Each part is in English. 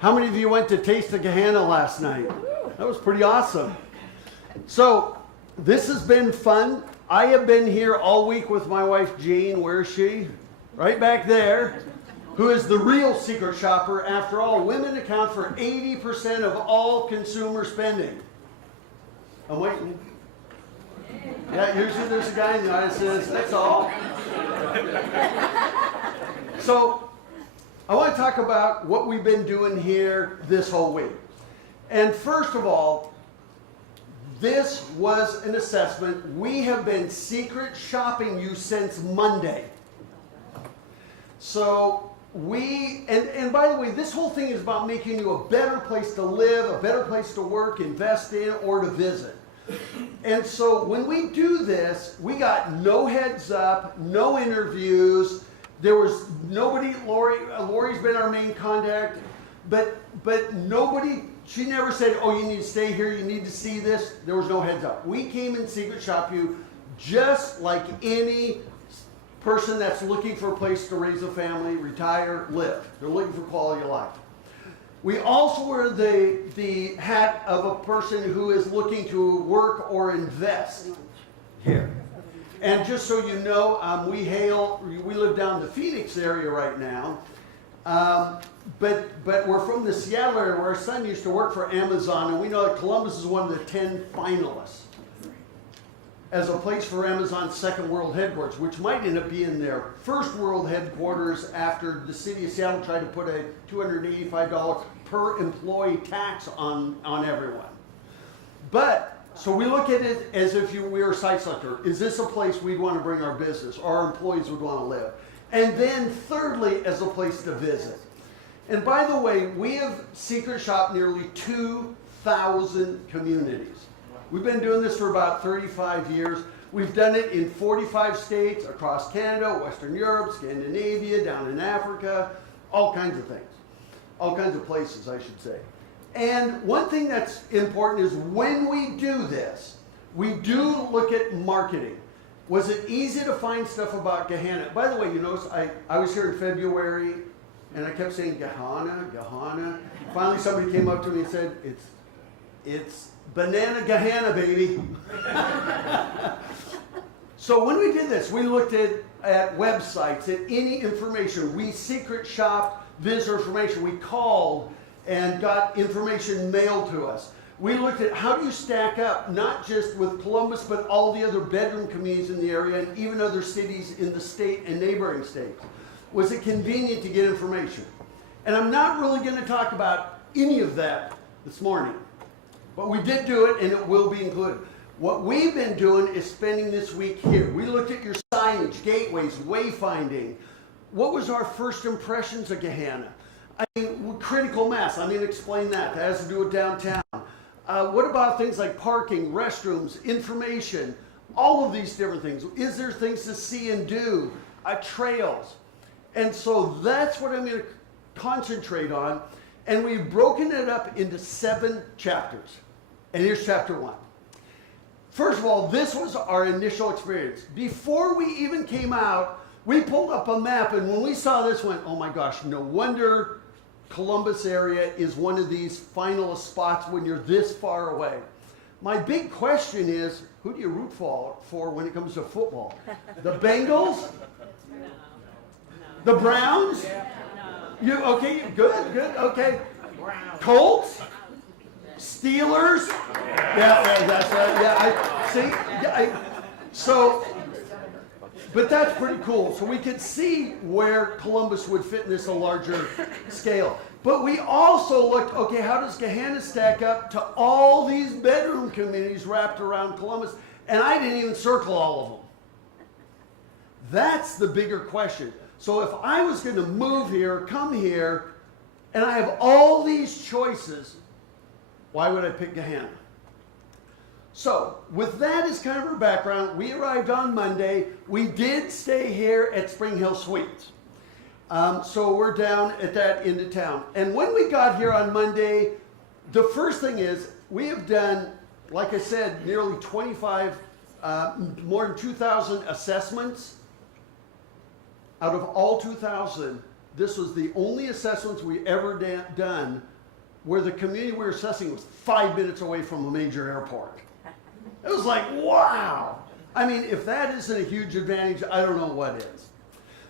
How many of you went to Taste of Gahanna last night? That was pretty awesome. So this has been fun. I have been here all week with my wife, Jean. Where is she? Right back there. Who is the real secret shopper. After all, women account for 80% of all consumer spending. I'm waiting. Yeah, usually there's a guy in the audience that says, that's all. So I want to talk about what we've been doing here this whole week. And first of all, this was an assessment. We have been secret shopping you since Monday. So and by the way, this whole thing is about making you a better place to live, a better place to work, invest in, or to visit. And so when we do this, we got no heads up, no interviews. There was nobody. Lori's been our main contact, but nobody. She never said, "Oh, you need to stay here. You need to see this." There was no heads up. We came and secret shop you, just like any person that's looking for a place to raise a family, retire, live. They're looking for quality of life. We also wear the hat of a person who is looking to work or invest here. And just so you know, we live down the Phoenix area right now, but we're from the Seattle area where our son used to work for Amazon, and we know that Columbus is one of the 10 finalists as a place for Amazon's second world headquarters, which might end up being their first world headquarters after the city of Seattle tried to put a $285 per employee tax on everyone. But, so we look at it as if we were a site selector. Is this a place we'd want to bring our business, or our employees would want to live? And then thirdly, as a place to visit. And by the way, we have secret shopped nearly 2,000 communities. We've been doing this for about 35 years. We've done it in 45 states, across Canada, Western Europe, Scandinavia, down in Africa, all kinds of things. All kinds of places, I should say. And one thing that's important is when we do this, we do look at marketing. Was it easy to find stuff about Gahanna? By the way, you notice I was here in February, and I kept saying Gahanna. Finally, somebody came up to me and said, it's Banana Gahanna, baby. So when we did this, we looked at websites, at any information. We secret shopped visitor information. We called and got information mailed to us. We looked at how do you stack up, not just with Columbus, but all the other bedroom communities in the area and even other cities in the state and neighboring states. Was it convenient to get information? And I'm not really going to talk about any of that this morning. But we did do it, and it will be included. What we've been doing is spending this week here. We looked at your signage, gateways, wayfinding. What was our first impressions of Gahanna? I mean, critical mass. I'm going to explain that. That has to do with downtown. What about things like parking, restrooms, information, all of these different things? Is there things to see and do? Trails. And so that's what I'm going to concentrate on. And we've broken it up into 7 chapters. And here's chapter 1. First of all, this was our initial experience. Before we even came out, we pulled up a map, and when we saw this, went, oh my gosh, no wonder Columbus area is one of these finalist spots when you're this far away. My big question is, who do you root for when it comes to football? The Bengals? No. The Browns? You okay? Good. Okay. Colts, Steelers. Yeah, that's right. Yeah, so, but that's pretty cool. So we could see where Columbus would fit in this a larger scale. But we also looked. Okay, how does Gahanna stack up to all these bedroom communities wrapped around Columbus? And I didn't even circle all of them. That's the bigger question. So if I was going to move here, come here, and I have all these choices, why would I pick Gahanna? So with that as kind of our background, we arrived on Monday. We did stay here at Spring Hill Suites. So we're down at that end of town. And when we got here on Monday, the first thing is we have done, like I said, nearly 25, more than 2,000 assessments. Out of all 2,000, this was the only assessments we ever done where the community we were assessing was 5 minutes away from a major airport. It was like, wow. I mean, if that isn't a huge advantage, I don't know what is.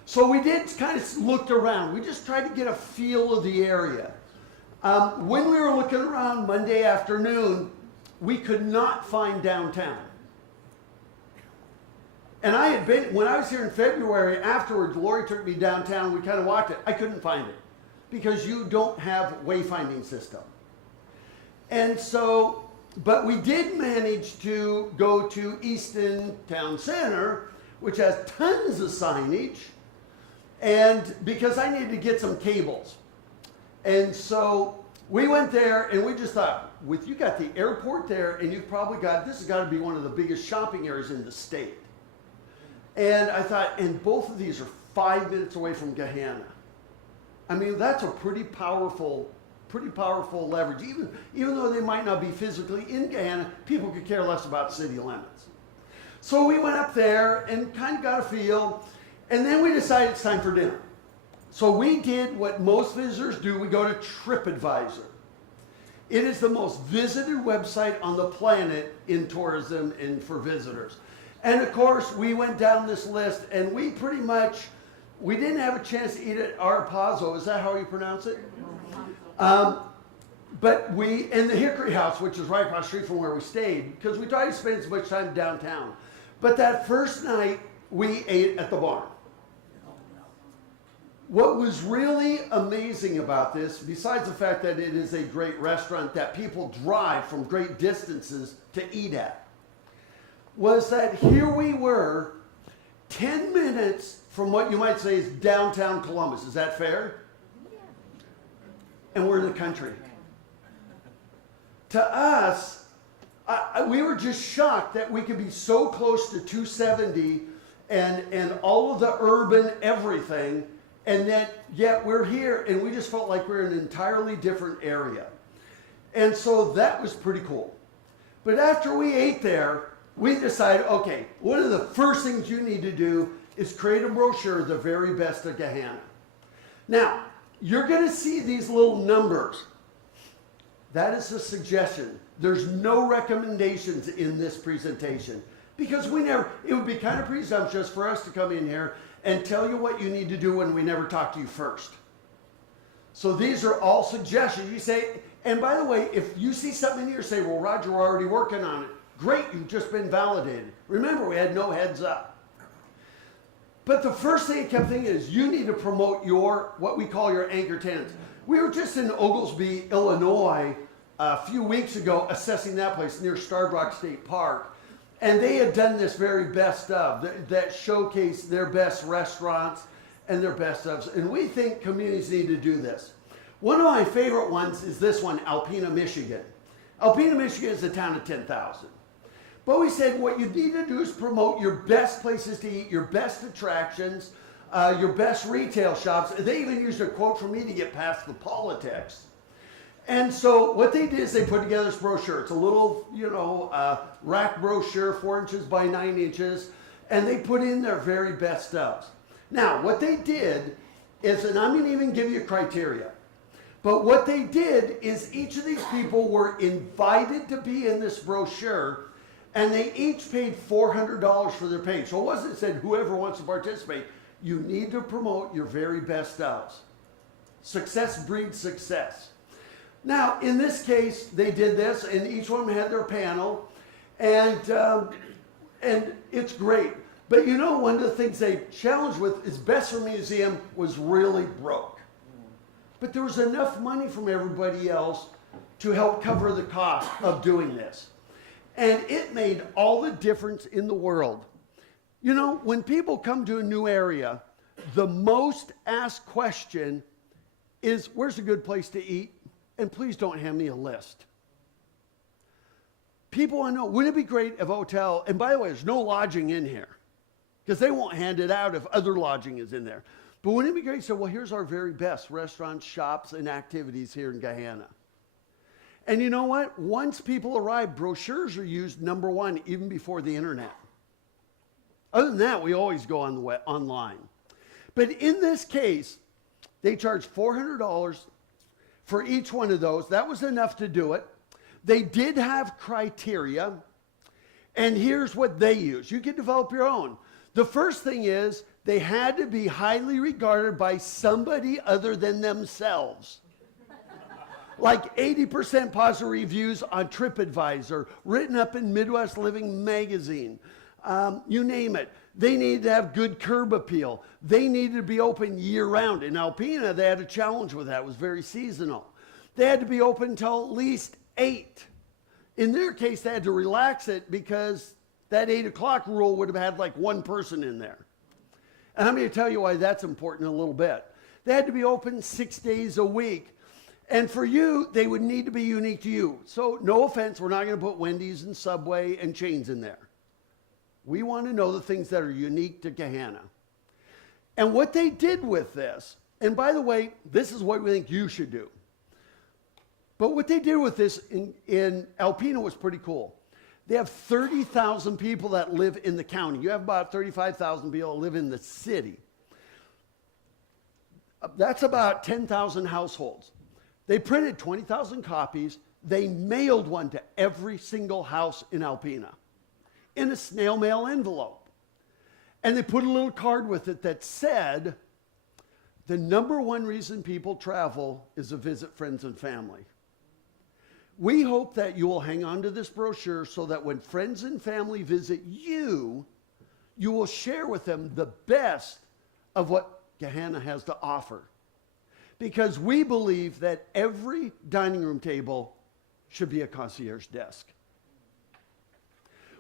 So we did kind of looked around. We just tried to get a feel of the area. When we were looking around Monday afternoon, we could not find downtown. And I had been, when I was here in February, afterwards, Lori took me downtown, we kind of walked it. I couldn't find it because you don't have wayfinding system. And so, but we did manage to go to Easton Town Center, which has tons of signage, and because I needed to get some cables. And so we went there and we just thought, with you got the airport there and you've probably got, this has got to be one of the biggest shopping areas in the state. And I thought, and both of these are 5 minutes away from Gahanna. I mean, that's a pretty powerful leverage. Even though they might not be physically in Gahanna, people could care less about city limits. So we went up there and kind of got a feel, and then we decided it's time for dinner. So we did what most visitors do. We go to TripAdvisor. It is the most visited website on the planet in tourism and for visitors. And of course, we went down this list and we pretty much, we didn't have a chance to eat at Arpazo. Is that how you pronounce it? But we, in the Hickory House, which is right across the street from where we stayed, because we tried to spend as much time downtown. But that first night, we ate at the barn. What was really amazing about this, besides the fact that it is a great restaurant that people drive from great distances to eat at, was that here we were 10 minutes from what you might say is downtown Columbus. Is that fair? And we're in the country. To us, we were just shocked that we could be so close to 270 and all of the urban everything, and that yet we're here and we just felt like we're in an entirely different area. And so that was pretty cool. But after we ate there, we decided, okay, one of the first things you need to do is create a brochure, the very best of Gahanna. Now, you're going to see these little numbers. That is a suggestion. There's no recommendations in this presentation because it would be kind of presumptuous for us to come in here and tell you what you need to do when we never talk to you first. So these are all suggestions. You say, and by the way, if you see something in here, say, well, Roger, we're already working on it. Great, you've just been validated. Remember, we had no heads up. But the first thing I kept thinking is you need to promote what we call your anchor tenants. We were just in Oglesby, Illinois, a few weeks ago assessing that place near Starbuck State Park. And they had done this very best of, that showcased their best restaurants and their best ofs. And we think communities need to do this. One of my favorite ones is this one, Alpena, Michigan. Alpena, Michigan is a town of 10,000. But we said what you need to do is promote your best places to eat, your best attractions, your best retail shops. They even used a quote from me to get past the politics. And so what they did is they put together this brochure. It's a little, rack brochure, 4 inches by 9 inches, and they put in their very best stuff. Now, what they did is, and I'm going to even give you criteria, but what they did is each of these people were invited to be in this brochure, and they each paid $400 for their page. So it wasn't said whoever wants to participate. You need to promote your very best stuff. Success breeds success. Now, in this case, they did this, and each one had their panel, and it's great. But one of the things they challenged with is Besser Museum was really broke. But there was enough money from everybody else to help cover the cost of doing this. And it made all the difference in the world. When people come to a new area, the most asked question is, where's a good place to eat? And please don't hand me a list. People want to know, wouldn't it be great if a hotel, and by the way, there's no lodging in here, because they won't hand it out if other lodging is in there. But wouldn't it be great to say, well, here's our very best restaurants, shops, and activities here in Gahanna. And you know what? Once people arrive, brochures are used number one, even before the internet. Other than that, we always go on online. But in this case, They charged $400 for each one of those. That was enough to do it. They did have criteria, and here's what they use. You can develop your own. The first thing is they had to be highly regarded by somebody other than themselves. Like 80% positive reviews on TripAdvisor, written up in Midwest Living magazine. You name it. They needed to have good curb appeal. They needed to be open year-round. In Alpena, they had a challenge with that. It was very seasonal. They had to be open until at least 8. In their case, they had to relax it because that 8 o'clock rule would have had like one person in there. And I'm going to tell you why that's important in a little bit. They had to be open 6 days a week. And for you, they would need to be unique to you. So no offense, we're not going to put Wendy's and Subway and chains in there. We want to know the things that are unique to Gahanna. And what they did with this, and by the way, this is what we think you should do. But what they did with this in Alpena was pretty cool. They have 30,000 people that live in the county. You have about 35,000 people that live in the city. That's about 10,000 households. They printed 20,000 copies. They mailed one to every single house in Alpena in a snail mail envelope. And they put a little card with it that said, the number one reason people travel is to visit friends and family. We hope that you will hang on to this brochure so that when friends and family visit you, you will share with them the best of what Gahanna has to offer. Because we believe that every dining room table should be a concierge desk.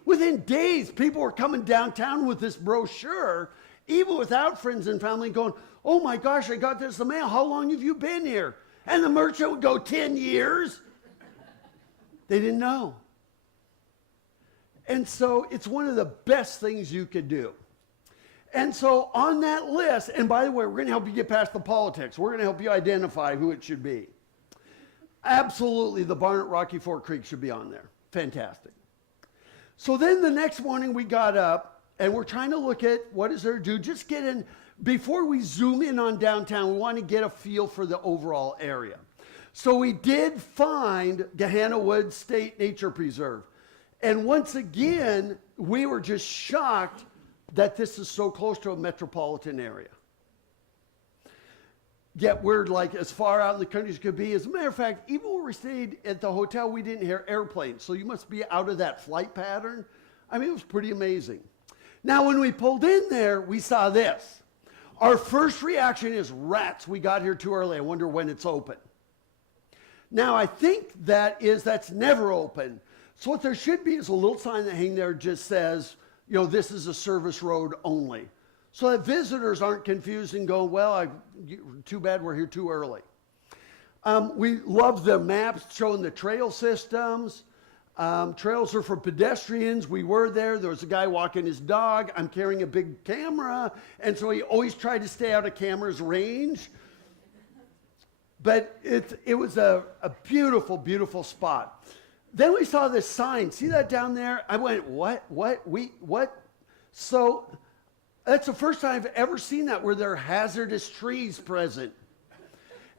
Within days, people were coming downtown with this brochure, even without friends and family, going, oh my gosh, I got this in the mail. How long have you been here? And the merchant would go, 10 years. They didn't know. And so it's one of the best things you could do. And so on that list, and by the way, we're going to help you get past the politics. We're going to help you identify who it should be. Absolutely, the barn at Rocky Fork Creek should be on there. Fantastic. So then the next morning we got up, and we're trying to look at what is there to do. Just get in, before we zoom in on downtown, we want to get a feel for the overall area. So we did find Gahanna Woods State Nature Preserve. And once again, we were just shocked that this is so close to a metropolitan area. Yet we're like as far out in the country as could be. As a matter of fact, even when we stayed at the hotel, we didn't hear airplanes. So you must be out of that flight pattern. I mean, it was pretty amazing. Now, when we pulled in there, we saw this. Our first reaction is rats. We got here too early. I wonder when it's open. Now, I think that's never open. So what there should be is a little sign that hangs there just says, you know, this is a service road only. So that visitors aren't confused and go, well, too bad we're here too early. We love the maps showing the trail systems. Trails are for pedestrians. We were there. There was a guy walking his dog. I'm carrying a big camera. And so he always tried to stay out of camera's range. But it was a beautiful, beautiful spot. Then we saw this sign. See that down there? I went, what? So that's the first time I've ever seen that where there are hazardous trees present.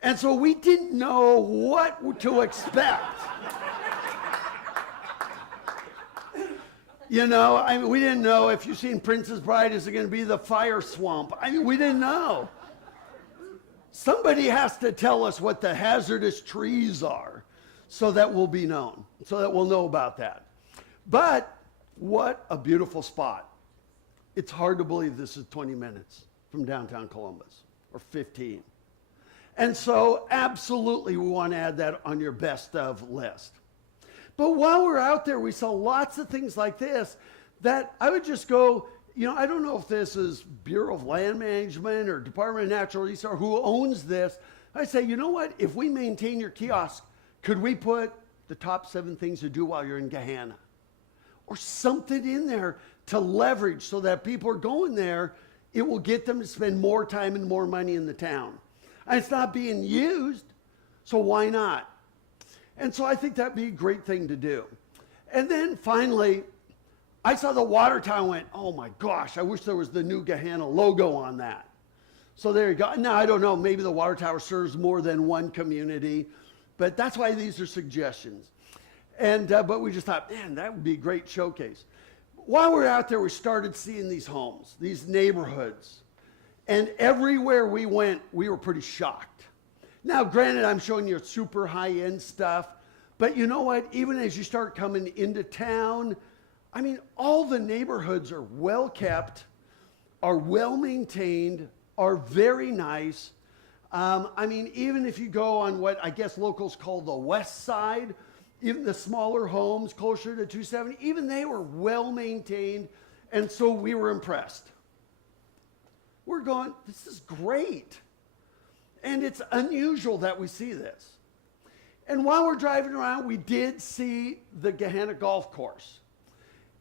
And so we didn't know what to expect. You know, I mean, we didn't know if you've seen Princess Bride, is it going to be the fire swamp? I mean, we didn't know. Somebody has to tell us what the hazardous trees are so that we'll be known, so that we'll know about that. But what a beautiful spot. It's hard to believe this is 20 minutes from downtown Columbus, or 15. And so absolutely we want to add that on your best of list. But while we're out there, we saw lots of things like this that I would just go, you know, I don't know if this is Bureau of Land Management or Department of Natural Resources or who owns this. I say, you know what? If we maintain your kiosk, could we put the top 7 things to do while you're in Gahanna? Or something in there to leverage so that people are going there, it will get them to spend more time and more money in the town. And it's not being used, so why not? And so I think that'd be a great thing to do. And then finally, I saw the water tower and went, oh my gosh, I wish there was the new Gahanna logo on that. So there you go. Now, I don't know, maybe the water tower serves more than one community, but that's why these are suggestions. And but we just thought, man, that would be a great showcase. While we were out there, we started seeing these homes, these neighborhoods. And everywhere we went, we were pretty shocked. Now, granted, I'm showing you super high-end stuff, but you know what? Even as you start coming into town, I mean, all the neighborhoods are well kept, are well maintained, are very nice. I mean, even if you go on what I guess locals call the west side, even the smaller homes closer to 270, even they were well maintained, and so we were impressed. We're going, this is great. And it's unusual that we see this. And while we're driving around, we did see the Gahanna golf course.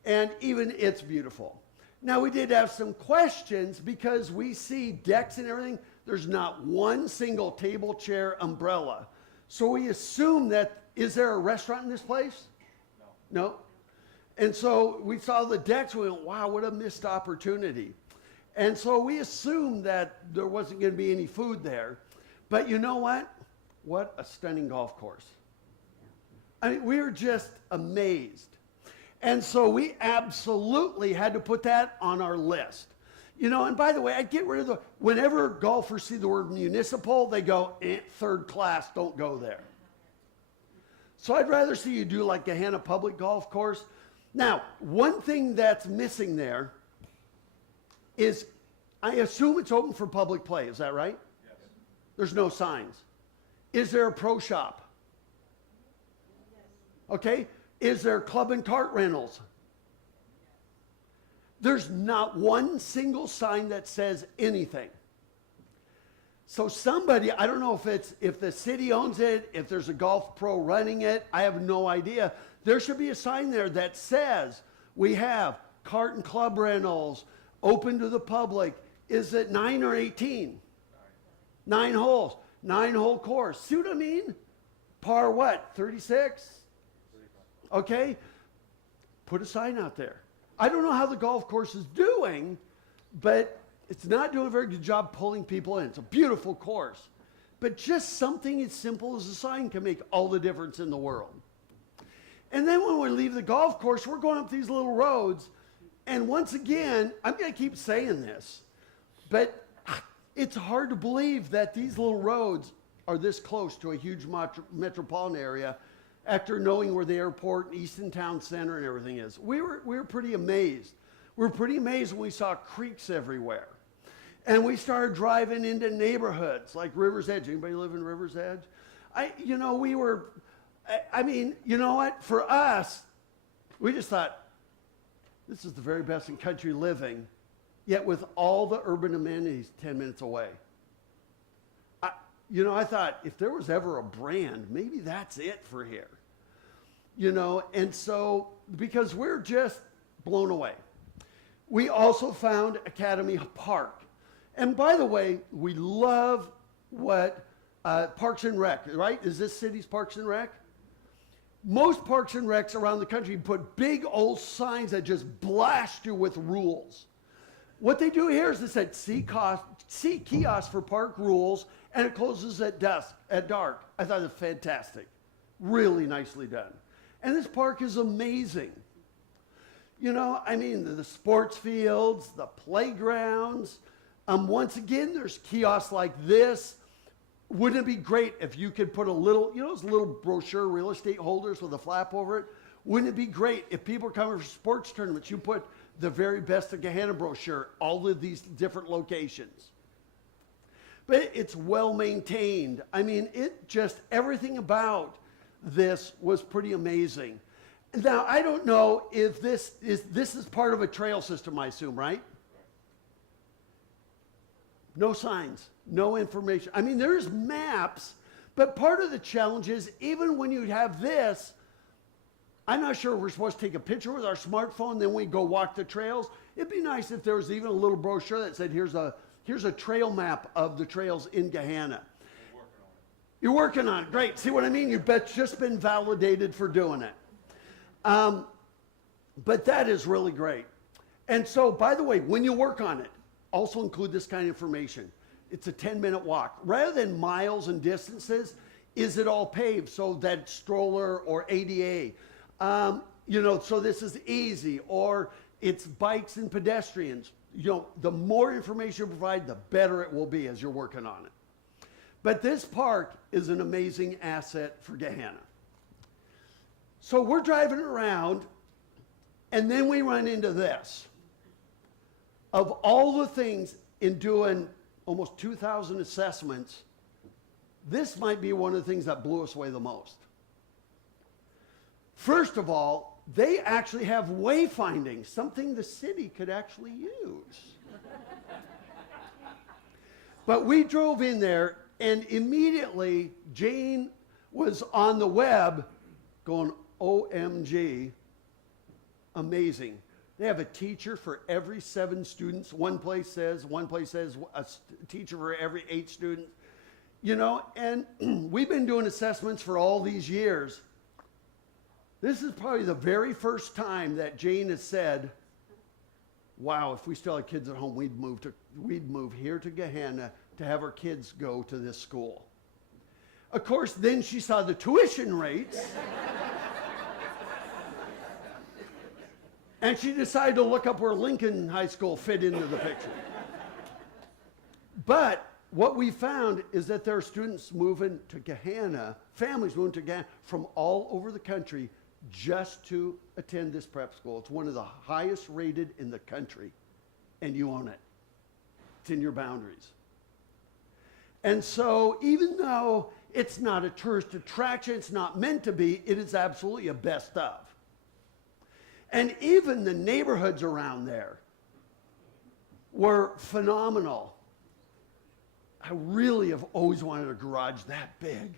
And even it's beautiful. Now, we did have some questions because we see decks and everything. There's not one single table, chair, umbrella. So we assume that, is there a restaurant in this place? No. No? And so we saw the decks, we went, wow, what a missed opportunity. And so we assumed that there wasn't going to be any food there. But you know what? What a stunning golf course. I mean, we were just amazed. And so we absolutely had to put that on our list. You know, and by the way, I get rid of the, whenever golfers see the word municipal, they go, third class, don't go there. So I'd rather see you do like Gahanna Public Golf Course. Now, one thing that's missing there is, I assume it's open for public play, is that right? Yes. There's no signs. Is there a pro shop? Yes. Okay. Is there club and cart rentals? There's not one single sign that says anything. So somebody, I don't know if the city owns it, if there's a golf pro running it, I have no idea. There should be a sign there that says we have cart and club rentals, open to the public. Is it 9 or 18? 9 holes, 9-hole course. See what I mean? Par what, 36? Okay, put a sign out there. I don't know how the golf course is doing, but it's not doing a very good job pulling people in. It's a beautiful course. But just something as simple as a sign can make all the difference in the world. And then when we leave the golf course, we're going up these little roads. And once again, I'm going to keep saying this, but it's hard to believe that these little roads are this close to a huge metropolitan area after knowing where the airport and Easton Town Center and everything is. We were pretty amazed. We were pretty amazed when we saw creeks everywhere. And we started driving into neighborhoods like River's Edge. Anybody live in River's Edge? You know what? For us, we just thought, this is the very best in country living, yet with all the urban amenities 10 minutes away. I thought, if there was ever a brand, maybe that's it for here. And so, because we're just blown away. We also found Academy Park. And by the way, we love what Parks and Rec, right? Is this city's Parks and Rec? Most Parks and Recs around the country put big old signs that just blast you with rules. What they do here is they said, see kiosk for park rules, and it closes at dusk, at dark. I thought it was fantastic. Really nicely done. And this park is amazing. The sports fields, the playgrounds. Once again, there's kiosks like this. Wouldn't it be great if you could put a little, those little brochure real estate holders with a flap over it? Wouldn't it be great if people are coming for sports tournaments, you put the very best of Gahanna brochure, all of these different locations? But it's well maintained. Everything about this was pretty amazing. Now, I don't know if this is part of a trail system, I assume, right? No signs, no information. There's maps, but part of the challenge is even when you have this, I'm not sure if we're supposed to take a picture with our smartphone, then we go walk the trails. It'd be nice if there was even a little brochure that said, here's a trail map of the trails in Gahanna. You're working on it. Great. See what I mean? You've just been validated for doing it. But that is really great. And so, by the way, when you work on it, also include this kind of information. it's a 10-minute walk. Rather than miles and distances, is it all paved so that stroller or ADA? So this is easy, or it's bikes and pedestrians. The more information you provide, the better it will be as you're working on it. But this park is an amazing asset for Gahanna. So we're driving around, and then we run into this. Of all the things in doing almost 2,000 assessments, this might be one of the things that blew us away the most. First of all, they actually have wayfinding, something the city could actually use. But we drove in there, and immediately Jane was on the web going, OMG, amazing. They have a teacher for every 7 students. One place says a teacher for every 8 students. And we've been doing assessments for all these years. This is probably the very first time that Jane has said, wow, if we still had kids at home, we'd move here to Gahanna to have our kids go to this school. Of course, then she saw the tuition rates. And she decided to look up where Lincoln High School fit into the picture. But what we found is that there are students moving to Gahanna, families moving to Gahanna from all over the country just to attend this prep school. It's one of the highest rated in the country, and you own it. It's in your boundaries. And so even though it's not a tourist attraction, it's not meant to be, it is absolutely a best of. And even the neighborhoods around there were phenomenal. I really have always wanted a garage that big.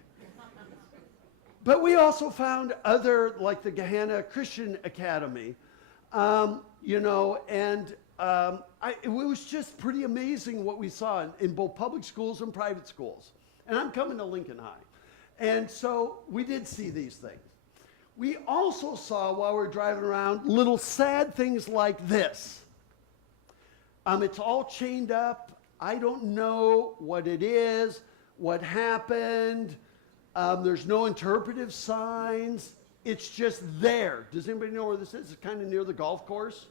But we also found other, like the Gahanna Christian Academy, it was just pretty amazing what we saw in both public schools and private schools. And I'm coming to Lincoln High. And so we did see these things. We also saw, while we were driving around, little sad things like this. It's all chained up. I don't know what it is, what happened. There's no interpretive signs. It's just there. Does anybody know where this is? It's kind of near the golf course,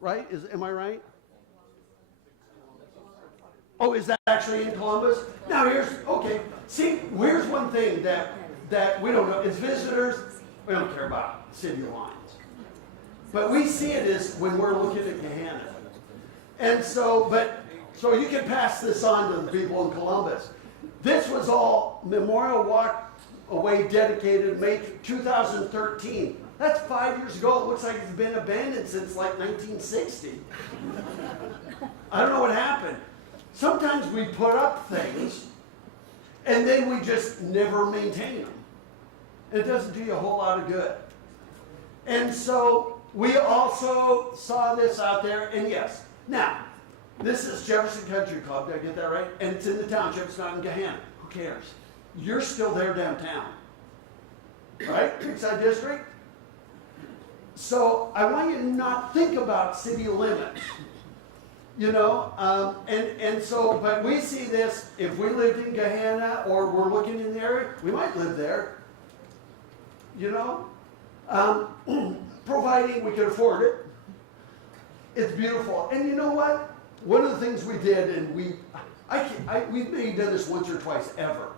right? Am I right? Oh, is that actually in Columbus? Now here's one thing that we don't know. As visitors, we don't care about city lines. But we see it as when we're looking at Gahanna. And so you can pass this on to the people in Columbus. This was all Memorial Walkway dedicated May 2013. That's 5 years ago. It looks like it's been abandoned since like 1960. I don't know what happened. Sometimes we put up things and then we just never maintain them. It doesn't do you a whole lot of good. And so we also saw this out there, and yes, now, this is Jefferson Country Club, did I get that right? And it's in the township, it's not in Gahanna. Who cares? You're still there downtown, right? Creekside District? So I want you to not think about city limits, but we see this, if we lived in Gahanna or we're looking in the area, we might live there. Providing we can afford it. It's beautiful. And you know what? One of the things we did, and we've maybe done this once or twice ever.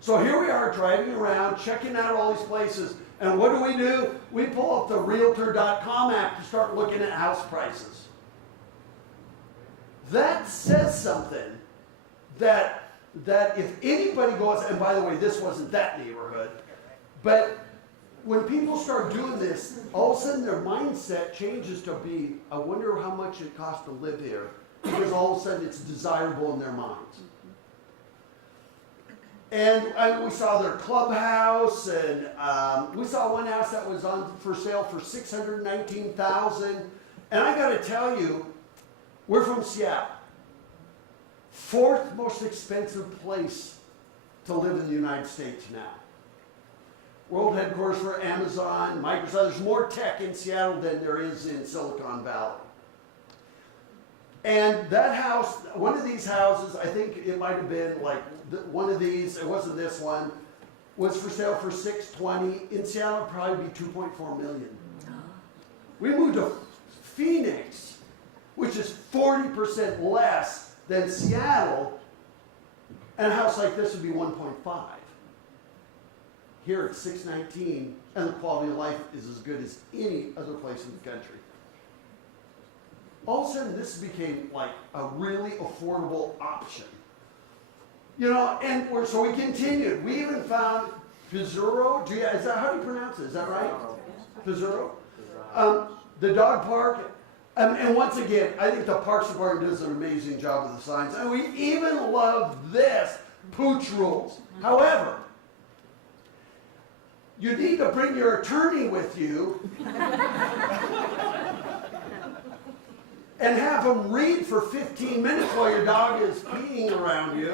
So here we are driving around, checking out all these places, and what do? We pull up the Realtor.com app to start looking at house prices. That says something that if anybody goes, and by the way, this wasn't that neighborhood, but when people start doing this, all of a sudden their mindset changes to be, I wonder how much it costs to live here, because all of a sudden it's desirable in their minds. And we saw their clubhouse, and we saw one house that was on for sale for $619,000. And I got to tell you, we're from Seattle. 4th most expensive place to live in the United States now. World headquarters for Amazon, Microsoft. There's more tech in Seattle than there is in Silicon Valley. And that house, one of these houses, I think it might have been like one of these, it wasn't this one, was for sale for $620. In Seattle, it'd probably be $2.4 million. We moved to Phoenix, which is 40% less than Seattle, and a house like this would be 1.5. Here it's 619, and the quality of life is as good as any other place in the country. All of a sudden, this became like a really affordable option. You know, and so we continued. We even found Pizzuro. Is that how do you pronounce it? Is that right? Pizzuro. The dog park. And once again, I think the Parks Department does an amazing job with the signs. And we even love this, pooch rules. However, you need to bring your attorney with you and have them read for 15 minutes while your dog is peeing around you,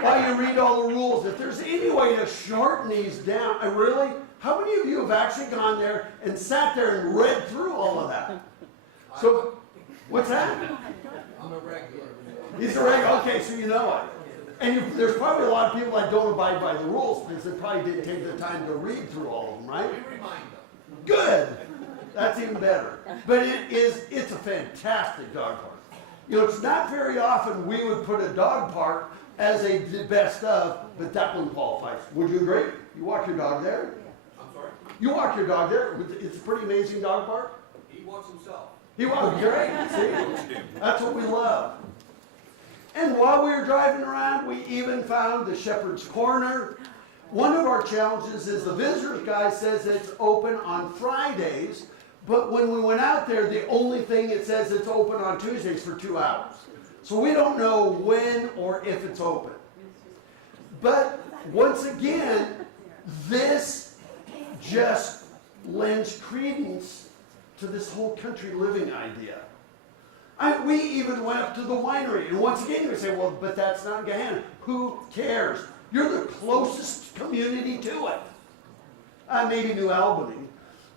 while you read all the rules. If there's any way to shorten these down, and really, how many of you have actually gone there and sat there and read through all of that? So, what's that? I'm a regular. He's a regular, okay, so you know it. And there's probably a lot of people that don't abide by the rules because they probably didn't take the time to read through all of them, right? We remind them. Good. That's even better. But it's a fantastic dog park. You know, it's not very often we would put a dog park as a best of, but that one qualifies. Would you agree? You walk your dog there? I'm sorry? You walk your dog there. It's a pretty amazing dog park. He walks himself. He walks great. See? That's what we love. And while we were driving around, we even found the Shepherd's Corner. One of our challenges is the visitors guy says it's open on Fridays, but when we went out there, the only thing it says it's open on Tuesdays for 2 hours. So we don't know when or if it's open. But once again, this just lends credence to this whole country living idea. We even went up to the winery, and once again we say, well, but that's not Gahanna. Who cares? You're the closest community to it. Maybe New Albany,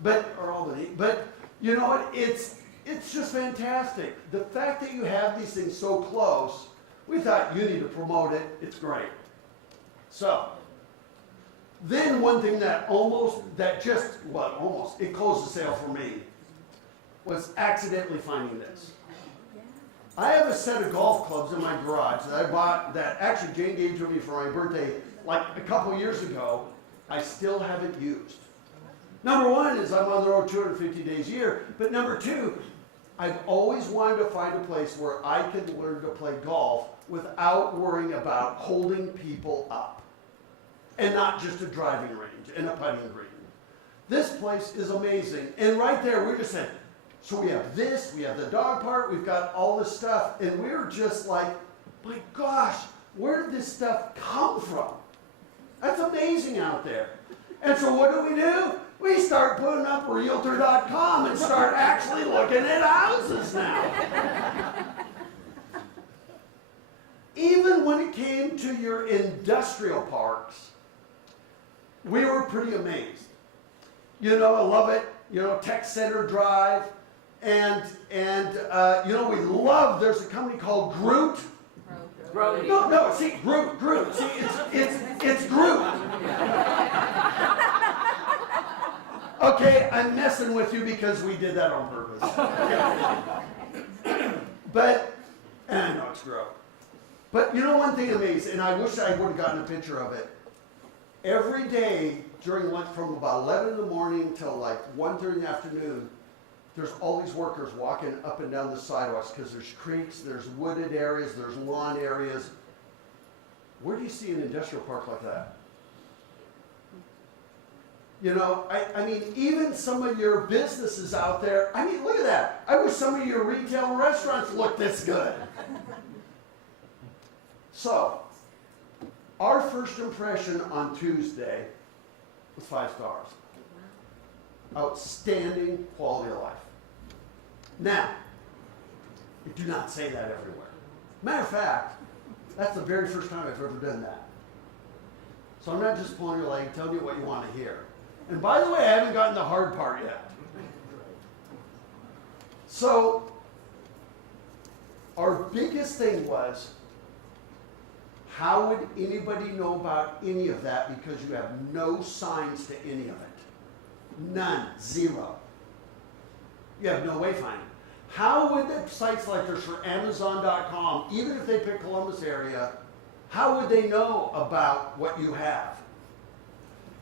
or Albany, but you know what? It's just fantastic. The fact that you have these things so close, we thought you need to promote it. It's great. So, then one thing it closed the sale for me, was accidentally finding this. I have a set of golf clubs in my garage that I bought that actually Jane gave to me for my birthday like a couple years ago. I still haven't used. Number one is I'm on the road 250 days a year, but number two, I've always wanted to find a place where I could learn to play golf without worrying about holding people up. And not just a driving range and a putting green. This place is amazing. And right there, we just said, so we have this, we have the dog park, we've got all this stuff, and we were just like, my gosh, where did this stuff come from? That's amazing out there. And so what do? We start putting up Realtor.com and start actually looking at houses now. Even when it came to your industrial parks, we were pretty amazed. You know, I love it. You know, Tech Center Drive. And you know, we love, there's a company called Groot. Groot. No, see, Groot. See, it's Groot. Okay, I'm messing with you because we did that on purpose. But, and I know it's Groot. But you know one thing amazing, and I wish I would have gotten a picture of it. Every day during lunch from about 11 in the morning till like 1:30 in the afternoon, there's all these workers walking up and down the sidewalks because there's creeks, there's wooded areas, there's lawn areas. Where do you see an industrial park like that? You know, I mean, even some of your businesses out there, I mean, look at that. I wish some of your retail and restaurants looked this good. So, our first impression on Tuesday was 5 stars. Outstanding quality of life. Now, I do not say that everywhere. Matter of fact, that's the very first time I've ever done that. So I'm not just pulling your leg, telling you what you want to hear. And by the way, I haven't gotten the hard part yet. So, our biggest thing was, how would anybody know about any of that because you have no signs to any of it? None, zero. You have no wayfinding. How would the sites like this for Amazon.com, even if they pick Columbus area, how would they know about what you have?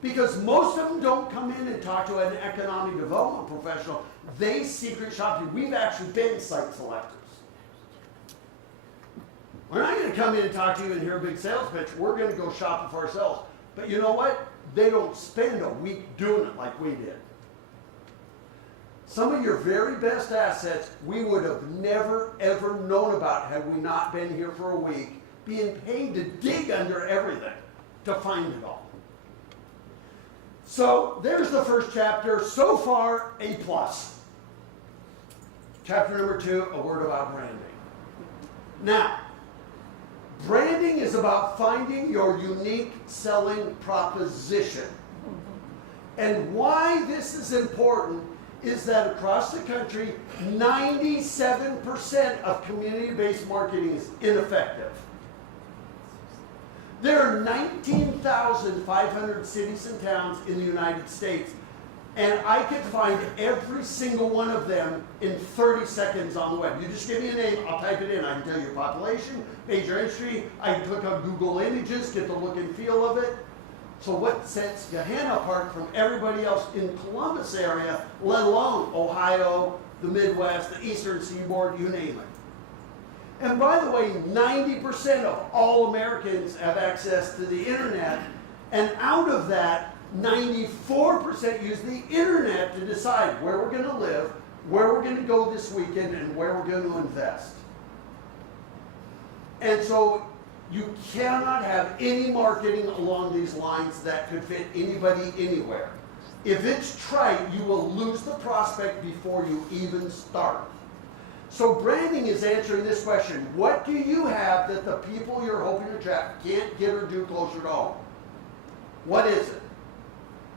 Because most of them don't come in and talk to an economic development professional. They secret shop you. We've actually been site selectors. We're not going to come in and talk to you and hear a big sales pitch. We're going to go shop it for ourselves. But you know what? They don't spend a week doing it like we did. Some of your very best assets we would have never, ever known about had we not been here for a week, being paid to dig under everything to find it all. So there's the first chapter. So far, A+. Chapter number 2, a word about branding. Now, branding is about finding your unique selling proposition. And why this is important is that across the country, 97% of community-based marketing is ineffective. There are 19,500 cities and towns in the United States, and I could find every single one of them in 30 seconds on the web. You just give me a name, I'll type it in. I can tell you your population, major industry. I can click on Google Images, get the look and feel of it. So what sets Gahanna apart from everybody else in Columbus area, let alone Ohio, the Midwest, the Eastern Seaboard, you name it. And by the way, 90% of all Americans have access to the internet, and out of that, 94% use the internet to decide where we're going to live, where we're going to go this weekend, and where we're going to invest. And so you cannot have any marketing along these lines that could fit anybody anywhere. If it's trite, you will lose the prospect before you even start. So branding is answering this question. What do you have that the people you're hoping to attract can't get or do closer to home? What is it?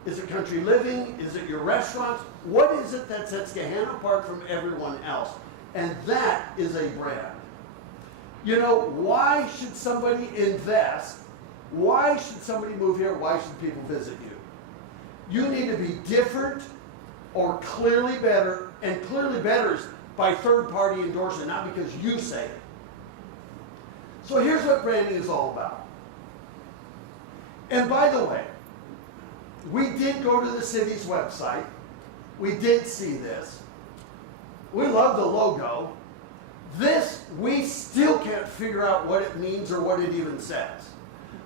Is it country living? Is it your restaurants? What is it that sets Gahanna apart from everyone else? And that is a brand. You know, why should somebody invest? Why should somebody move here? Why should people visit you? You need to be different or clearly better, and clearly better is by third-party endorsement, not because you say it. So here's what branding is all about. And by the way, we did go to the city's website. We did see this. We love the logo. This, we still can't figure out what it means or what it even says.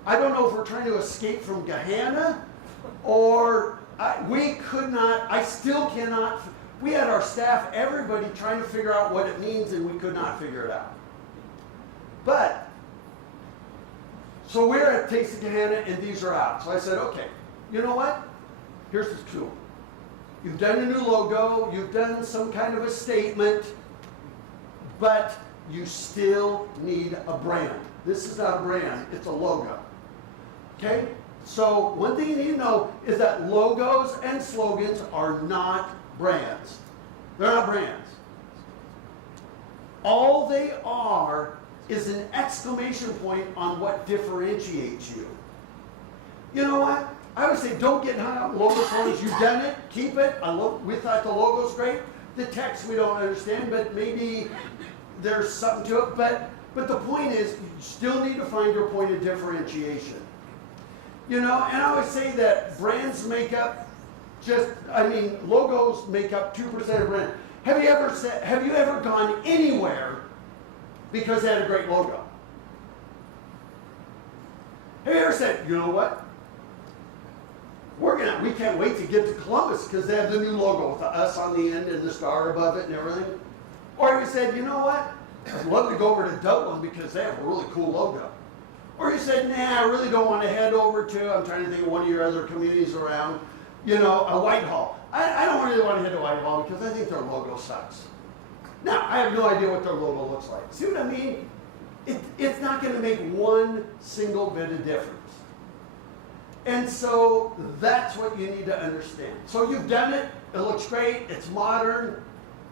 I don't know if we're trying to escape from Gahanna, or I still cannot. We had our staff, everybody trying to figure out what it means, and we could not figure it out. But, so we're at Taste of Gahanna, and these are out. So I said, okay, you know what? Here's the tool. You've done a new logo, you've done some kind of a statement, but you still need a brand. This is not a brand, it's a logo. Okay? So one thing you need to know is that logos and slogans are not brands. They're not brands. All they are is an exclamation point on what differentiates you. You know what? I would say don't get hung up on logo slogans. You've done it, keep it. We thought the logo's great. The text we don't understand, but maybe there's something to it. But the point is, you still need to find your point of differentiation. You know, and I would say that brands make up logos make up 2% of brand. Have you ever gone anywhere because they had a great logo? Have you ever said, you know what? We can't wait to get to Columbus because they have the new logo with the us on the end and the star above it and everything? Or have you said, you know what? I'd love to go over to Dublin because they have a really cool logo. Or you said, nah, I really don't want to head over to, I'm trying to think of one of your other communities around, a Whitehall. I don't really want to head to Whitehall because I think their logo sucks. Now, I have no idea what their logo looks like. See what I mean? It's not going to make one single bit of difference. And so that's what you need to understand. So you've done it. It looks great. It's modern.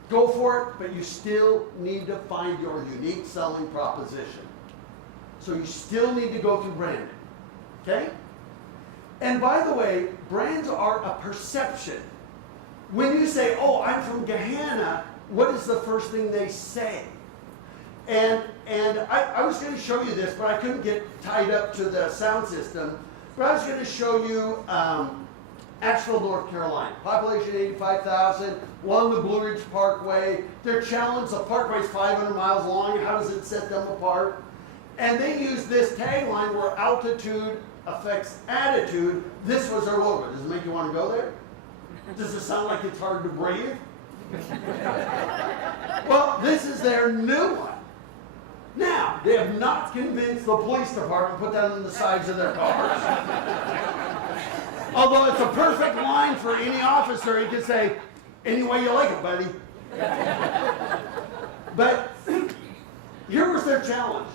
go for it, but you still need to find your unique selling proposition. So you still need to go through branding, okay? And by the way, brands are a perception. When you say, oh, I'm from Gahanna, what is the first thing they say? And I was going to show you this, but I couldn't get tied up to the sound system. But I was going to show you Asheville, North Carolina. Population 85,000, along the Blue Ridge Parkway. Their challenge, the parkway is 500 miles long. How does it set them apart? And they use this tagline where altitude affects attitude. This was their logo. Does it make you want to go there? Does it sound like it's hard to breathe? Well, this is their new one. Now, they have not convinced the police department to put that on the sides of their cars. Although it's a perfect line for any officer. He can say, any way you like it, buddy. But here was their challenge.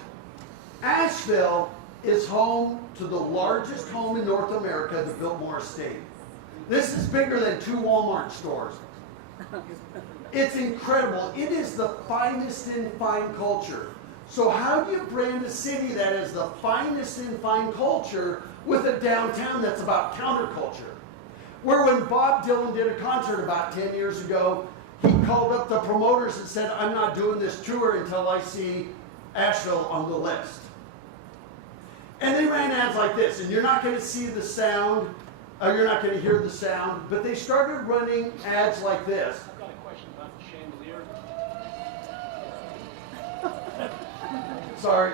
Asheville is home to the largest home in North America, the Biltmore Estate. This is bigger than 2 Walmart stores. It's incredible. It is the finest in fine culture. So how do you brand a city that is the finest in fine culture with a downtown that's about counterculture? Where when Bob Dylan did a concert about 10 years ago, he called up the promoters and said, I'm not doing this tour until I see Asheville on the list. And they ran ads like this, and you're not going to see the sound, or you're not going to hear the sound, but they started running ads like this. I've got a question about the chandelier.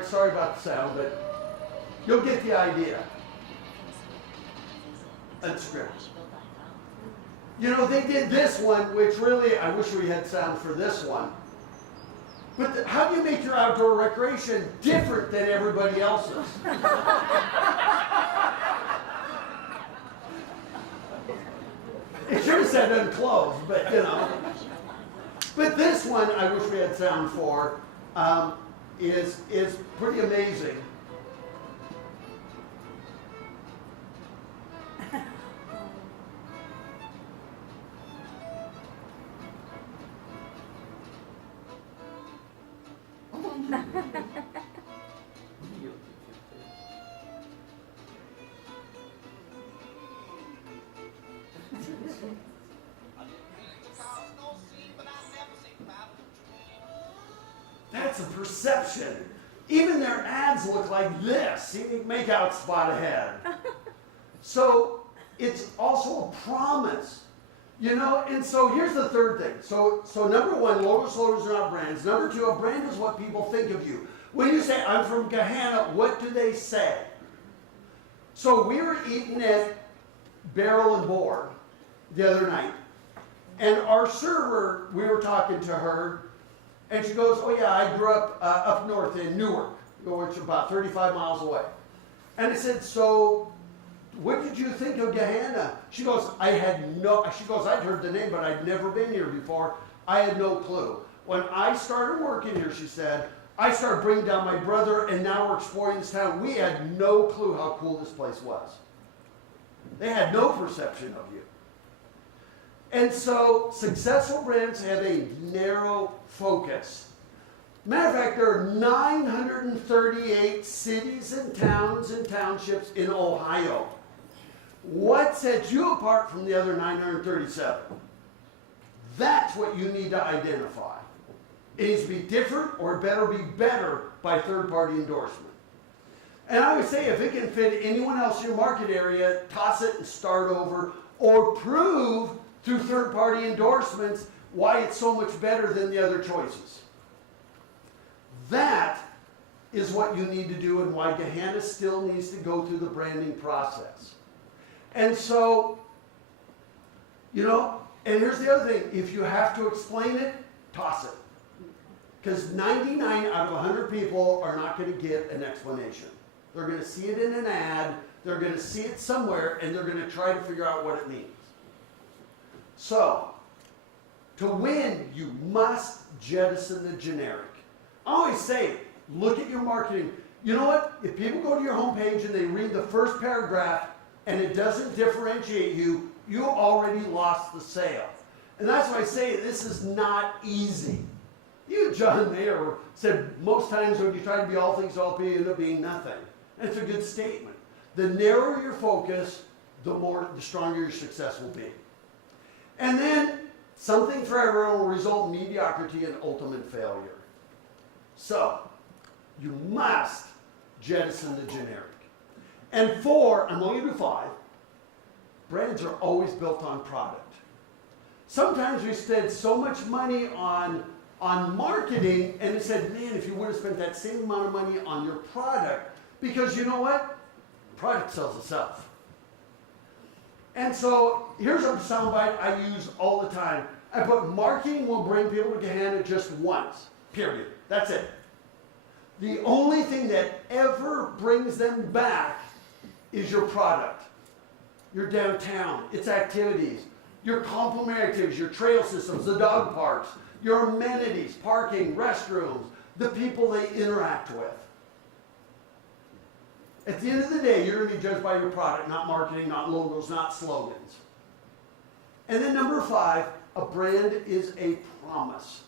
Sorry about the sound, but you'll get the idea. Unscripted. You know, they did this one, which really, I wish we had sound for this one. But how do you make your outdoor recreation different than everybody else's? It should have said unclosed, but you know. But this one, I wish we had sound for, is pretty amazing. That's a perception. Even their ads look like this. See, make out spot ahead. So it's also a promise. You know, and so here's the third thing. So number one, logos are not brands. Number two, a brand is what people think of you. When you say, I'm from Gahanna, what do they say? So we were eating at Barrel and Board the other night. And our server, we were talking to her, and she goes, oh yeah, I grew up north in Newark, which is about 35 miles away. And I said, so what did you think of Gahanna? She goes, I'd heard the name, but I'd never been here before. I had no clue. When I started working here, she said, I started bringing down my brother, and now we're exploring this town. We had no clue how cool this place was. They had no perception of you. And so successful brands have a narrow focus. Matter of fact, there are 938 cities and towns and townships in Ohio. What sets you apart from the other 937? That's what you need to identify. It needs to be different, or it better be better by third-party endorsement. And I would say if it can fit anyone else in your market area, toss it and start over, or prove through third-party endorsements why it's so much better than the other choices. That is what you need to do, and why Gahanna still needs to go through the branding process. And so, you know, and here's the other thing. If you have to explain it, toss it. Because 99 out of 100 people are not going to get an explanation. They're going to see it in an ad, they're going to see it somewhere, and they're going to try to figure out what it means. So, to win, you must jettison the generic. I always say, look at your marketing. You know what? If people go to your homepage and they read the first paragraph and it doesn't differentiate you, you already lost the sale. And that's why I say this is not easy. You, John Mayer, said most times when you try to be all things to all people, you end up being nothing. And it's a good statement. The narrower your focus, the stronger your success will be. And then something for everyone will result in mediocrity and ultimate failure. So, you must jettison the generic. And 4, I'm only going to do 5, brands are always built on product. Sometimes we spend so much money on marketing, and it said, man, if you would have spent that same amount of money on your product, because you know what? Product sells itself. And so here's a soundbite I use all the time. I put marketing will bring people to Gahanna just once, period. That's it. The only thing that ever brings them back is your product, your downtown, its activities, your complementary activities, your trail systems, the dog parks, your amenities, parking, restrooms, the people they interact with. At the end of the day, you're going to be judged by your product, not marketing, not logos, not slogans. And then number 5, a brand is a promise.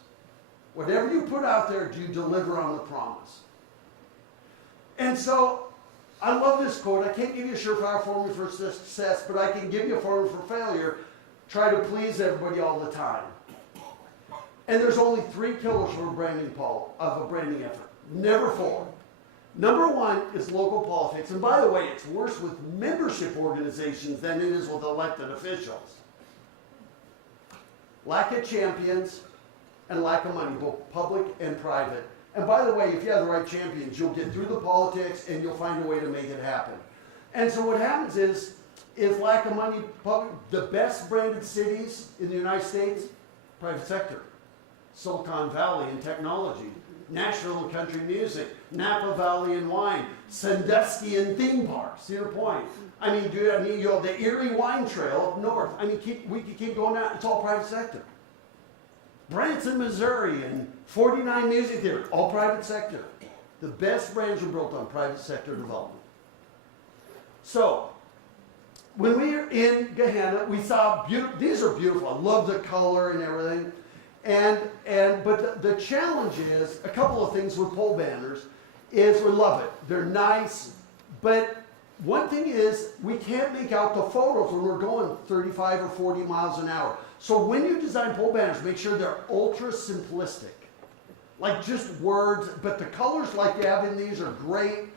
Whatever you put out there, do you deliver on the promise? And so, I love this quote. I can't give you a surefire formula for success, but I can give you a formula for failure. Try to please everybody all the time. And there's only 3 killers for a branding effort. Never 4. Number 1 is local politics. And by the way, it's worse with membership organizations than it is with elected officials. Lack of champions and lack of money, both public and private. And by the way, if you have the right champions, you'll get through the politics and you'll find a way to make it happen. And so what happens is lack of money, the best branded cities in the United States, private sector. Silicon Valley in technology, Nashville in country music, Napa Valley in wine, Sandusky in theme parks, Cedar Point. I mean, dude, you know, the Erie Wine Trail up north. I mean, we could keep going out. It's all private sector. Branson, Missouri, and 49 music theaters, all private sector. The best brands are built on private sector development. So, when we were in Gahanna, we saw these are beautiful. I love the color and everything. But the challenge is, a couple of things with pole banners, is we love it. They're nice, but one thing is, we can't make out the photos when we're going 35 or 40 miles an hour. So when you design pole banners, make sure they're ultra simplistic. Like just words, but the colors like you have in these are great.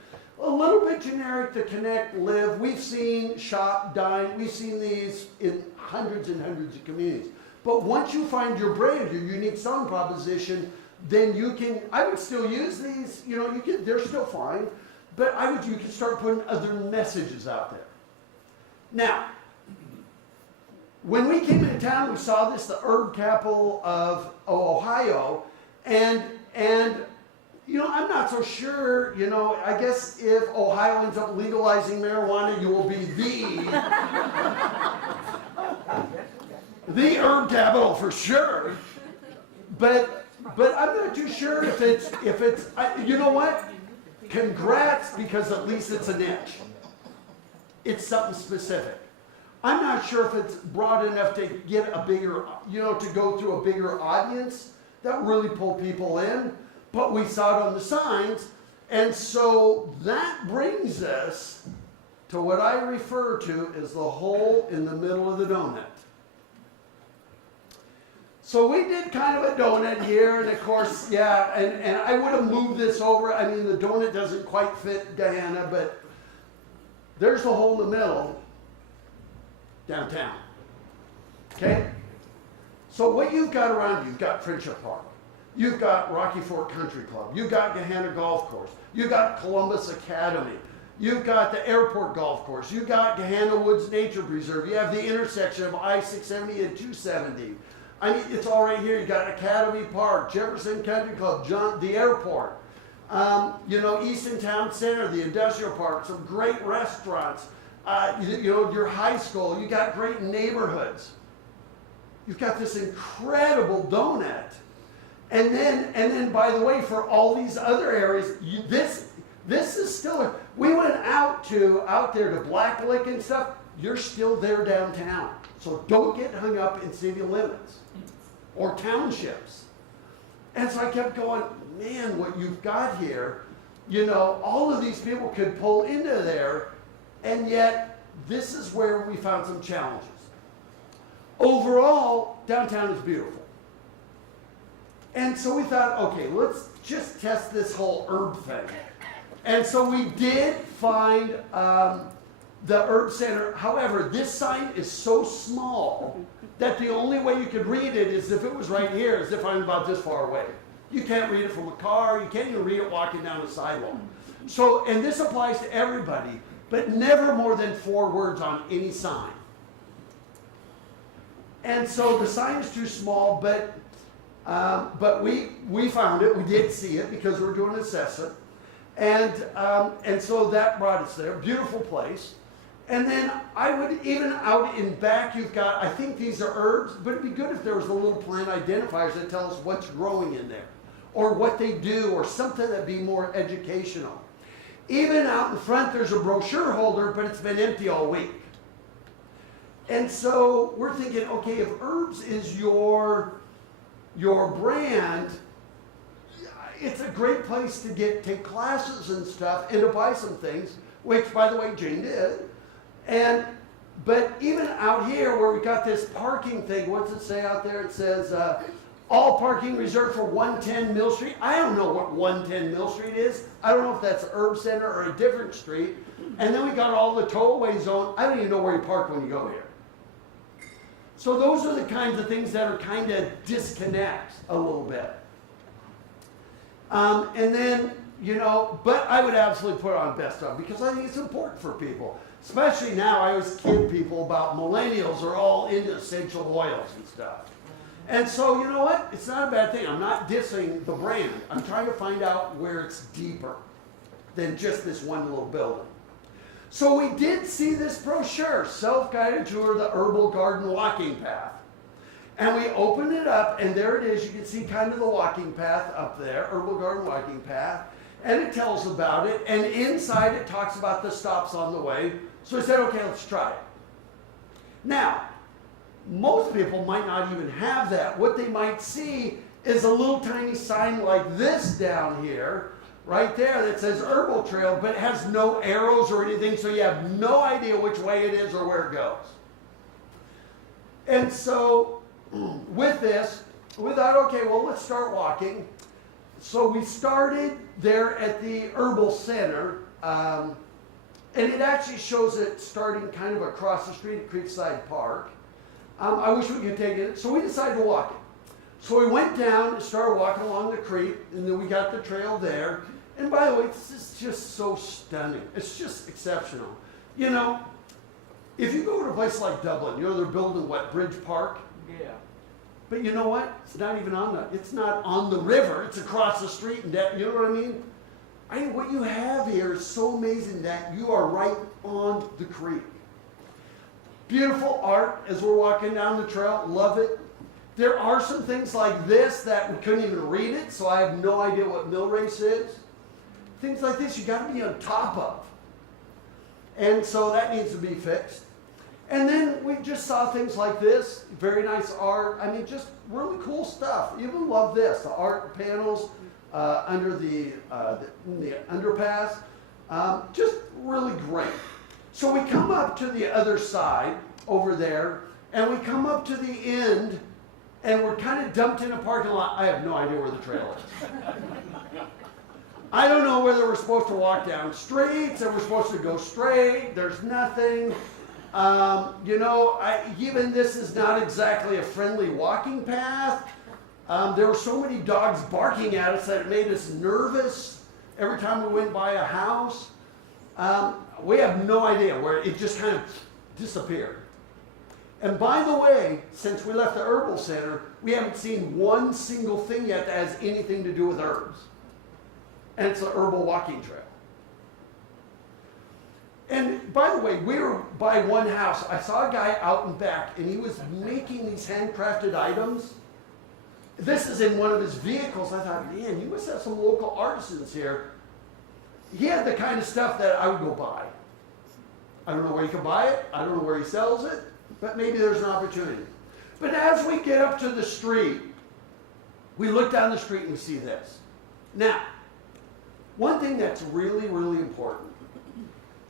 A little bit generic to connect, live. We've seen shop, dine. We've seen these in hundreds and hundreds of communities. But once you find your brand, your unique selling proposition, then you can, I would still use these, you know, they're still fine, but you can start putting other messages out there. Now, when we came into town, we saw this, the herb capital of Ohio, and you know, I'm not so sure, you know, I guess if Ohio ends up legalizing marijuana, you will be the herb capital for sure. But I'm not too sure if it's you know what? Congrats, because at least it's a niche. It's something specific. I'm not sure if it's broad enough to get a bigger, you know, to go through a bigger audience that really pull people in, but we saw it on the signs, and so that brings us to what I refer to as the hole in the middle of the donut. So we did kind of a donut here, and of course, yeah, and I would have moved this over. I mean, the donut doesn't quite fit Gahanna, but there's the hole in the middle, downtown. Okay? So what you've got around you, you've got Friendship Park. You've got Rocky Fork Country Club. You've got Gahanna Golf Course. You've got Columbus Academy. You've got the Airport Golf Course. You've got Gahanna Woods Nature Preserve. You have the intersection of I-670 and 270. I mean, it's all right here. You got Academy Park, Jefferson Country Club, the airport, you know, Easton Town Center, the industrial park, some great restaurants, you know, your high school. You got great neighborhoods. You've got this incredible donut, and then by the way, for all these other areas, this is still. We went out there to Black Lick and stuff. you're still there downtown. So don't get hung up in city limits or townships. And so I kept going, man, what you've got here, you know, all of these people could pull into there, and yet this is where we found some challenges. Overall, downtown is beautiful. And so we thought, okay, let's just test this whole herb thing. And so we did find the herb center. However, this sign is so small that the only way you could read it is if it was right here, as if I'm about this far away. You can't read it from a car. You can't even read it walking down a sidewalk. So, and this applies to everybody, but never more than 4 words on any sign. And so the sign is too small, but we found it. We did see it because we were doing an assessment. And so that brought us there. Beautiful place. And then I would, even out in back, you've got, I think these are herbs, but it'd be good if there was a little plant identifiers that tell us what's growing in there, or what they do, or something that'd be more educational. Even out in front, there's a brochure holder, but it's been empty all week. And so we're thinking, okay, if herbs is your brand, it's a great place to take classes and stuff and to buy some things, which, by the way, Jane did. But even out here where we got this parking thing, what's it say out there? It says, all parking reserved for 110 Mill Street. I don't know what 110 Mill Street is. I don't know if that's Herb Center or a different street. And then we got all the tollway zone. I don't even know where you park when you go here. So those are the kinds of things that are kind of disconnects a little bit. And then, you know, but I would absolutely put it on best of because I think it's important for people. Especially now, I always kid people about millennials are all into essential oils and stuff. And so, you know what? It's not a bad thing. I'm not dissing the brand. I'm trying to find out where it's deeper than just this one little building. So we did see this brochure, Self-Guided Tour, the Herbal Garden Walking Path. And we opened it up, and there it is. You can see kind of the walking path up there, Herbal Garden Walking Path. And it tells about it, and inside it talks about the stops on the way. So I said, okay, let's try it. Now, most people might not even have that. What they might see is a little tiny sign like this down here, right there, that says Herbal Trail, but it has no arrows or anything, so you have no idea which way it is or where it goes. And so, with this, we thought, okay, well, let's start walking. So we started there at the Herbal Center, and it actually shows it starting kind of across the street at Creekside Park. I wish we could take it. So we decided to walk it. So we went down and started walking along the creek, and then we got the trail there. And by the way, this is just so stunning. It's just exceptional. You know, if you go to a place like Dublin, you know they're building what, Bridge Park? Yeah. But you know what? It's not even it's not on the river. It's across the street, and you know what I mean? What you have here is so amazing that you are right on the creek. Beautiful art as we're walking down the trail. Love it. There are some things like this that we couldn't even read it, so I have no idea what mill race is. Things like this you got to be on top of. And so that needs to be fixed. And then we just saw things like this. Very nice art. I mean, just really cool stuff. Even love this. The art panels under the underpass. Just really great. So we come up to the other side over there, and we come up to the end, and we're kind of dumped in a parking lot. I have no idea where the trail is. I don't know whether we're supposed to walk down streets and we're supposed to go straight. There's nothing. You know, even this is not exactly a friendly walking path. There were so many dogs barking at us that it made us nervous every time we went by a house. We have no idea where it just kind of disappeared. And by the way, since we left the Herbal Center, we haven't seen one single thing yet that has anything to do with herbs. And it's a herbal walking trail. And by the way, we were by one house. I saw a guy out and back, and he was making these handcrafted items. This is in one of his vehicles. I thought, man, you must have some local artisans here. He had the kind of stuff that I would go buy. I don't know where you can buy it. I don't know where he sells it, but maybe there's an opportunity. But as we get up to the street, we look down the street and we see this. Now, one thing that's really, really important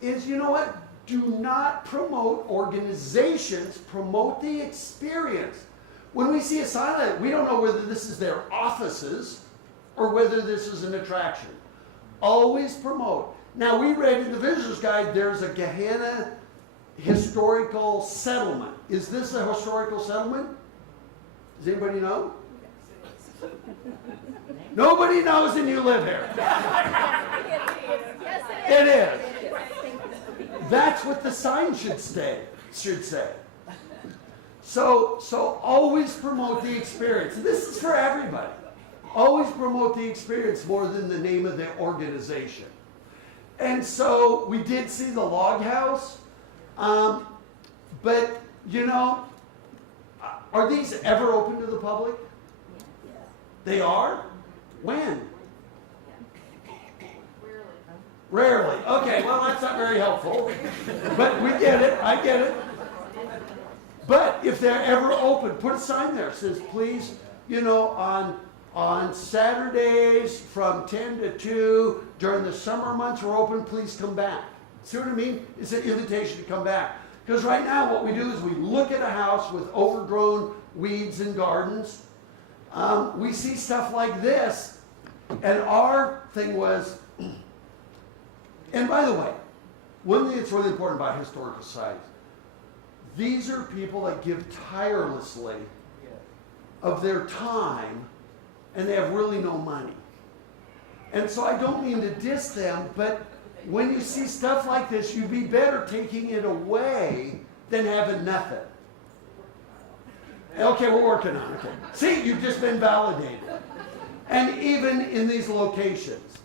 is, you know what? Do not promote organizations, promote the experience. When we see a sign like that, we don't know whether this is their offices or whether this is an attraction. Always promote. Now, we read in the visitor's guide there's a Gahanna historical settlement. Is this a historical settlement? Does anybody know? Nobody knows and you live here. It is. That's what the sign should say. So always promote the experience. And this is for everybody. Always promote the experience more than the name of the organization. And so we did see the log house. But, you know, are these ever open to the public? They are? When? Rarely. Okay, well, that's not very helpful. But we get it. I get it. But if they're ever open, put a sign there that says, please, you know, on Saturdays from 10 to 2, during the summer months we're open, please come back. See what I mean? It's an invitation to come back. Because right now what we do is we look at a house with overgrown weeds and gardens. We see stuff like this, and our thing was, and by the way, one thing that's really important about historical sites, these are people that give tirelessly of their time, and they have really no money. And so I don't mean to diss them, but when you see stuff like this, you'd be better taking it away than having nothing. Okay, we're working on it. Okay. See, you've just been validated. And even in these locations.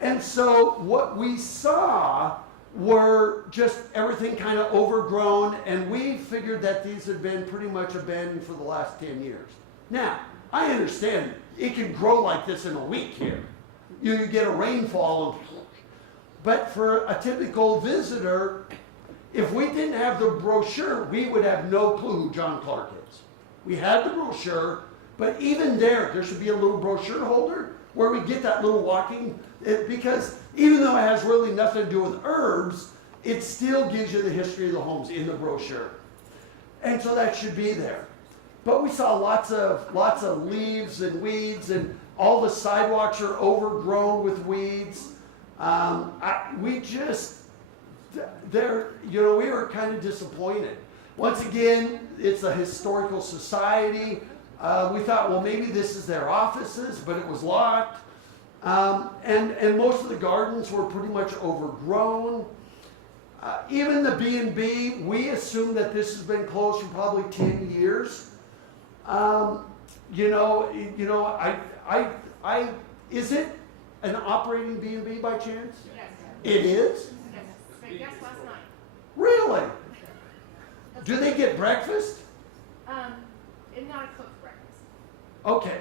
And so what we saw were just everything kind of overgrown, and we figured that these had been pretty much abandoned for the last 10 years. Now, I understand it can grow like this in a week here. You get a rainfall, but for a typical visitor, if we didn't have the brochure, we would have no clue who John Clark is. We had the brochure, but even there should be a little brochure holder where we get that little walking, because even though it has really nothing to do with herbs, it still gives you the history of the homes in the brochure. And so that should be there. But we saw lots of leaves and weeds, and all the sidewalks are overgrown with weeds. We were kind of disappointed. Once again, it's a historical society. We thought, well, maybe this is their offices, but it was locked. And most of the gardens were pretty much overgrown. Even the B&B, we assume that this has been closed for probably 10 years. Is it an operating B&B by chance? Yes. It is? Yes. Spent guest last night. Really? Do they get breakfast? It's not a cooked breakfast. Okay.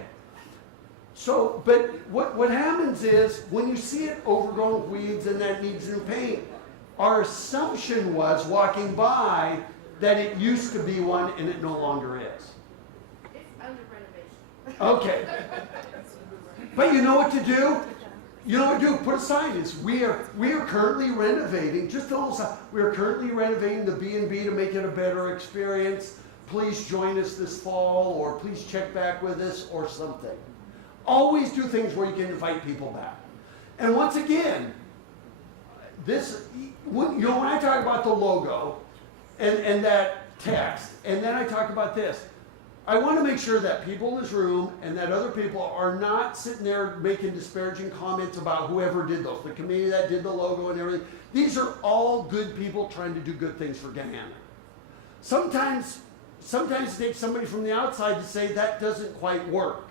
So, but what happens is when you see it overgrown with weeds and that needs new paint, our assumption was walking by that it used to be one and it no longer is. It's under renovation. Okay. But you know what to do? You know what to do? Put a sign. We are currently renovating, just a little sign. We are currently renovating the B&B to make it a better experience. Please join us this fall, or please check back with us, or something. Always do things where you can invite people back. And once again, when I talk about the logo and that text, and then I talk about this, I want to make sure that people in this room and that other people are not sitting there making disparaging comments about whoever did those, the committee that did the logo and everything. These are all good people trying to do good things for Gahanna. Sometimes it takes somebody from the outside to say that doesn't quite work.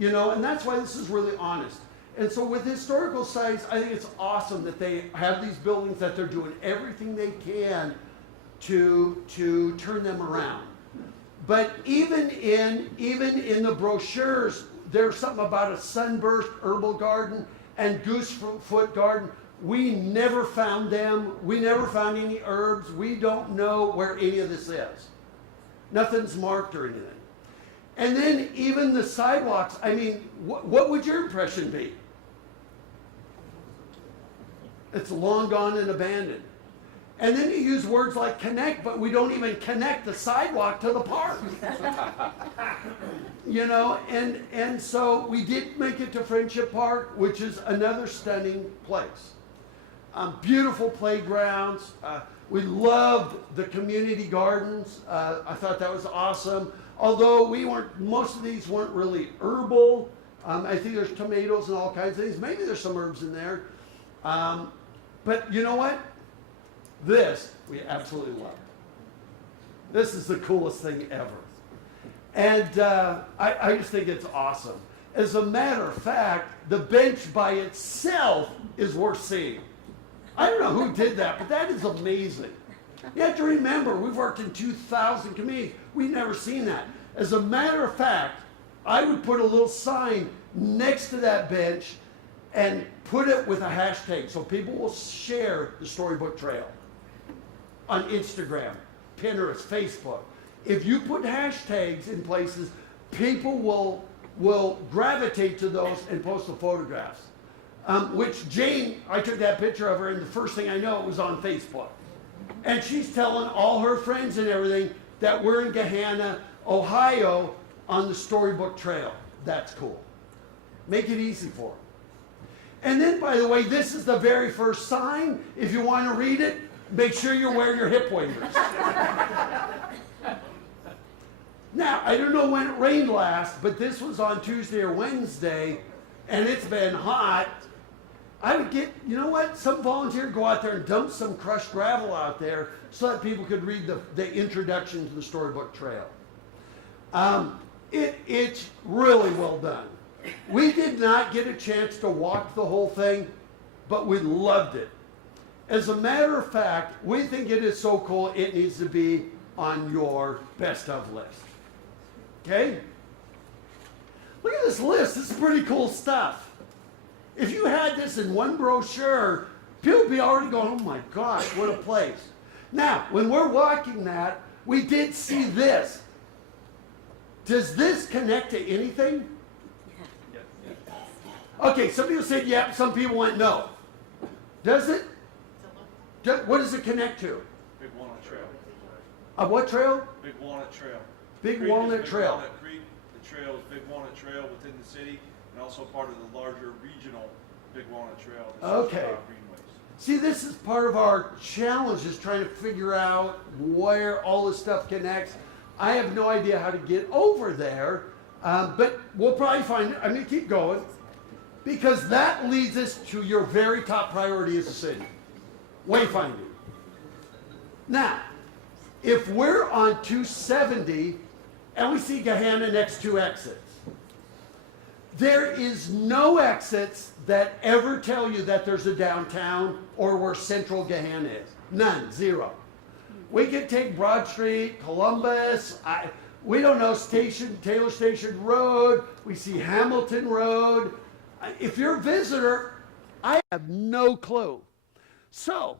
And that's why this is really honest. And so with historical sites, I think it's awesome that they have these buildings, that they're doing everything they can to turn them around. But even in the brochures, there's something about a sunburst herbal garden and goosefoot garden. We never found them. We never found any herbs. We don't know where any of this is. Nothing's marked or anything. And then even the sidewalks, I mean, what would your impression be? It's long gone and abandoned. And then you use words like connect, but we don't even connect the sidewalk to the park. You know, and so we did make it to Friendship Park, which is another stunning place. Beautiful playgrounds. We loved the community gardens. I thought that was awesome. Although most of these weren't really herbal. I think there's tomatoes and all kinds of things. Maybe there's some herbs in there. But you know what? This we absolutely love. This is the coolest thing ever. And I just think it's awesome. As a matter of fact, the bench by itself is worth seeing. I don't know who did that, but that is amazing. You have to remember, we've worked in 2,000 communities. We've never seen that. As a matter of fact, I would put a little sign next to that bench and put it with a hashtag so people will share the Storybook Trail on Instagram, Pinterest, Facebook. If you put hashtags in places, people will gravitate to those and post the photographs. Which Jane, I took that picture of her, and the first thing I know, it was on Facebook. And she's telling all her friends and everything that we're in Gahanna, Ohio, on the Storybook Trail. That's cool. Make it easy for them. And then, by the way, this is the very first sign. If you want to read it, make sure you wear your hip waders. Now, I don't know when it rained last, but this was on Tuesday or Wednesday, and it's been hot. I would get, you know what, some volunteer go out there and dump some crushed gravel out there so that people could read the introduction to the Storybook Trail. It's really well done. We did not get a chance to walk the whole thing, but we loved it. As a matter of fact, we think it is so cool it needs to be on your best of list. Okay? Look at this list. This is pretty cool stuff. If you had this in one brochure, people would be already going, oh my gosh, what a place. Now, when we're walking that, we did see this. Does this connect to anything? Okay, some people said yeah, some people went no. Does it? What does it connect to? Big Walnut Trail. A what trail? Big Walnut Trail. Big Creek is Walnut Big Trail. Walnut Creek. The trail is Big Walnut Trail within the city, and also part of the larger regional Big Walnut Trail. Okay. Greenways. See, this is part of our challenge, is trying to figure out where all this stuff connects. I have no idea how to get over there, but we'll probably find it. I'm going to keep going, because that leads us to your very top priority as a city, wayfinding. Now, if we're on 270 and we see Gahanna next to exits, there is no exits that ever tell you that there's a downtown or where central Gahanna is. None, zero. We could take Broad Street, Columbus, we don't know Taylor Station Road, we see Hamilton Road. If you're a visitor, I have no clue. So,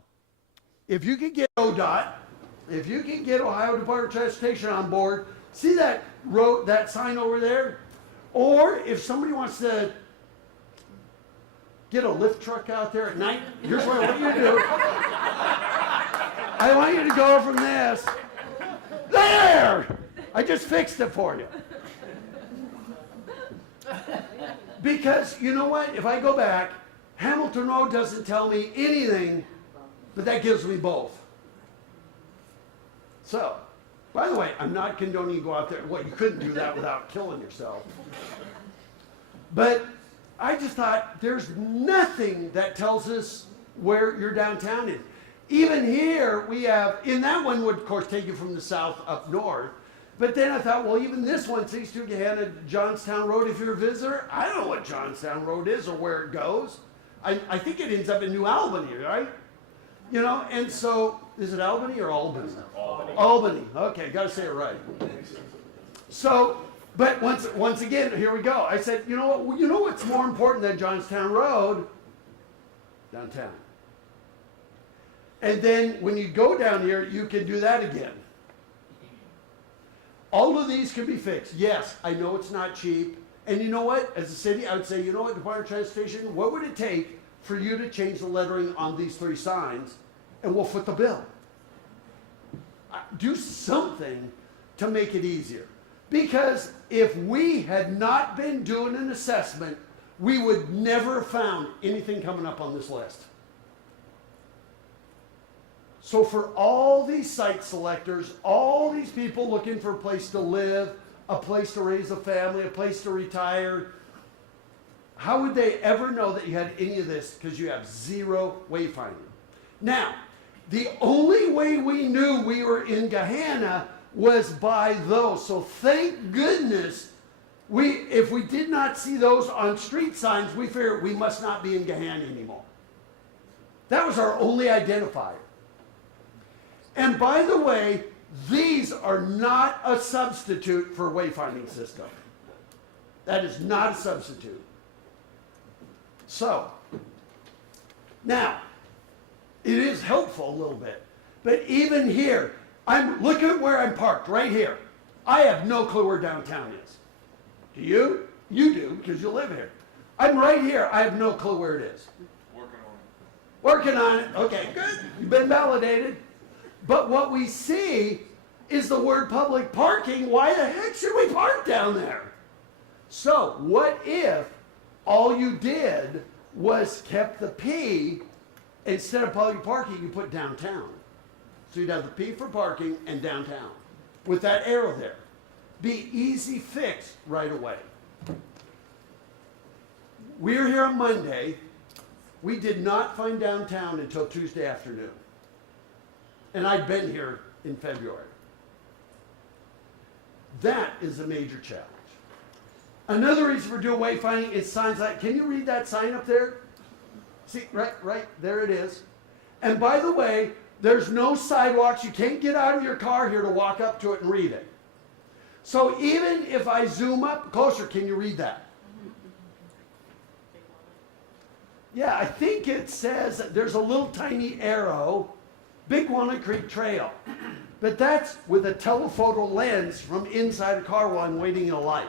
if you could get ODOT, if you can get Ohio Department of Transportation on board, see that road, that sign over there? Or if somebody wants to get a lift truck out there at night, here's what I want you to do. I want you to go from this. There! I just fixed it for you. Because, you know what? If I go back, Hamilton Road doesn't tell me anything, but that gives me both. So, by the way, I'm not condoning you go out there. Well, you couldn't do that without killing yourself. But I just thought there's nothing that tells us where your downtown is. Even here, we have, in that one would, of course, take you from the south up north. But then I thought, well, even this one, 62 Gahanna, Johnstown Road, if you're a visitor, I don't know what Johnstown Road is or where it goes. I think it ends up in New Albany, right? You know, and so, is it Albany or Albany? Albany. Albany. Okay, got to say it right. So, but once again, here we go. I said, you know what? You know what's more important than Johnstown Road? Downtown. And then when you go down here, you can do that again. All of these can be fixed. Yes, I know it's not cheap. And you know what? As a city, I would say, you know what, Department of Transportation, what would it take for you to change the lettering on these 3 signs, and we'll foot the bill. Do something to make it easier. Because if we had not been doing an assessment, we would never have found anything coming up on this list. So for all these site selectors, all these people looking for a place to live, a place to raise a family, a place to retire, how would they ever know that you had any of this? Because you have 0 wayfinding. Now, the only way we knew we were in Gahanna was by those. So thank goodness, if we did not see those on street signs, we figured we must not be in Gahanna anymore. That was our only identifier. And by the way, these are not a substitute for a wayfinding system. That is not a substitute. So, now, it is helpful a little bit. But even here, look at where I'm parked, right here. I have no clue where downtown is. Do you? You do, because you live here. I'm right here. I have no clue where it is. Working on it. Okay, good. You've been validated. But what we see is the word public parking. Why the heck should we park down there? So, what if all you did was kept the P, instead of public parking, you put downtown. So you'd have the P for parking and downtown with that arrow there. Be easy fix right away. We're here on Monday. We did not find downtown until Tuesday afternoon. And I'd been here in February. That is a major challenge. Another reason for doing wayfinding is signs like, can you read that sign up there? See, right, there it is. And by the way, there's no sidewalks. You can't get out of your car here to walk up to it and read it. So even if I zoom up closer, can you read that? Yeah, I think it says that there's a little tiny arrow, Big Walnut Creek Trail. But that's with a telephoto lens from inside a car while I'm waiting in a light.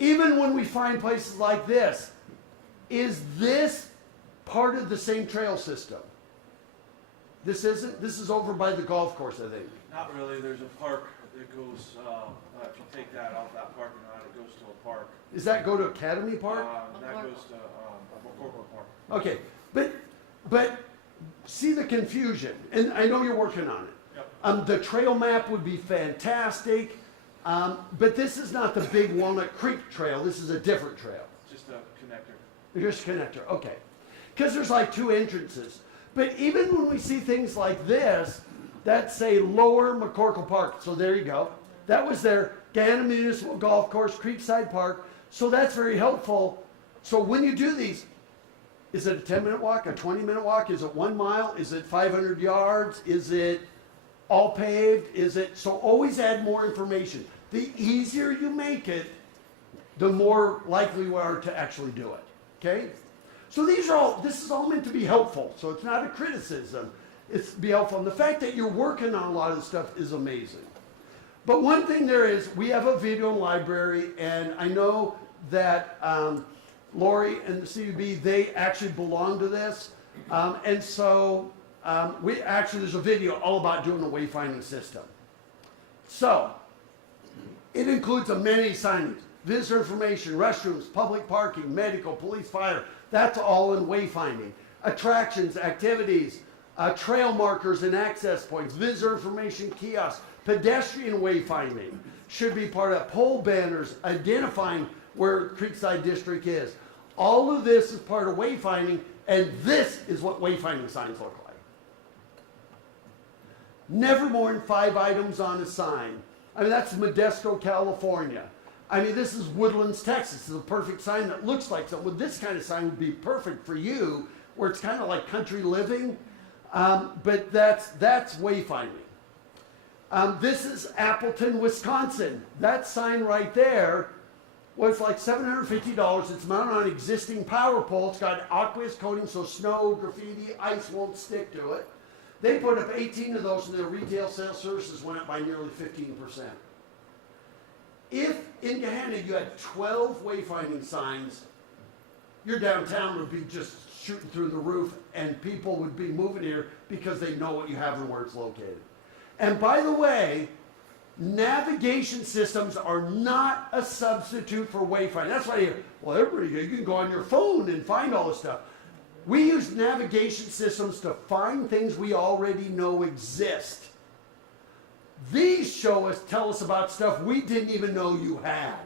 Even when we find places like this, is this part of the same trail system? This isn't? This is over by the golf course, I think. Not really. There's a park that goes, if you take that off that parking lot, it goes to a park. Does that go to Academy Park? That goes to Herbal Park. Okay, but see the confusion, and I know you're working on it. Yep. The trail map would be fantastic, but this is not the Big Walnut Creek Trail. This is a different trail. Just a connector. Here's a connector, okay. Because there's like 2 entrances. But even when we see things like this, that say Lower McCorkle Park. So there you go. That was their Gahanna Municipal Golf Course, Creekside Park. So that's very helpful. So when you do these, is it a 10-minute walk, a 20-minute walk? Is it 1 mile? Is it 500 yards? Is it all paved? So always add more information. The easier you make it, the more likely we are to actually do it. Okay? So this is all meant to be helpful. So it's not a criticism. It's to be helpful. And the fact that you're working on a lot of this stuff is amazing. But one thing there is, we have a video library, and I know that Lori and the CUB, they actually belong to this. And so there's a video all about doing a wayfinding system. So it includes amenity signage, visitor information, restrooms, public parking, medical, police, fire. That's all in wayfinding. Attractions, activities, trail markers and access points, visitor information kiosks, pedestrian wayfinding should be part of pole banners identifying where Creekside District is. All of this is part of wayfinding, and this is what wayfinding signs look like. Never more than 5 items on a sign. I mean, that's Modesto, California. I mean, this is Woodlands, Texas. This is a perfect sign that looks like something. Well, this kind of sign would be perfect for you, where it's kind of like country living, but that's wayfinding. This is Appleton, Wisconsin. That sign right there Well, it's like $750. It's mounted on an existing power pole. It's got aqueous coating so snow, graffiti, ice won't stick to it. They put up 18 of those and their retail sales services went up by nearly 15%. If in Gahanna you had 12 wayfinding signs, your downtown would be just shooting through the roof and people would be moving here because they know what you have and where it's located. And by the way, navigation systems are not a substitute for wayfinding. That's why you can go on your phone and find all this stuff. We use navigation systems to find things we already know exist. These tell us about stuff we didn't even know you had.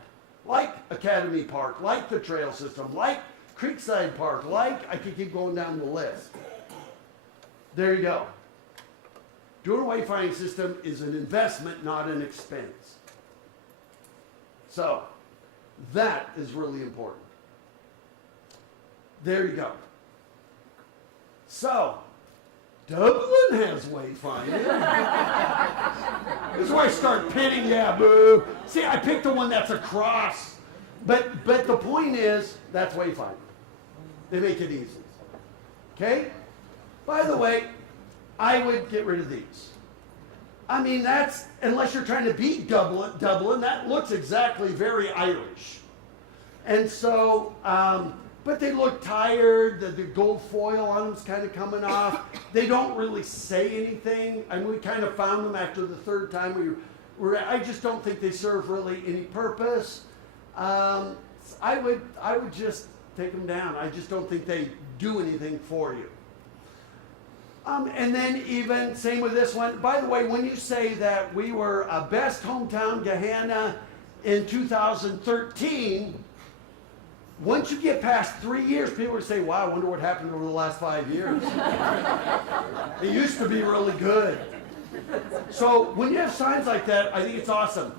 Like Academy Park, like the trail system, like Creekside Park, I could keep going down the list. There you go. Doing a wayfinding system is an investment, not an expense. So, that is really important. There you go. So, Dublin has wayfinding. This is where I start pitting, yeah, boo. See, I picked the one that's across. But the point is, that's wayfinding. They make it easy. Okay? By the way, I would get rid of these. I mean, that's, unless you're trying to beat Dublin, that looks exactly very Irish. And so, but they look tired, the gold foil on them's kind of coming off. They don't really say anything. I mean, we kind of found them after the third time I just don't think they serve really any purpose. I would just take them down. I just don't think they do anything for you. And then even, same with this one. By the way, when you say that we were best hometown Gahanna in 2013, once you get past 3 years, people would say, wow, I wonder what happened over the last 5 years. It used to be really good. So when you have signs like that, I think it's awesome.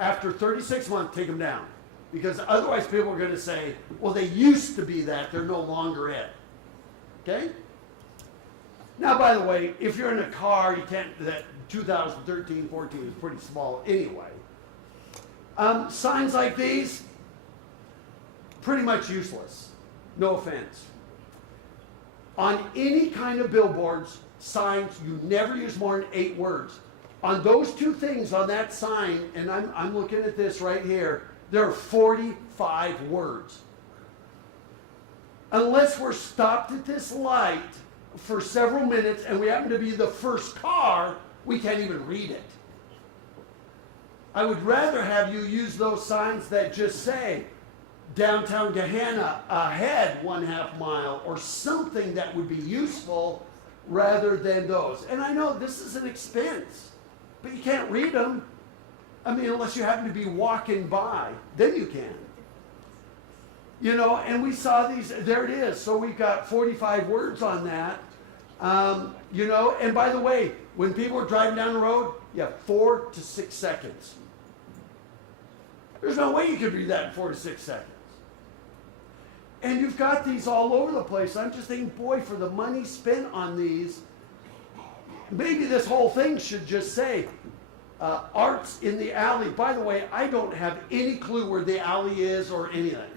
After 36 months, take them down. Because otherwise people are going to say, well, they used to be that, they're no longer it. Okay? Now, by the way, if you're in a car, you can't, that 2013, 14 is pretty small anyway. Signs like these, pretty much useless. No offense. On any kind of billboards, signs, you never use more than 8 words. On those 2 things on that sign, and I'm looking at this right here, there are 45 words. Unless we're stopped at this light for several minutes and we happen to be the first car, we can't even read it. I would rather have you use those signs that just say downtown Gahanna ahead 1/2 mile or something that would be useful rather than those. And I know this is an expense, but you can't read them. I mean, unless you happen to be walking by, then you can. You know, and we saw these, there it is. So we've got 45 words on that. You know, and by the way, when people are driving down the road, you have 4 to 6 seconds. There's no way you could read that in 4 to 6 seconds. And you've got these all over the place. I'm just thinking, boy, for the money spent on these, maybe this whole thing should just say, arts in the alley. By the way, I don't have any clue where the alley is or anything.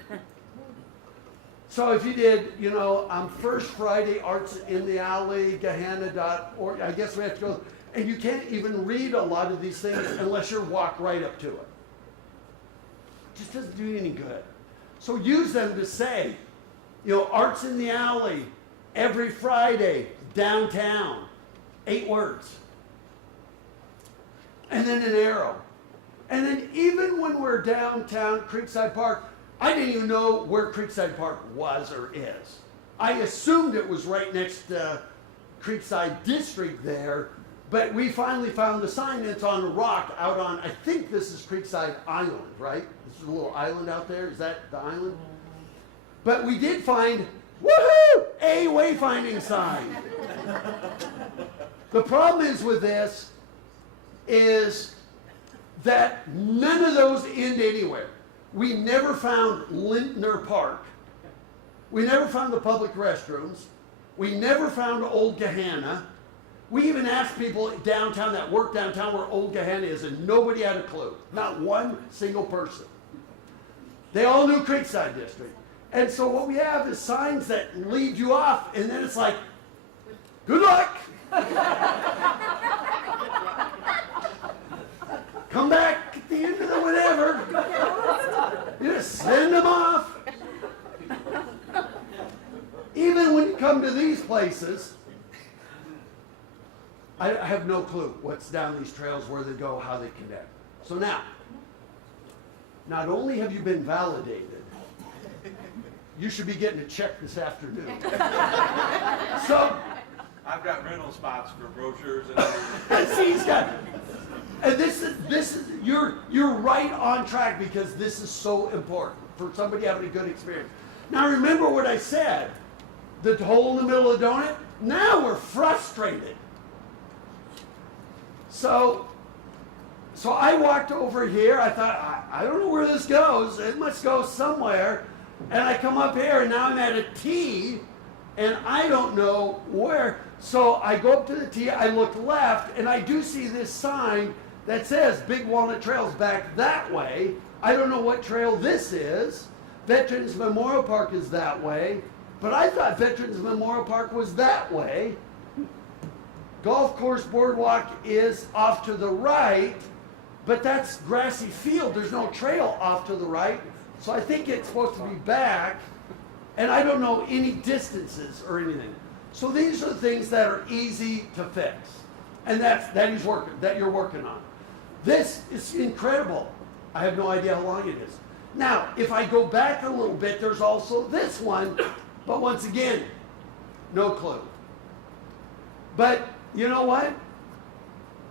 So if you did, you know, First Friday Arts in the Alley, Gahanna.org, I guess we have to go, and you can't even read a lot of these things unless you walk right up to it. It just doesn't do you any good. So use them to say, you know, Arts in the Alley, every Friday, downtown, 8 words. And then an arrow. And then even when we're downtown Creekside Park, I didn't even know where Creekside Park was or is. I assumed it was right next to Creekside District there, but we finally found the sign and it's on a rock out on, I think this is Creekside Island, right? This is a little island out there. Is that the island? But we did find, woohoo, a wayfinding sign. The problem is with this is that none of those end anywhere. We never found Lintner Park. We never found the public restrooms. We never found Old Gahanna. We even asked people downtown that work downtown where Old Gahanna is, and nobody had a clue. Not one single person. They all knew Creekside District. And so what we have is signs that lead you off, and then it's like, good luck. Come back at the end of the whatever. You just send them off. Even when you come to these places, I have no clue what's down these trails, where they go, how they connect. So now, not only have you been validated, you should be getting a check this afternoon. So, I've got rental spots for brochures and everything. see, he's got, and this is you're right on track, because this is so important for somebody having a good experience. Now remember what I said, the hole in the middle of the donut. Now we're frustrated. So I walked over here. I thought, I don't know where this goes. It must go somewhere. And I come up here, and now I'm at a T, and I don't know where. So I go up to the T, I look left, and I do see this sign that says Big Walnut Trail's back that way. I don't know what trail this is. Veterans Memorial Park is that way, but I thought Veterans Memorial Park was that way. Golf Course Boardwalk is off to the right, but that's grassy field. There's no trail off to the right. So I think it's supposed to be back, and I don't know any distances or anything. So these are the things that are easy to fix, and that you're working on. This is incredible. I have no idea how long it is. Now, if I go back a little bit, there's also this one, but once again, no clue. But you know what?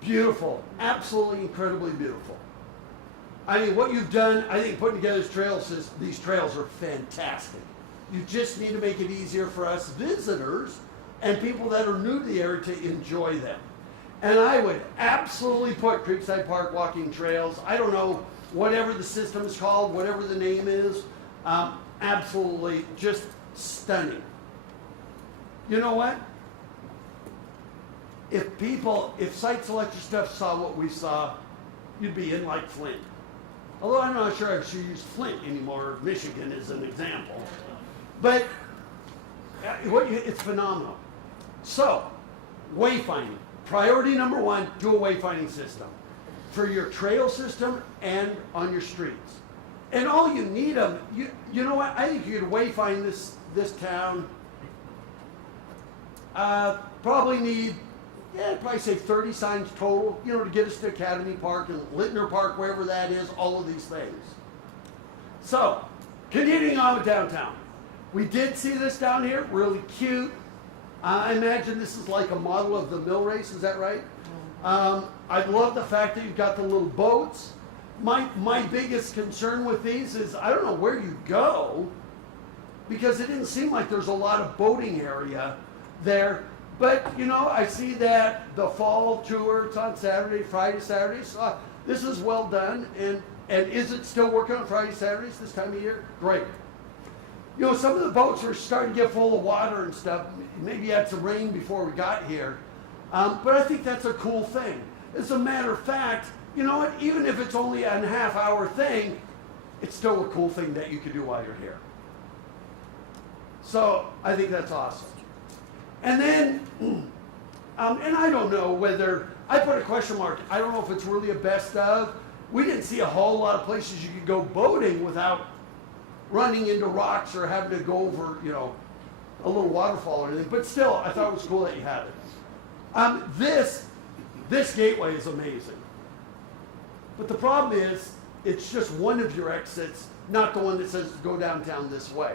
Beautiful, absolutely incredibly beautiful. I mean, what you've done, I think putting together these trails are fantastic. You just need to make it easier for us visitors and people that are new to the area to enjoy them. And I would absolutely put Creekside Park walking trails, I don't know, whatever the system is called, whatever the name is, absolutely just stunning. You know what? If Site Selector stuff saw what we saw, you'd be in like Flint. Although I'm not sure I should use Flint anymore, Michigan as an example. But it's phenomenal. So, wayfinding. Priority number one, do a wayfinding system for your trail system and on your streets. And all you need them, you know what, I think you could wayfind this town. Probably need, probably say 30 signs total, to get us to Academy Park and Littner Park, wherever that is, all of these things. So, continuing on with downtown. We did see this down here, really cute. I imagine this is like a model of the mill race, is that right? I love the fact that you've got the little boats. My biggest concern with these is I don't know where you go, because it didn't seem like there's a lot of boating area there. But, I see that the fall tour, it's on Saturday, Friday, Saturday. So this is well done. And is it still working on Friday, Saturdays this time of year? Great. Some of the boats are starting to get full of water and stuff. Maybe you had some rain before we got here. But I think that's a cool thing. As a matter of fact, you know what? Even if it's only a half-hour thing, it's still a cool thing that you can do while you're here. So I think that's awesome. And then, and I don't know whether, I put a question mark. I don't know if it's really a best of. We didn't see a whole lot of places you could go boating without running into rocks or having to go over, a little waterfall or anything. But still, I thought it was cool that you had it. This gateway is amazing. But the problem is, it's just one of your exits, not the one that says to go downtown this way.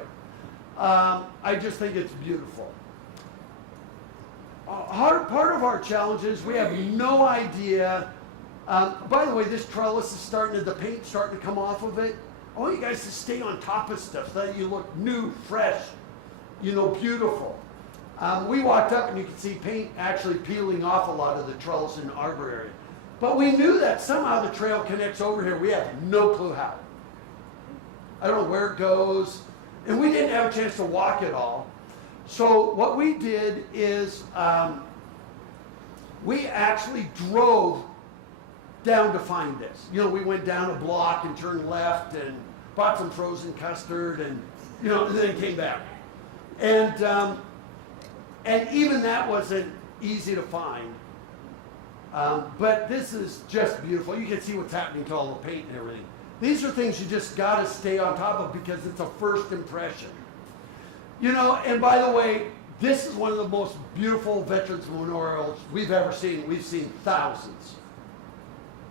I just think it's beautiful. Part of our challenge is we have no idea. By the way, this trellis is the paint's starting to come off of it. I want you guys to stay on top of stuff so that you look new, fresh, beautiful. We walked up and you could see paint actually peeling off a lot of the trellis in the arbor area. But we knew that somehow the trail connects over here. We have no clue how. I don't know where it goes. And we didn't have a chance to walk it all. So what we did is we actually drove down to find this. We went down a block and turned left. And bought some frozen custard, and and then came back. And even that wasn't easy to find. But this is just beautiful. You can see what's happening to all the paint and everything. These are things you just got to stay on top of because it's a first impression. And by the way, this is one of the most beautiful veterans memorials we've ever seen. We've seen thousands.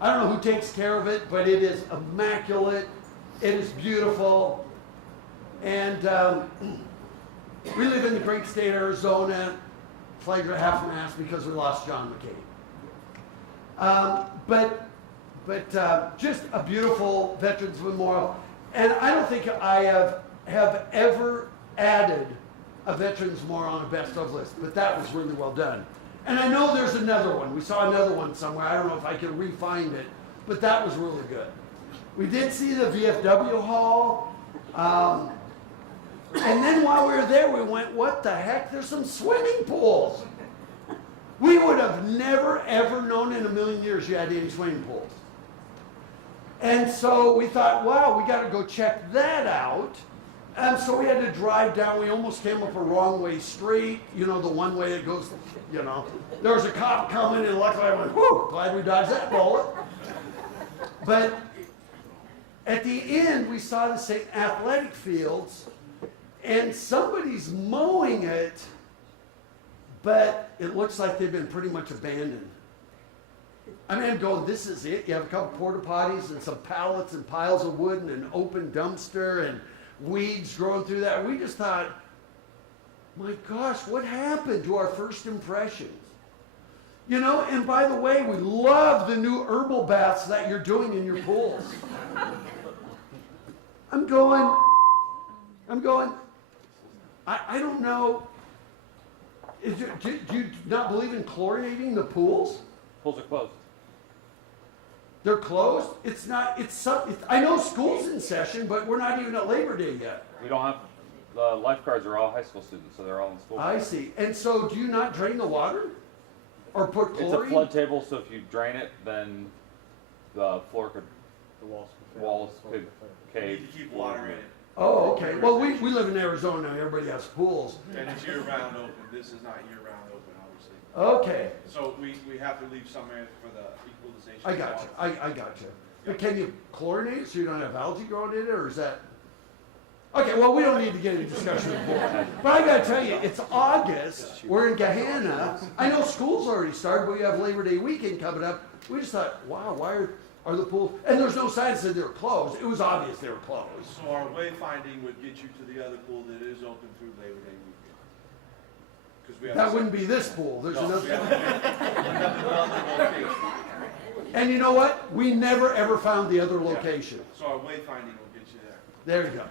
I don't know who takes care of it, but it is immaculate. It is beautiful. And we live in the great state of Arizona. Flagrant half-mast because we lost John McCain. But just a beautiful veterans memorial. And I don't think I have ever added a veterans memorial on a best of list, but that was really well done. And I know there's another one. We saw another one somewhere. I don't know if I can re-find it, but that was really good. We did see the VFW hall. And then while we were there, we went, what the heck? There's some swimming pools. We would have never, ever known in a million years you had any swimming pools. And so we thought, wow, we got to go check that out. And so we had to drive down. We almost came up a wrong way street, the one way that goes, There was a cop coming, and luckily I went, whew, glad we dodged that bullet. But at the end, we saw the same athletic fields, and somebody's mowing it, but it looks like they've been pretty much abandoned. I mean, I'm going, this is it. You have a couple porta potties and some pallets and piles of wood and an open dumpster and weeds growing through that. We just thought, my gosh, what happened to our first impressions? And by the way, we love the new herbal baths that you're doing in your pools. I'm going, I don't know. Do you not believe in chlorinating the pools? Pools are closed. They're closed? I know school's in session, but we're not even at Labor Day yet. We don't have, the lifeguards are all high school students, so they're all in school. I see. And so do you not drain the water? Or put chlorine? It's a flood table, so if you drain it, then the floor could, walls could You cave. need to keep water in it. Oh, okay. Well, we live in Arizona. Everybody has pools. And it's year-round open. This is not year-round open, obviously. Okay. So we have to leave some in for the equalization. I got you. I got you. But can you chlorinate it so you don't have algae growing in it, or is that? Okay, well, we don't need to get into discussion of pool. But I got to tell you, it's August. We're in Gahanna. I know school's already started, but we have Labor Day weekend coming up. We just thought, wow, why are the pools? And there's no signs that they're closed. It was obvious they were closed. So our wayfinding would get you to the other pool that is open through Labor Day weekend. 'Cause we have That a- wouldn't be this pool. There's No, another. we have another location. And you know what? We never ever found the other location. So our wayfinding will get you there. There you go.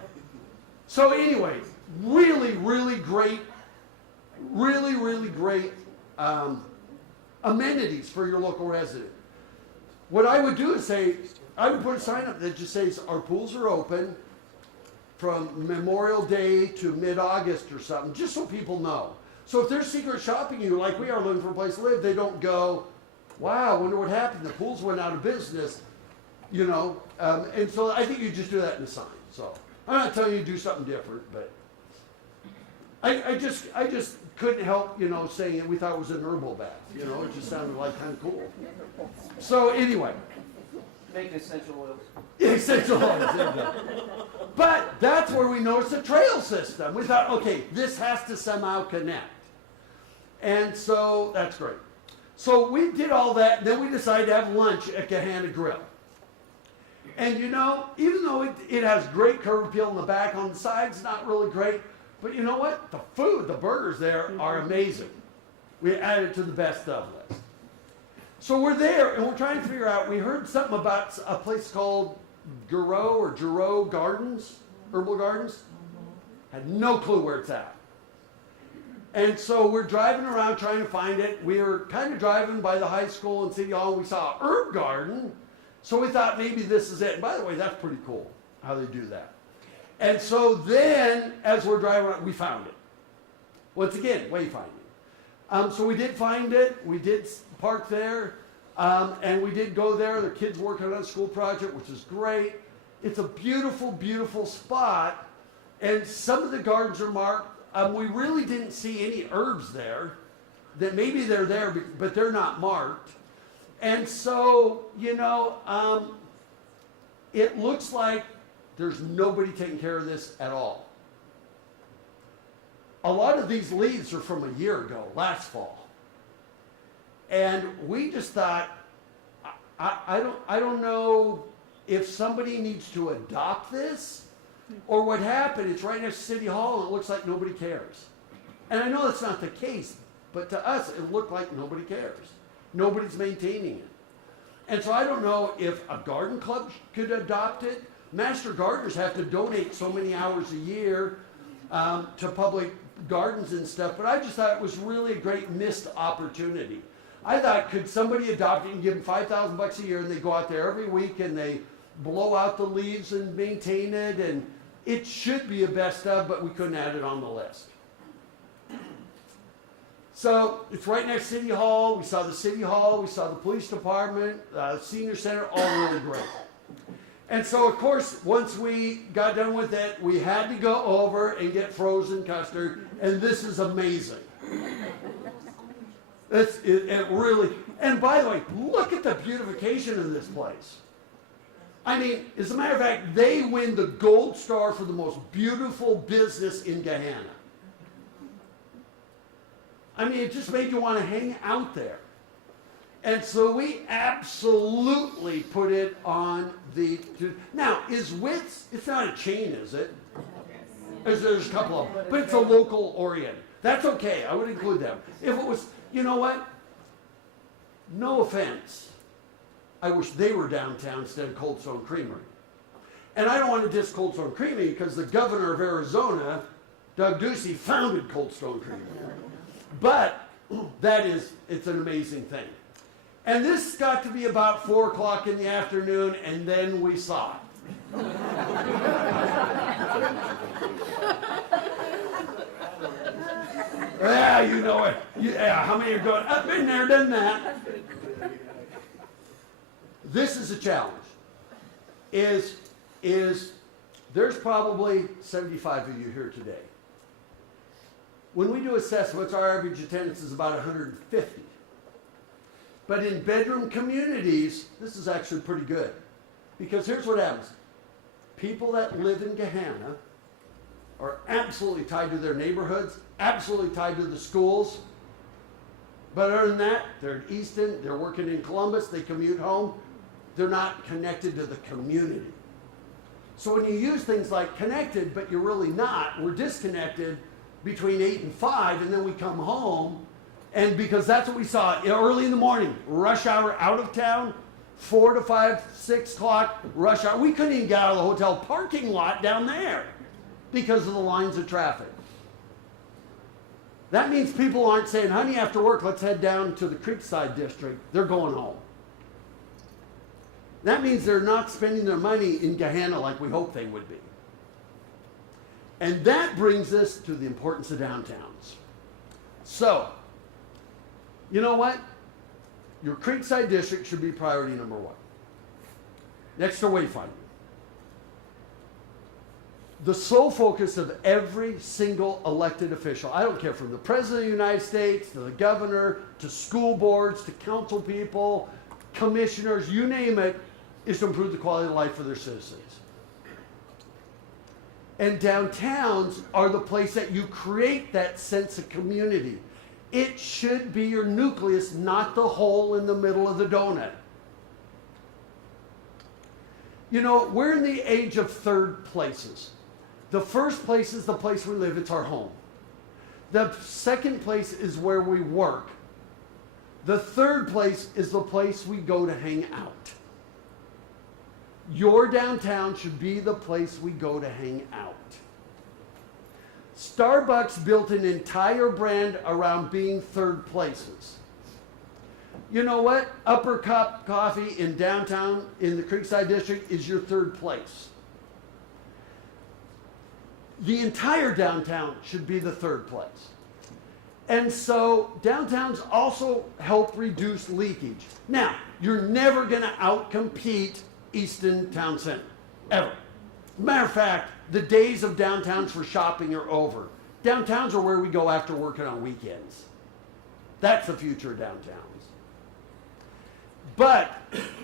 So anyway, really, really great amenities for your local resident. What I would do is say, I would put a sign up that just says, our pools are open from Memorial Day to mid-August or something, just so people know. So if they're secret shopping you like we are looking for a place to live, they don't go, wow, I wonder what happened. The pools went out of business, and so I think you just do that in the sign. So I'm not telling you to do something different, but I just couldn't help, saying it. We thought it was an herbal bath, it just sounded like kind of cool. So anyway. Make essential oils. Essential oils, there you go. But that's where we noticed the trail system. We thought, okay, this has to somehow connect. And so that's great. So we did all that, then we decided to have lunch at Gahanna Grill. And even though it has great curb appeal in the back, on the sides, not really great, but you know what? The food, the burgers there are amazing. We added it to the best of list. So we're there, and we're trying to figure out, we heard something about a place called Giroux Gardens, Herbal Gardens. Had no clue where it's at. And so we're driving around trying to find it. We were kind of driving by the high school and City Hall, and we saw a herb garden. So we thought maybe this is it. And by the way, that's pretty cool how they do that. And so then, as we're driving around, we found it. Once again, wayfinding. So we did find it. We did park there. And we did go there. The kids working on a school project, which is great. It's a beautiful, beautiful spot. And some of the gardens are marked. We really didn't see any herbs there. That maybe they're there, but they're not marked. And so, it looks like there's nobody taking care of this at all. A lot of these leaves are from a year ago, last fall. And we just thought, I don't know if somebody needs to adopt this or what happened. It's right next to City Hall and it looks like nobody cares. And I know that's not the case, but to us it looked like nobody cares. Nobody's maintaining it. And so I don't know if a garden club could adopt it. Master gardeners have to donate so many hours a year to public gardens and stuff, but I just thought it was really a great missed opportunity. I thought, could somebody adopt it and give them $5,000 a year, and they go out there every week and they blow out the leaves and maintain it, and it should be a best of, but we couldn't add it on the list. So it's right next to City Hall. We saw the City Hall, we saw the police department, senior center, all really great. And so, of course, once we got done with it, we had to go over and get frozen custard, and this is amazing. It really, and by the way, look at the beautification of this place. I mean, as a matter of fact, they win the gold star for the most beautiful business in Gahanna. I mean, it just made you want to hang out there. And so we absolutely put it on the, now, is Wits, it's not a chain, is it? There's a couple of them, but it's a local oriented. That's okay, I would include them. If it was, you know what? No offense. I wish they were downtown instead of Cold Stone Creamery. And I don't want to diss Cold Stone Creamery because the governor of Arizona, Doug Ducey, founded Cold Stone Creamery. But it's an amazing thing. And this got to be about 4 o'clock in the afternoon, and then we saw it. Yeah, you know it. Yeah, how many are going, I've been there, done that. This is a challenge. There's probably 75 of you here today. When we do assessments, our average attendance is about 150. But in bedroom communities, this is actually pretty good. Because here's what happens. People that live in Gahanna are absolutely tied to their neighborhoods, absolutely tied to the schools. But other than that, they're in Easton, they're working in Columbus, they commute home. They're not connected to the community. So when you use things like connected, but you're really not, we're disconnected between 8 and 5, and then we come home, and because that's what we saw early in the morning, rush hour out of town, 4 to 5, 6 o'clock, rush hour. We couldn't even get out of the hotel parking lot down there because of the lines of traffic. That means people aren't saying, honey, after work, let's head down to the Creekside district. They're going home. That means they're not spending their money in Gahanna like we hoped they would be. And that brings us to the importance of downtowns. So, you know what? Your Creekside district should be priority number 1. Next to Wayfinding. The sole focus of every single elected official, I don't care from the President of the United States, to the governor, to school boards, to council people, commissioners, you name it, is to improve the quality of life for their citizens. And downtowns are the place that you create that sense of community. It should be your nucleus, not the hole in the middle of the donut. You know, we're in the age of third places. The first place is the place we live, it's our home. The second place is where we work. The third place is the place we go to hang out. Your downtown should be the place we go to hang out. Starbucks built an entire brand around being third places. You know what? Upper Cup Coffee in downtown, in the Creekside District, is your third place. The entire downtown should be the third place. And so downtowns also help reduce leakage. Now, you're never going to outcompete Easton Town Center. Ever. Matter of fact, the days of downtowns for shopping are over. Downtowns are where we go after working on weekends. That's the future of downtowns. But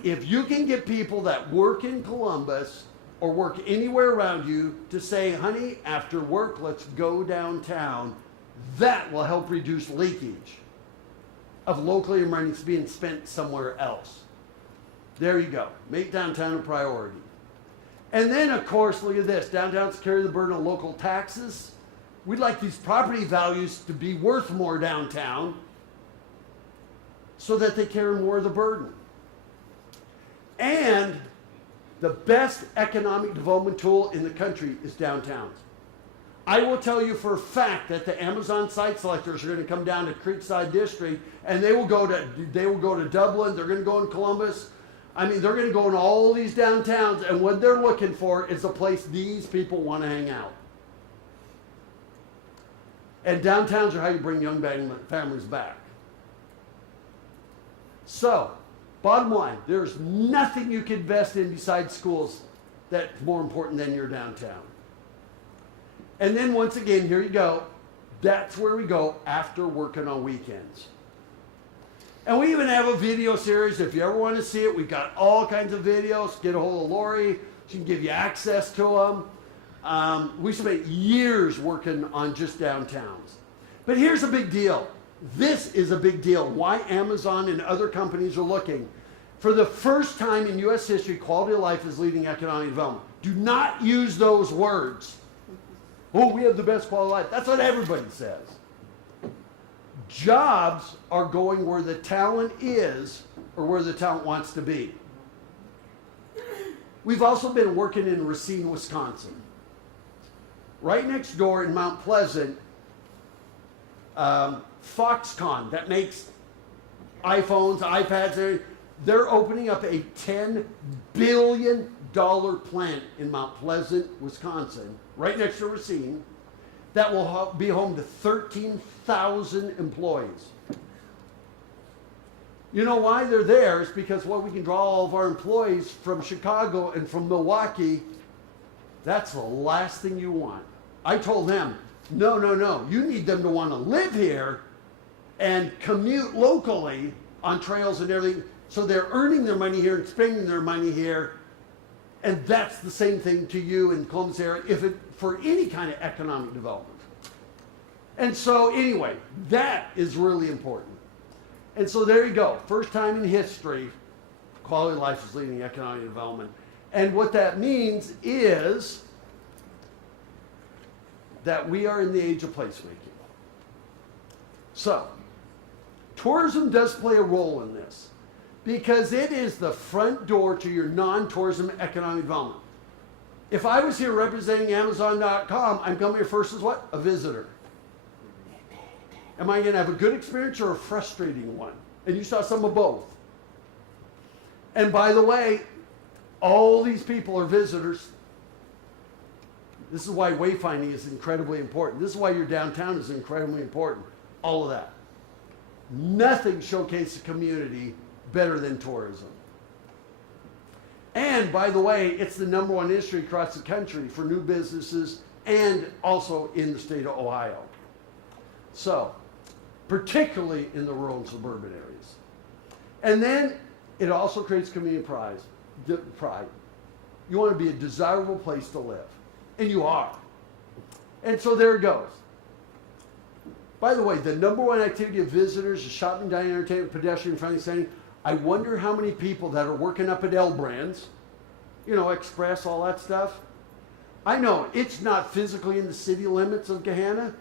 if you can get people that work in Columbus or work anywhere around you to say, honey, after work, let's go downtown, that will help reduce leakage of locally earnings being spent somewhere else. There you go. Make downtown a priority. And then, of course, look at this. Downtowns carry the burden of local taxes. We'd like these property values to be worth more downtown so that they carry more of the burden. And the best economic development tool in the country is downtowns. I will tell you for a fact that the Amazon site selectors are going to come down to Creekside District, and they will go to Dublin. They're going to go in Columbus. I mean, they're going to go in all these downtowns, and what they're looking for is a place these people want to hang out. And downtowns are how you bring young families back. So, bottom line, there's nothing you can invest in besides schools that's more important than your downtown. And then once again, here you go. That's where we go after working on weekends. And we even have a video series. If you ever want to see it, we've got all kinds of videos. Get a hold of Lori. She can give you access to them. We spent years working on just downtowns. But here's a big deal. This is a big deal. Why Amazon and other companies are looking. For the first time in U.S. history, quality of life is leading economic development. Do not use those words. Oh, we have the best quality of life. That's what everybody says. Jobs are going where the talent is or where the talent wants to be. We've also been working in Racine, Wisconsin. Right next door in Mount Pleasant, Foxconn, that makes iPhones, iPads, they're opening up a $10 billion plant in Mount Pleasant, Wisconsin, right next to Racine, that will be home to 13,000 employees. You know why they're there? It's because, well, we can draw all of our employees from Chicago and from Milwaukee. That's the last thing you want. I told them, no. You need them to want to live here and commute locally on trails and everything. So they're earning their money here and spending their money here. And that's the same thing to you in Columbus area for any kind of economic development. And so anyway, that is really important. And so there you go. First time in history, quality of life is leading economic development. And what that means is that we are in the age of placemaking. So, tourism does play a role in this because it is the front door to your non-tourism economic development. If I was here representing Amazon.com, I'm coming here first as what? A visitor. Am I going to have a good experience or a frustrating one? And you saw some of both. And by the way, all these people are visitors. This is why wayfinding is incredibly important. This is why your downtown is incredibly important. All of that. Nothing showcases a community better than tourism. And by the way, it's the #1 industry across the country for new businesses and also in the state of Ohio. So, particularly in the rural and suburban areas. And then it also creates community pride. You want to be a desirable place to live. And you are. And so there it goes. By the way, the #1 activity of visitors is shopping, dining, entertainment, pedestrian friendly setting. I wonder how many people that are working up at L Brands, Express, all that stuff. I know it's not physically in the city limits of Gahanna.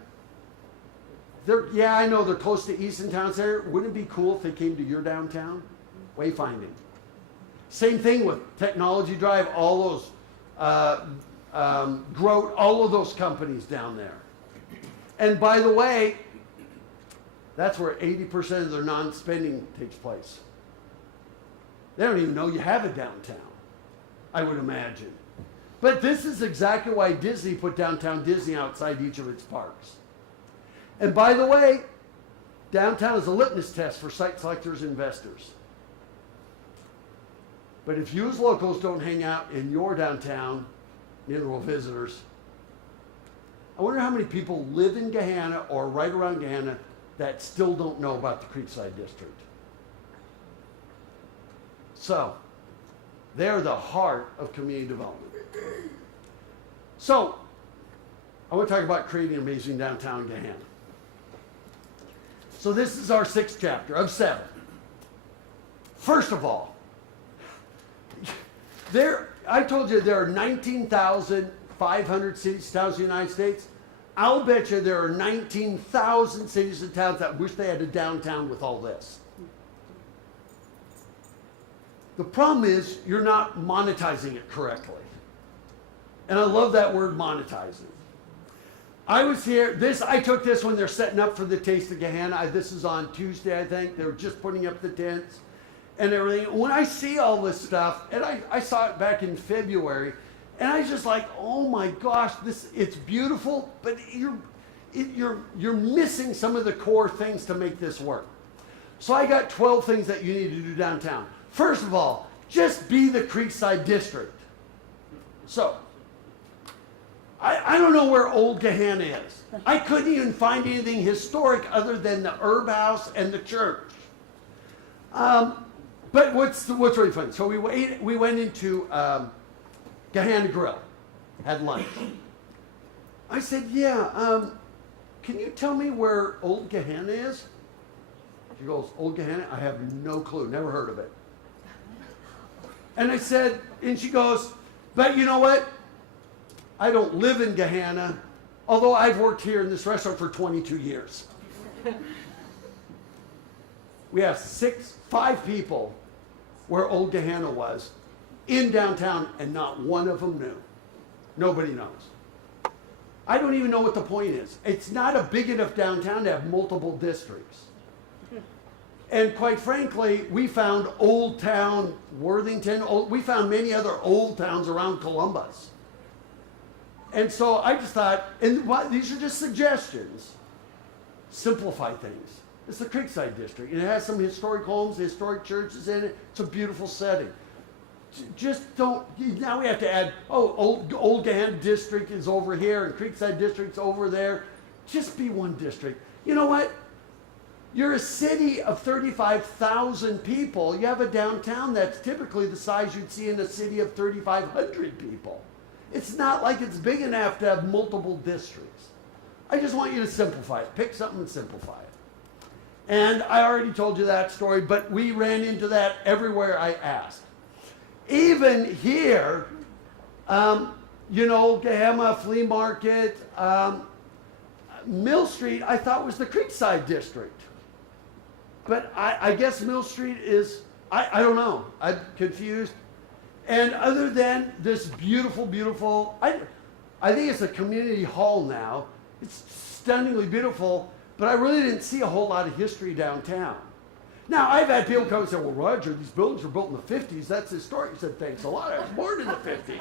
I know they're close to Easton Town Center. Wouldn't it be cool if they came to your downtown? Wayfinding. Same thing with Technology Drive, all those, Grote, all of those companies down there. And by the way, that's where 80% of their non-spending takes place. They don't even know you have a downtown, I would imagine. But this is exactly why Disney put Downtown Disney outside each of its parks. And by the way, downtown is a litmus test for site selectors and investors. But if you as locals don't hang out in your downtown, neither will visitors. I wonder how many people live in Gahanna or right around Gahanna that still don't know about the Creekside District. So, they're the heart of community development. So, I want to talk about creating amazing downtown Gahanna. So this is our 6th chapter of 7. First of all, I told you there are 19,500 cities and towns in the United States. I'll bet you there are 19,000 cities and towns that wish they had a downtown with all this. The problem is you're not monetizing it correctly. And I love that word, monetizing. I was here, I took this when they're setting up for the Taste of Gahanna. This is on Tuesday, I think. They were just putting up the tents and everything. When I see all this stuff, and I saw it back in February, and I was just like, oh my gosh, it's beautiful, but you're missing some of the core things to make this work. So I got 12 things that you need to do downtown. First of all, just be the Creekside District. So, I don't know where Old Gahanna is. I couldn't even find anything historic other than the herb house and the church. But what's really fun? So we went into Gahanna Grill, had lunch. I said, yeah, can you tell me where Old Gahanna is? She goes, Old Gahanna? I have no clue, never heard of it. And I said, and she goes, but you know what? I don't live in Gahanna, although I've worked here in this restaurant for 22 years. We have 5 people where Old Gahanna was in downtown, and not one of them knew. Nobody knows. I don't even know what the point is. It's not a big enough downtown to have multiple districts. And quite frankly, we found Old Town Worthington, we found many other old towns around Columbus. And so I just thought, and these are just suggestions, simplify things. It's the Creekside District, and it has some historic homes, historic churches in it. It's a beautiful setting. Just don't, now we have to add, Old Gahanna District is over here, and Creekside District's over there. Just be one district. You know what? You're a city of 35,000 people. You have a downtown that's typically the size you'd see in a city of 3,500 people. It's not like it's big enough to have multiple districts. I just want you to simplify it. Pick something and simplify it. And I already told you that story, but we ran into that everywhere I asked. Even here, Gahanna Flea Market, Mill Street, I thought was the Creekside District. But I guess Mill Street is, I don't know, I'm confused. And other than this beautiful, beautiful, I think it's a community hall now. It's stunningly beautiful, but I really didn't see a whole lot of history downtown. Now, I've had people come and say, well, Roger, these buildings were built in the 50s. That's historic. I said, thanks a lot. I was born in the 50s.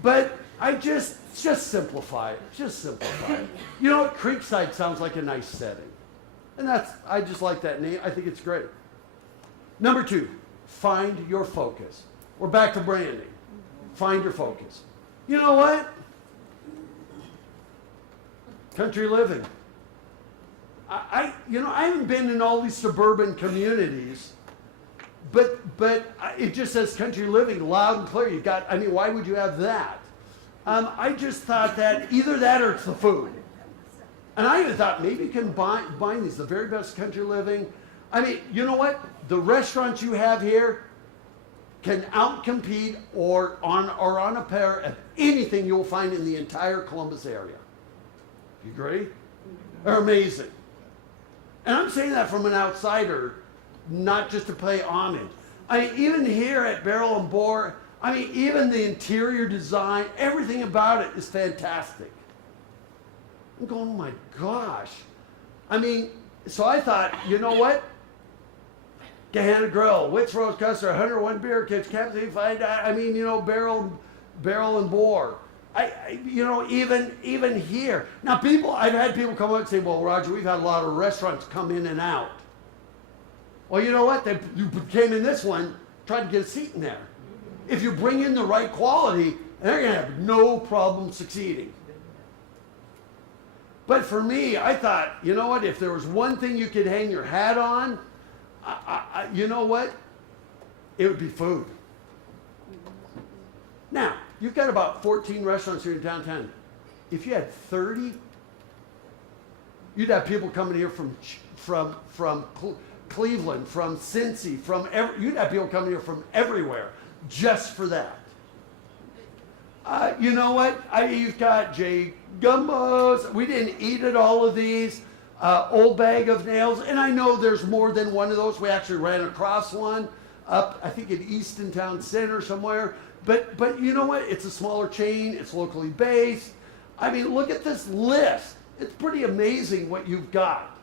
But I just simplify it. Just simplify it. You know what? Creekside sounds like a nice setting. And I just like that name. I think it's great. Number 2, find your focus. We're back to branding. Find your focus. You know what? Country living. I haven't been in all these suburban communities, but it just says country living loud and clear. Why would you have that? I just thought that either that or it's the food. And I even thought maybe you can buy these, the very best country living. You know what? The restaurants you have here can outcompete or on a par of anything you'll find in the entire Columbus area. You agree? They're amazing. And I'm saying that from an outsider, not just to pay homage. Even here at Barrel and Boar, even the interior design, everything about it is fantastic. I'm going, oh my gosh. So I thought, you know what? Gahanna Grill, Wits Rose Custer, 101 Beer Kitchen, Captain Barrel and Boar. Even here. Now I've had people come up and say, well, Roger, we've had a lot of restaurants come in and out. Well, you know what? You came in this one, tried to get a seat in there. If you bring in the right quality, they're going to have no problem succeeding. But for me, I thought, you know what? If there was one thing you could hang your hat on, you know what? It would be food. Now, you've got about 14 restaurants here in downtown. If you had 30, you'd have people coming here from Cleveland, from Cincy, you'd have people coming here from everywhere just for that. You know what? You've got J. Gumbos. We didn't eat at all of these. Old Bag of Nails. And I know there's more than one of those. We actually ran across one up, I think, in Easton Town Center somewhere. But you know what? It's a smaller chain. It's locally based. I mean, look at this list. It's pretty amazing what you've got.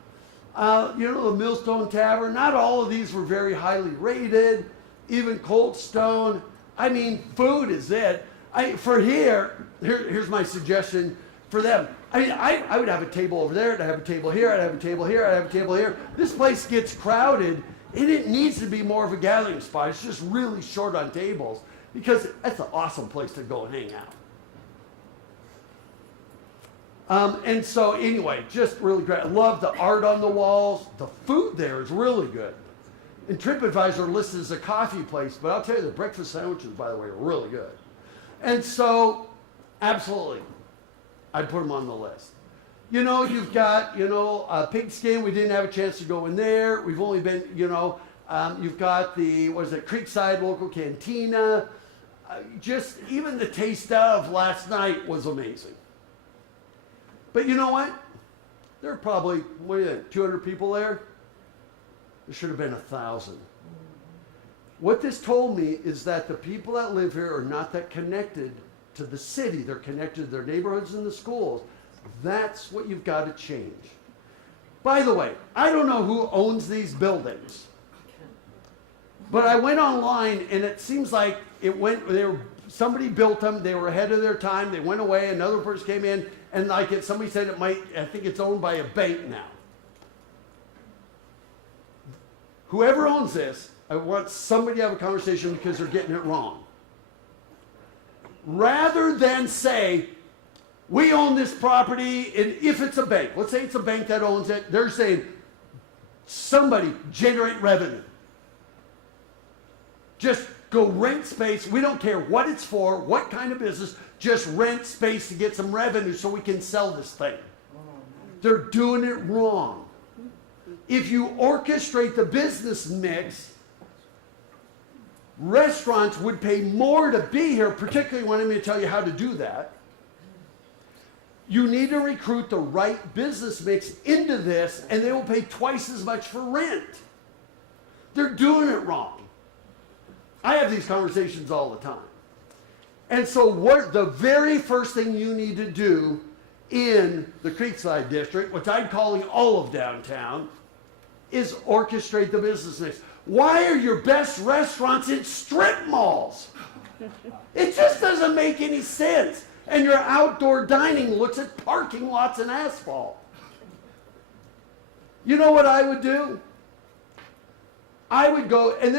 You know, the Millstone Tavern. Not all of these were very highly rated. Even Cold Stone. I mean, food is it. Here's my suggestion for them. I mean, I would have a table over there, I'd have a table here, I'd have a table here, I'd have a table here. This place gets crowded, and it needs to be more of a gathering spot. It's just really short on tables, because that's an awesome place to go and hang out. And so anyway, just really great. I love the art on the walls. The food there is really good. And TripAdvisor listed as a coffee place, but I'll tell you, the breakfast sandwiches, by the way, are really good. And so, absolutely, I'd put them on the list. You know, you've got, Pigskin. We didn't have a chance to go in there. We've only been, you've got the, Creekside Local Cantina. Just even the taste of last night was amazing. But you know what? There are probably, 200 people there? There should have been 1,000. What this told me is that the people that live here are not that connected to the city. They're connected to their neighborhoods and the schools. That's what you've got to change. By the way, I don't know who owns these buildings, but I went online and it seems like somebody built them. They were ahead of their time. They went away. Another person came in, and somebody said I think it's owned by a bank now. Whoever owns this, I want somebody to have a conversation because they're getting it wrong. Rather than say, we own this property, and if it's a bank, let's say it's a bank that owns it, they're saying, somebody generate revenue. Just go rent space. We don't care what it's for, what kind of business, just rent space to get some revenue so we can sell this thing. They're doing it wrong. If you orchestrate the business mix, restaurants would pay more to be here, particularly when I'm going to tell you how to do that. You need to recruit the right business mix into this, and they will pay twice as much for rent. They're doing it wrong. I have these conversations all the time. And so the very first thing you need to do in the Creekside District, which I'm calling all of downtown, is orchestrate the business mix. Why are your best restaurants in strip malls? It just doesn't make any sense. And your outdoor dining looks at parking lots and asphalt. You know what I would do? I would go, and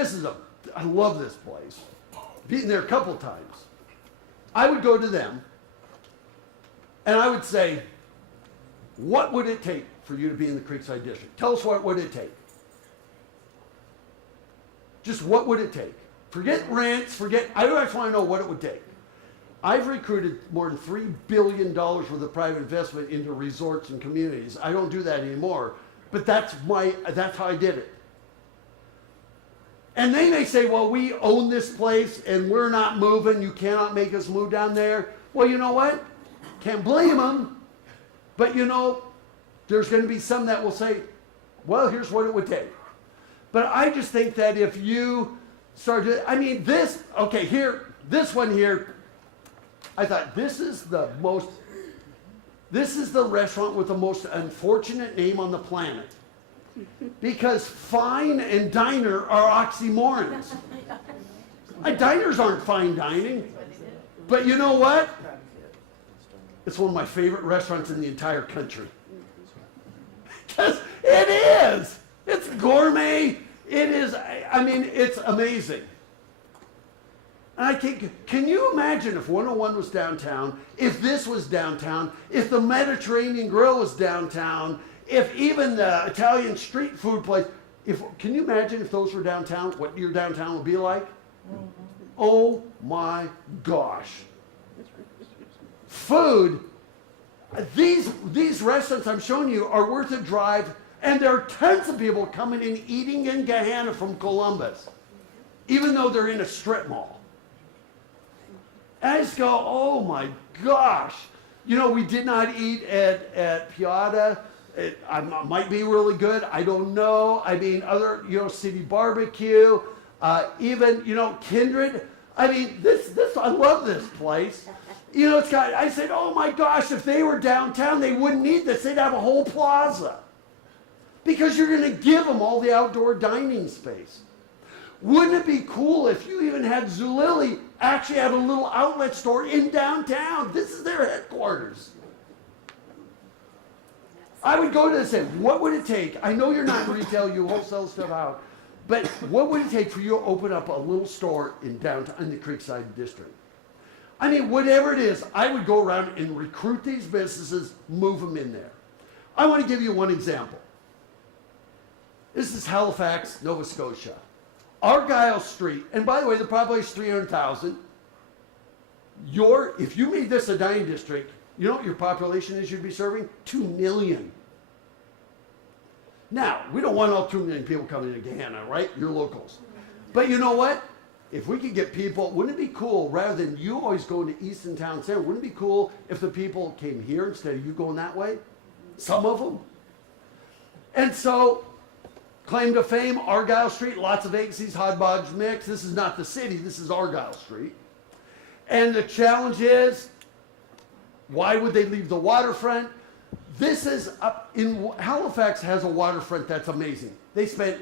I love this place. Been there a couple times. I would go to them, and I would say, what would it take for you to be in the Creekside District? Tell us what would it take. Just what would it take? Forget rents, I just want to know what it would take. I've recruited more than $3 billion worth of private investment into resorts and communities. I don't do that anymore, but that's how I did it. And they may say, well, we own this place and we're not moving. You cannot make us move down there. Well, you know what? Can't blame them. But there's going to be some that will say, well, here's what it would take. But I just think that if you start to, this one here, I thought this is the restaurant with the most unfortunate name on the planet. Because fine and diner are oxymorons. Diners aren't fine dining. But you know what? It's one of my favorite restaurants in the entire country. Because it is. It's gourmet. It is, I mean, it's amazing. And can you imagine if 101 was downtown, if this was downtown, if the Mediterranean Grill was downtown, if even the Italian street food place, can you imagine if those were downtown, what your downtown would be like? Oh my gosh. Food, these restaurants I'm showing you are worth a drive, and there are tons of people coming in eating in Gahanna from Columbus, even though they're in a strip mall. And I just go, oh my gosh. You know, we did not eat at Piata. It might be really good. I don't know. I mean, other, City Barbecue, even, Kindred. I mean, I love this place. I said, oh my gosh, if they were downtown, they wouldn't need this. They'd have a whole plaza. Because you're going to give them all the outdoor dining space. Wouldn't it be cool if you even had Zulily actually have a little outlet store in downtown? This is their headquarters. I would go to this and say, what would it take? I know you're not in retail, you wholesale stuff out, but what would it take for you to open up a little store in downtown, in the Creekside district? I mean, whatever it is, I would go around and recruit these businesses, move them in there. I want to give you one example. This is Halifax, Nova Scotia. Argyle Street, and by the way, the population is 300,000. If you made this a dining district, you know what your population is you'd be serving? 2 million. Now, we don't want all 2 million people coming to Gahanna, right? You're locals. But you know what? If we could get people, wouldn't it be cool, rather than you always going to Easton Town Center, wouldn't it be cool if the people came here instead of you going that way? Some of them. And so, claim to fame, Argyle Street, lots of vacancies, hodgepodge mix. This is not the city, this is Argyle Street. And the challenge is, why would they leave the waterfront? This is up in Halifax has a waterfront that's amazing. They spent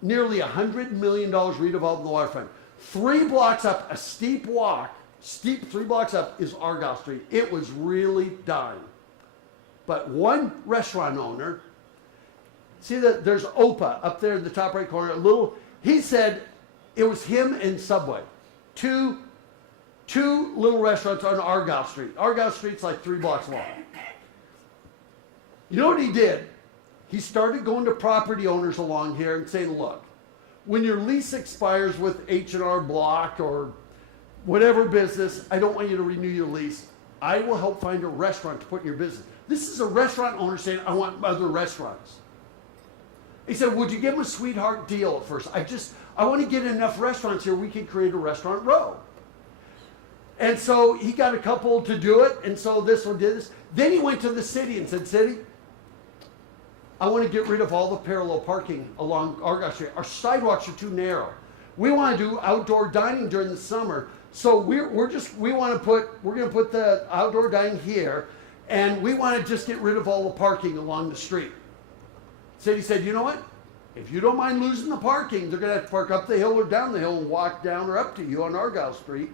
nearly $100 million redeveloping the waterfront. 3 blocks up, a steep walk, 3 blocks up is Argyle Street. It was really dying. But one restaurant owner, see that there's Opa up there in the top right corner, he said it was him and Subway. Two little restaurants on Argyle Street. Argyle Street's like 3 blocks long. You know what he did? He started going to property owners along here and saying, look, when your lease expires with H&R Block or whatever business, I don't want you to renew your lease. I will help find a restaurant to put in your business. This is a restaurant owner saying, I want other restaurants. He said, would you give him a sweetheart deal at first? I want to get enough restaurants here we can create a restaurant row. And so he got a couple to do it, and so this one did this. Then he went to the city and said, city, I want to get rid of all the parallel parking along Argyle Street. Our sidewalks are too narrow. We want to do outdoor dining during the summer. So we're going to put the outdoor dining here, and we want to just get rid of all the parking along the street. City said, you know what? If you don't mind losing the parking, they're going to have to park up the hill or down the hill and walk down or up to you on Argyle Street.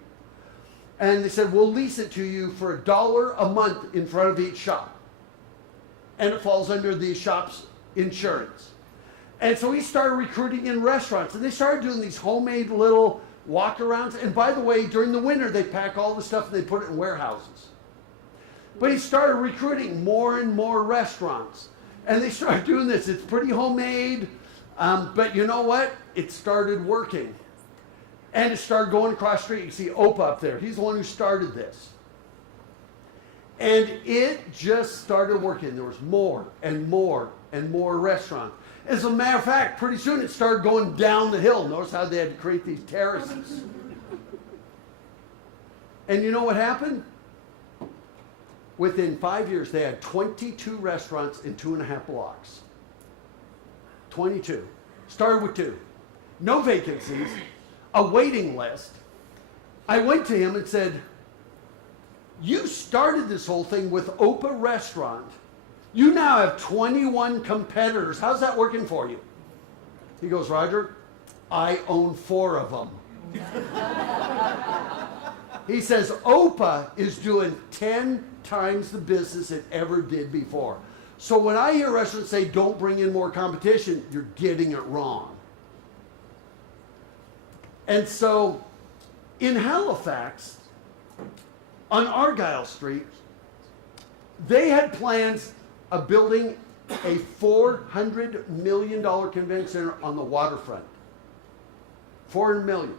And they said, we'll lease it to you for $1 a month in front of each shop. And it falls under the shop's insurance. And so he started recruiting in restaurants. And they started doing these homemade little walk-arounds. And by the way, during the winter, they pack all the stuff and they put it in warehouses. But he started recruiting more and more restaurants. And they started doing this. It's pretty homemade. But you know what? It started working. And it started going across the street. You see Opa up there. He's the one who started this. And it just started working. There was more and more and more restaurants. As a matter of fact, pretty soon it started going down the hill. Notice how they had to create these terraces. And you know what happened? Within 5 years, they had 22 restaurants in 2.5 blocks. 22. Started with 2. No vacancies. A waiting list. I went to him and said, you started this whole thing with Opa Restaurant. You now have 21 competitors. How's that working for you? He goes, Roger, I own 4 of them. He says, Opa is doing 10 times the business it ever did before. So when I hear restaurants say, don't bring in more competition, you're getting it wrong. And so in Halifax, on Argyle Street, they had plans of building a $400 million convention center on the waterfront. $400 million.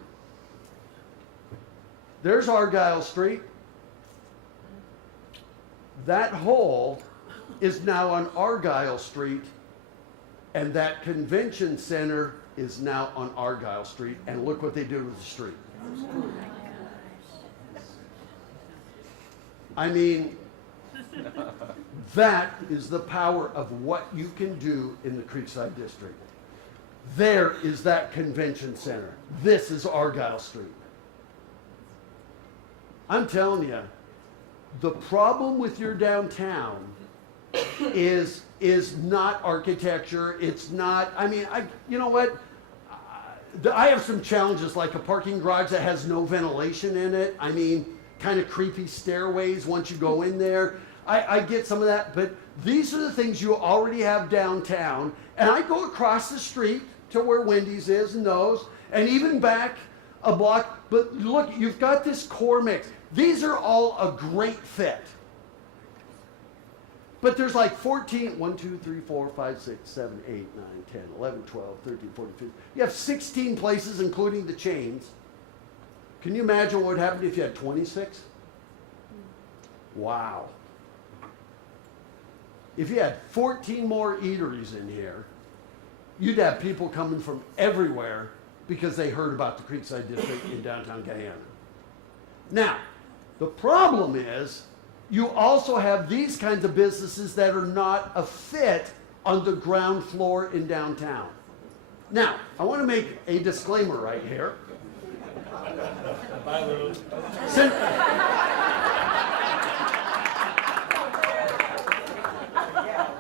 There's Argyle Street. That hole is now on Argyle Street, and that convention center is now on Argyle Street, and look what they did with the street. I mean, that is the power of what you can do in the Creekside District. There is that convention center. This is Argyle Street. I'm telling you, the problem with your downtown is not architecture. It's not, I mean, you know what? I have some challenges, like a parking garage that has no ventilation in it. I mean, kind of creepy stairways once you go in there. I get some of that, but these are the things you already have downtown. And I go across the street to where Wendy's is and those, and even back a block. But look, you've got this core mix. These are all a great fit. But there's like 14, 1, 2, 3, 4, 5, 6, 7, 8, 9, 10, 11, 12, 13, 14, 15. You have 16 places, including the chains. Can you imagine what would happen if you had 26? Wow. If you had 14 more eateries in here, you'd have people coming from everywhere because they heard about the Creekside District in downtown Gahanna. Now, the problem is you also have these kinds of businesses that are not a fit on the ground floor in downtown. Now, I want to make a disclaimer right here. Bye, Lou.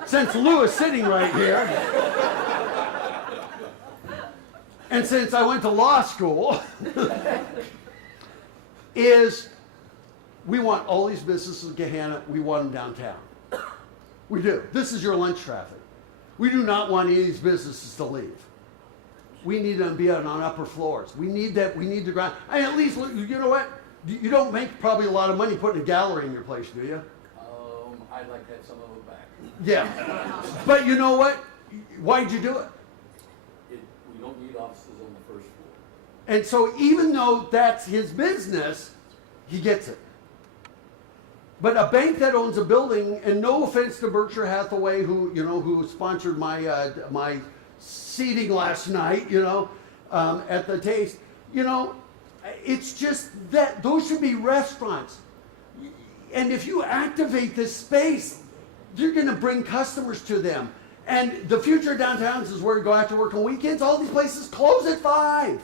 Since Lou is sitting right here, and since I went to law school, we want all these businesses in Gahanna, we want them downtown. We do. This is your lunch traffic. We do not want any of these businesses to leave. We need them to be on upper floors. We need that. We need the ground. And at least, you know what? You don't make probably a lot of money putting a gallery in your place, do you? I'd like to have some of it back. Yeah. But you know what? Why'd you do it? We don't need offices on the first floor. And so even though that's his business, he gets it. But a bank that owns a building, and no offense to Berkshire Hathaway, who sponsored my my seating last night, at the Taste, it's just that those should be restaurants. And if you activate this space, you're going to bring customers to them. And the future of downtowns is where you go after work on weekends. All these places close at 5.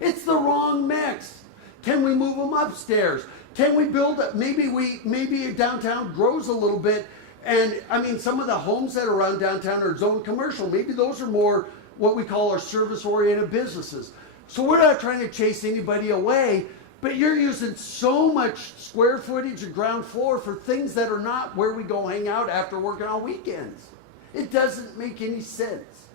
It's the wrong mix. Can we move them upstairs? Can we build maybe downtown grows a little bit? And I mean, some of the homes that are around downtown are zoned commercial. Maybe those are more what we call our service-oriented businesses. So we're not trying to chase anybody away, but you're using so much square footage and ground floor for things that are not where we go hang out after working on weekends. It doesn't make any sense.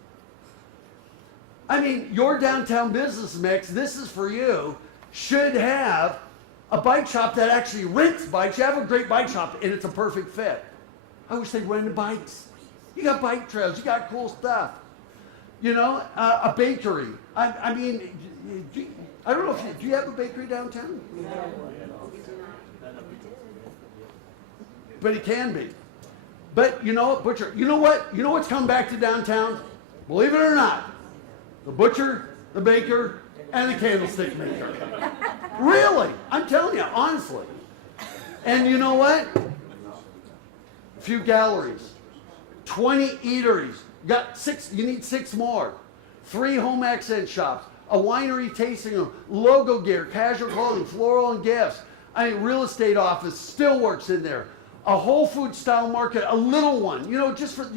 I mean, your downtown business mix, this is for you, should have a bike shop that actually rents bikes. You have a great bike shop, and it's a perfect fit. I wish they rented bikes. You got bike trails. You got cool stuff. A bakery. I mean, I don't know if do you have a bakery downtown? But it can be. But butcher. You know what's come back to downtown? Believe it or not, the butcher, the baker, and the candlestick maker. Really, I'm telling you, honestly. And you know what? A few galleries, 20 eateries. Got 6. You need 6 more. 3 home accent shops, a winery tasting room, logo gear, casual clothing, floral and gifts. I mean, real estate office still works in there. A Whole Food style market, a little one. You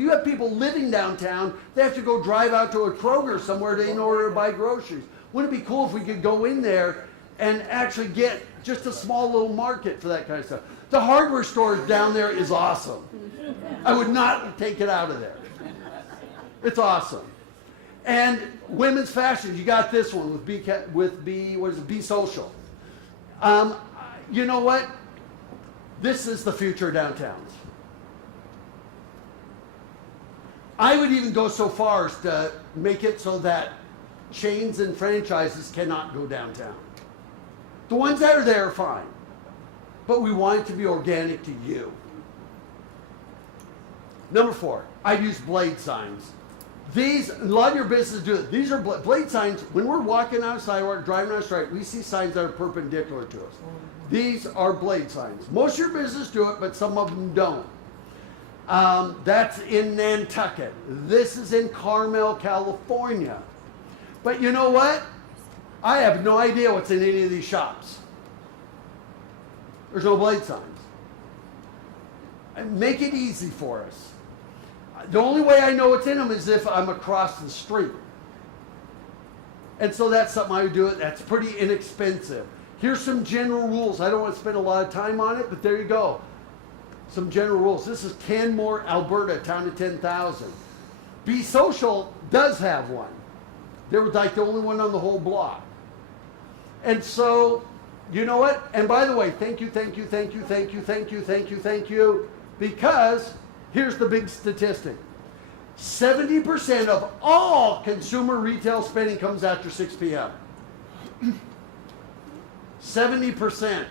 have people living downtown. They have to go drive out to a Kroger somewhere in order to buy groceries. Wouldn't it be cool if we could go in there and actually get just a small little market for that kind of stuff? The hardware store down there is awesome. I would not take it out of there. It's awesome. And women's fashion, you got this one with Be Social. You know what? This is the future of downtowns. I would even go so far as to make it so that chains and franchises cannot go downtown. The ones that are there are fine, but we want it to be organic to you. Number 4, I use blade signs. These, a lot of your businesses do it. These are blade signs. When we're walking on a sidewalk, driving on a street, we see signs that are perpendicular to us. These are blade signs. Most of your businesses do it, but some of them don't. That's in Nantucket. This is in Carmel, California. But you know what? I have no idea what's in any of these shops. There's no blade signs. And make it easy for us. The only way I know what's in them is if I'm across the street. And so that's something I would do. That's pretty inexpensive. Here's some general rules. I don't want to spend a lot of time on it, but there you go. Some general rules. This is Canmore, Alberta, town of 10,000. Be Social does have one. They were like the only one on the whole block. And so, you know what? And by the way, thank you, because here's the big statistic. 70% of all consumer retail spending comes after 6 p.m. 70%.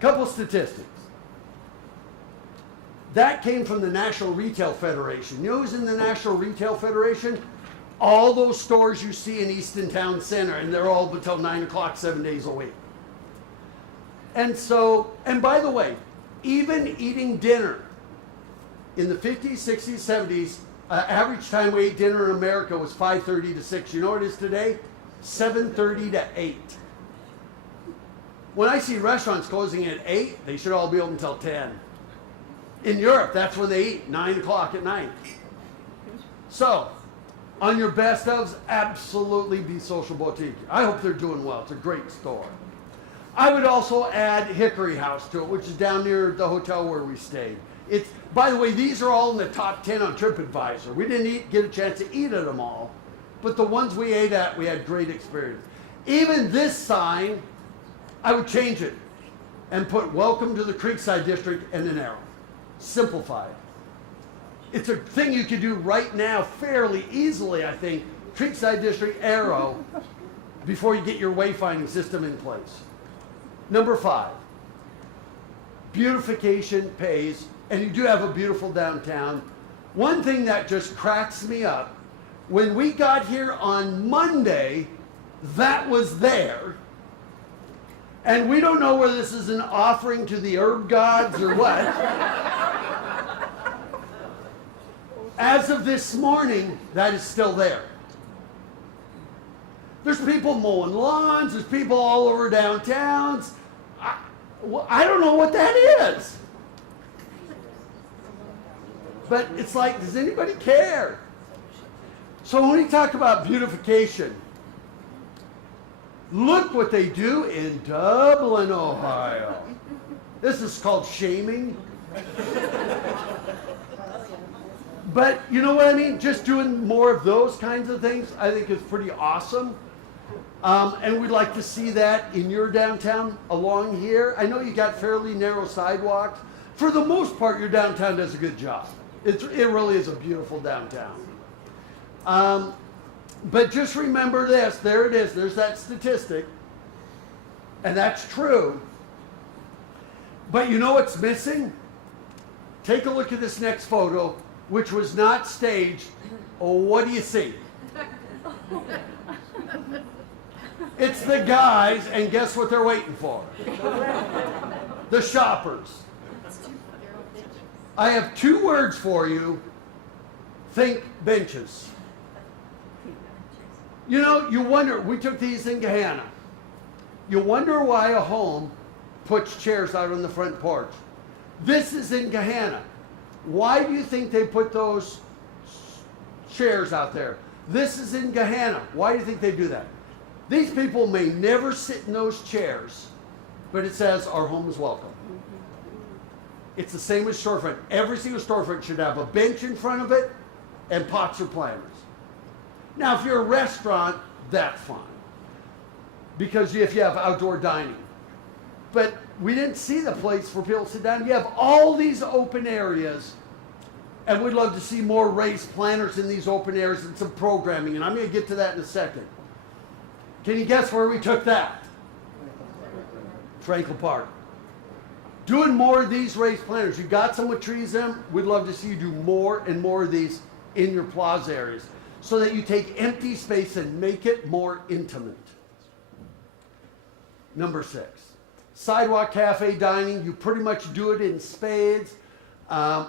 Couple statistics. That came from the National Retail Federation. You know who's in the National Retail Federation? All those stores you see in Easton Town Center, and they're all until 9 o'clock, 7 days a week. And so, and by the way, even eating dinner in the 50s, 60s, 70s, average time we ate dinner in America was 5:30 to 6. You know what it is today? 7:30 to 8. When I see restaurants closing at 8, they should all be open until 10. In Europe, that's when they eat, 9 o'clock at night. So, on your best ofs, absolutely Be Social Boutique. I hope they're doing well. It's a great store. I would also add Hickory House to it, which is down near the hotel where we stayed. It's, by the way, these are all in the top 10 on TripAdvisor. We didn't get a chance to eat at them all, but the ones we ate at, we had great experience. Even this sign, I would change it and put Welcome to the Creekside District and an arrow. Simplify it. It's a thing you can do right now fairly easily, I think. Creekside District arrow before you get your wayfinding system in place. Number 5, beautification pays, and you do have a beautiful downtown. One thing that just cracks me up, when we got here on Monday, that was there. And we don't know whether this is an offering to the herb gods or what. As of this morning, that is still there. There's people mowing lawns, there's people all over downtowns. I don't know what that is. But it's like, does anybody care? So when we talk about beautification, look what they do in Dublin, Ohio. This is called shaming. But you know what I mean? Just doing more of those kinds of things, I think is pretty awesome. And we'd like to see that in your downtown along here. I know you got fairly narrow sidewalks. For the most part, your downtown does a good job. It really is a beautiful downtown. But just remember this, there it is, there's that statistic. And that's true. But you know what's missing? Take a look at this next photo, which was not staged. Oh, what do you see? It's the guys, and guess what they're waiting for? The shoppers. I have 2 words for you. Think benches. You know, you wonder, we took these in Gahanna. You wonder why a home puts chairs out on the front porch. This is in Gahanna. Why do you think they put those chairs out there? This is in Gahanna. Why do you think they do that? These people may never sit in those chairs, but it says our home is welcome. It's the same with storefront. Every single storefront should have a bench in front of it and pots or planters. Now, if you're a restaurant, that's fine. Because if you have outdoor dining. But we didn't see the place for people to sit down. You have all these open areas, and we'd love to see more raised planters in these open areas and some programming, and I'm going to get to that in a second. Can you guess where we took that? Franklin Park. Doing more of these raised planters. You got some with trees in them. We'd love to see you do more and more of these in your plaza areas so that you take empty space and make it more intimate. Number 6, sidewalk cafe dining. You pretty much do it in spades,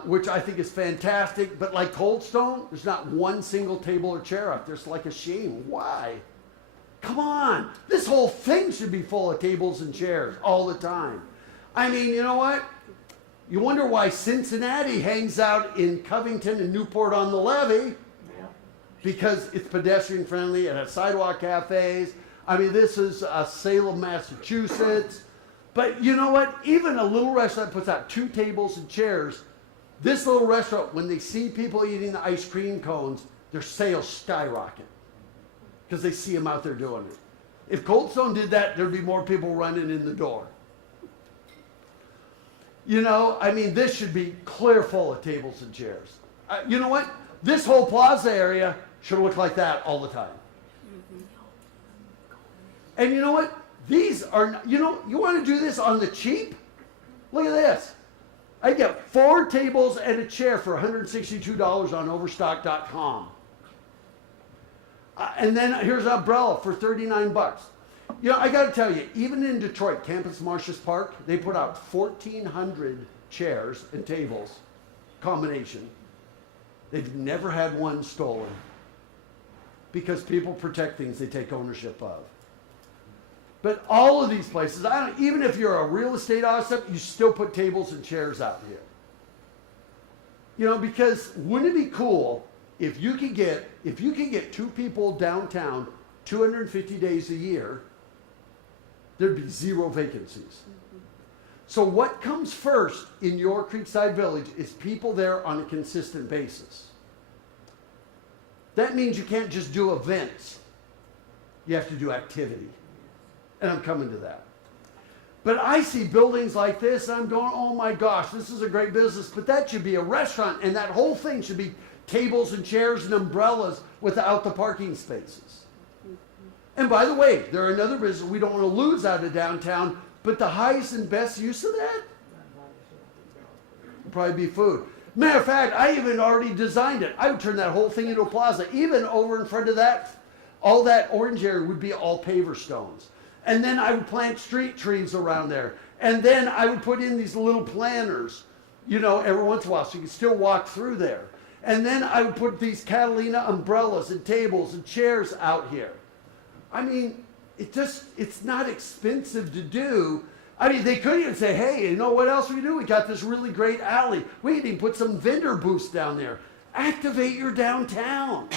which I think is fantastic. But like Cold Stone, there's not one single table or chair up there. It's like a shame. Why? Come on. This whole thing should be full of tables and chairs all the time. I mean, you know what? You wonder why Cincinnati hangs out in Covington and Newport on the Levee. Because it's pedestrian friendly. It has sidewalk cafes. I mean, this is Salem, Massachusetts. But you know what? Even a little restaurant puts out 2 tables and chairs. This little restaurant, when they see people eating the ice cream cones, their sales skyrocket. Because they see them out there doing it. If Cold Stone did that, there'd be more people running in the door. You know, I mean, this should be clear full of tables and chairs. You know what? This whole plaza area should look like that all the time. And you know what? These are, you know, you want to do this on the cheap? Look at this. I get 4 tables and a chair for $162 on Overstock.com. And then here's an umbrella for $39. You know, I got to tell you, even in Detroit, Campus Martius Park, they put out 1,400 chairs and tables, combination. They've never had one stolen because people protect things they take ownership of. But all of these places, even if you're a real estate awesome, you still put tables and chairs out here. You know, because wouldn't it be cool if you could get 2 people downtown 250 days a year, there'd be 0 vacancies. So what comes first in your Creekside Village is people there on a consistent basis. That means you can't just do events. You have to do activity. And I'm coming to that. But I see buildings like this, and I'm going, oh my gosh, this is a great business, but that should be a restaurant, and that whole thing should be tables and chairs and umbrellas without the parking spaces. And by the way, there are another business we don't want to lose out of downtown, but the highest and best use of that would probably be food. Matter of fact, I even already designed it. I would turn that whole thing into a plaza. Even over in front of that, all that orange area would be all paver stones. And then I would plant street trees around there. And then I would put in these little planters, you know, every once in a while so you can still walk through there. And then I would put these Catalina umbrellas and tables and chairs out here. I mean, it's not expensive to do. I mean, they could even say, hey, you know what else we do? We got this really great alley. We can even put some vendor booths down there. Activate your downtown.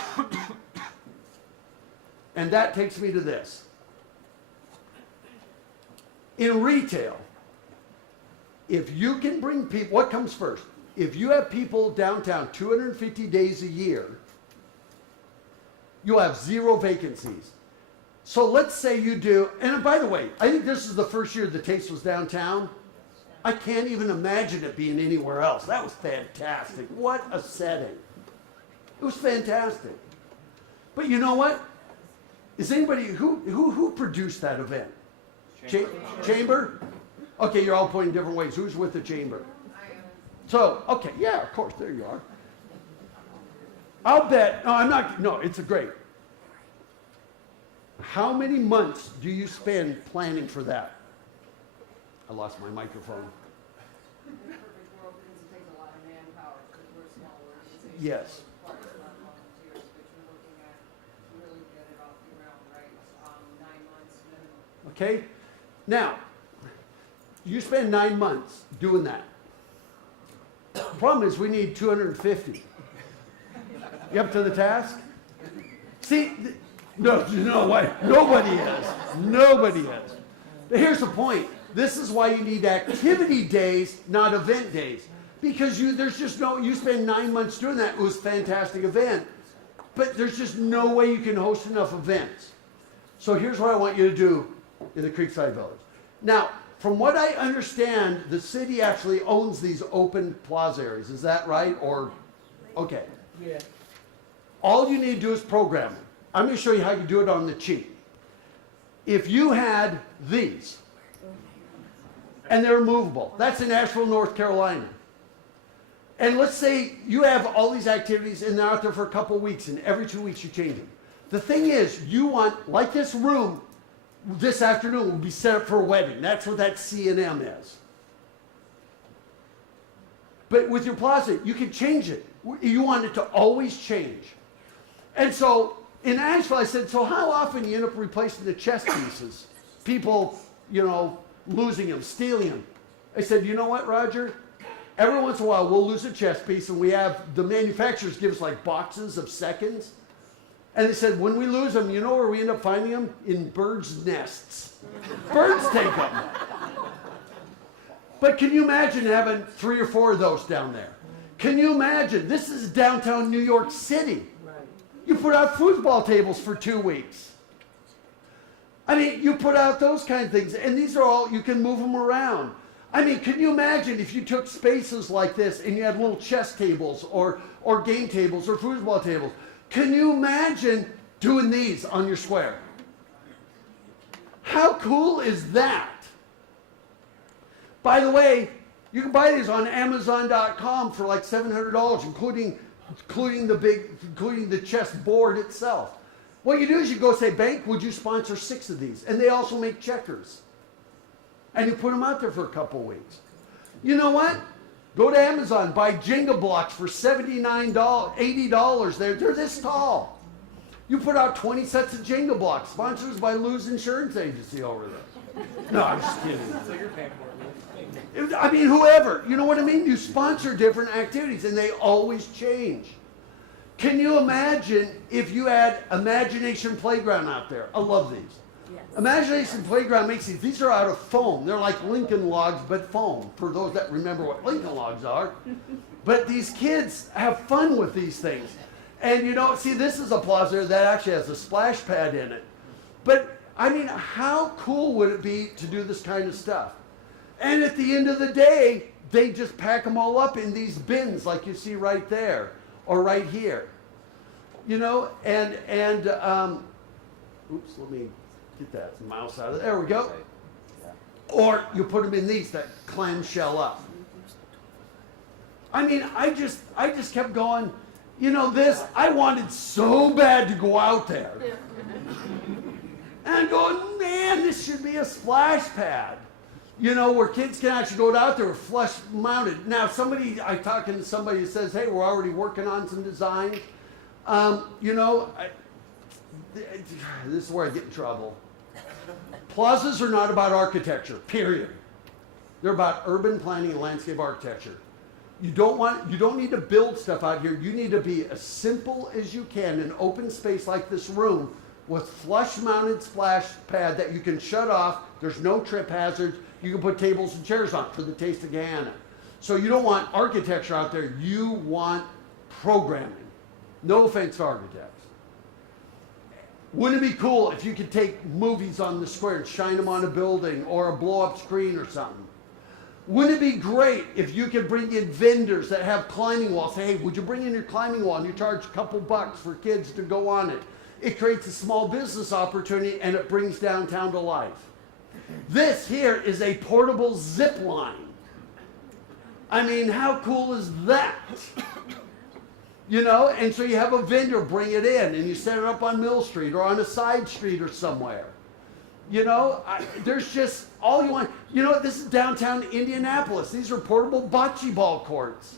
And that takes me to this. In retail, if you can bring people, what comes first? If you have people downtown 250 days a year, you'll have 0 vacancies. So let's say you do, and by the way, I think this is the first year the Taste was downtown. I can't even imagine it being anywhere else. That was fantastic. What a setting. It was fantastic. But you know what? Is anybody, who produced that event? Chamber? Okay, you're all pointing different ways. Who's with the chamber? So, okay, yeah, of course, there you are. I'll bet, no, it's a great. How many months do you spend planning for that? I lost my microphone. In the perfect world, because it takes a lot of manpower, because we're a small organization. Yes. Requires a lot of volunteers, but you're looking at to really get it off the ground right, 9 months minimum. Okay? Now, you spend 9 months doing that. Problem is, we need 250. You up to the task? See, no, why? Nobody is. Nobody is. But here's the point. This is why you need activity days, not event days. Because there's just no, you spend 9 months doing that, it was a fantastic event. But there's just no way you can host enough events. So here's what I want you to do in the Creekside Village. Now, from what I understand, the city actually owns these open plaza areas. Is that right? Or, okay. Yeah. All you need to do is program them. I'm going to show you how you do it on the cheap. If you had these, and they're movable, that's in Asheville, North Carolina. And let's say you have all these activities and they're out there for a couple of weeks, and every 2 weeks you change them. The thing is, you want, like this room, this afternoon will be set up for a wedding. That's what that C&M is. But with your plaza, you can change it. You want it to always change. And so in Asheville, I said, so how often do you end up replacing the chess pieces? People, you know, losing them, stealing them. I said, you know what, Roger? Every once in a while, we'll lose a chess piece, and we have, the manufacturers give us like boxes of seconds. And they said, when we lose them, you know where we end up finding them? In birds' nests. Birds take them. But can you imagine having 3 or 4 of those down there? Can you imagine? This is downtown New York City. You put out foosball tables for 2 weeks. I mean, you put out those kind of things, and these are all, you can move them around. I mean, can you imagine if you took spaces like this and you had little chess tables or game tables or foosball tables? Can you imagine doing these on your square? How cool is that? By the way, you can buy these on Amazon.com for like $700, including the chess board itself. What you do is you go say, bank, would you sponsor 6 of these? And they also make checkers. And you put them out there for a couple of weeks. You know what? Go to Amazon, buy Jenga blocks for $79, $80. They're this tall. You put out 20 sets of Jenga blocks. Sponsors by Lou's Insurance Agency over there. No, I'm just kidding. So you're paying for it. I mean, whoever. You know what I mean? You sponsor different activities, and they always change. Can you imagine if you had Imagination Playground out there? I love these. Yes. Imagination Playground makes these. These are out of foam. They're like Lincoln logs, but foam, for those that remember what Lincoln logs are. But these kids have fun with these things. And you know, see, this is a plaza that actually has a splash pad in it. But, I mean, how cool would it be to do this kind of stuff? And at the end of the day, they just pack them all up in these bins like you see right there or right here. You know, oops, let me get that mouse out of there. There we go. Or you put them in these that clamshell up. I mean, I just kept going, you know, this, I wanted so bad to go out there. And I'm going, man, this should be a splash pad. You know, where kids can actually go out there flush mounted. Now, I talking to somebody who says, hey, we're already working on some designs. You know, this is where I get in trouble. Plazas are not about architecture, period. They're about urban planning and landscape architecture. You don't need to build stuff out here. You need to be as simple as you can, an open space like this room with flush mounted splash pad that you can shut off. There's no trip hazards. You can put tables and chairs on for the taste of Gahanna. So you don't want architecture out there. You want programming. No offense to architects. Wouldn't it be cool if you could take movies on the square and shine them on a building or a blow-up screen or something? Wouldn't it be great if you could bring in vendors that have climbing walls? Say, hey, would you bring in your climbing wall and you charge a couple bucks for kids to go on it? It creates a small business opportunity and it brings downtown to life. This here is a portable Zipline. I mean, how cool is that? You know, and so you have a vendor bring it in and you set it up on Mill Street or on a side street or somewhere. You know, there's just all you want. You know, this is downtown Indianapolis. These are portable bocce ball courts.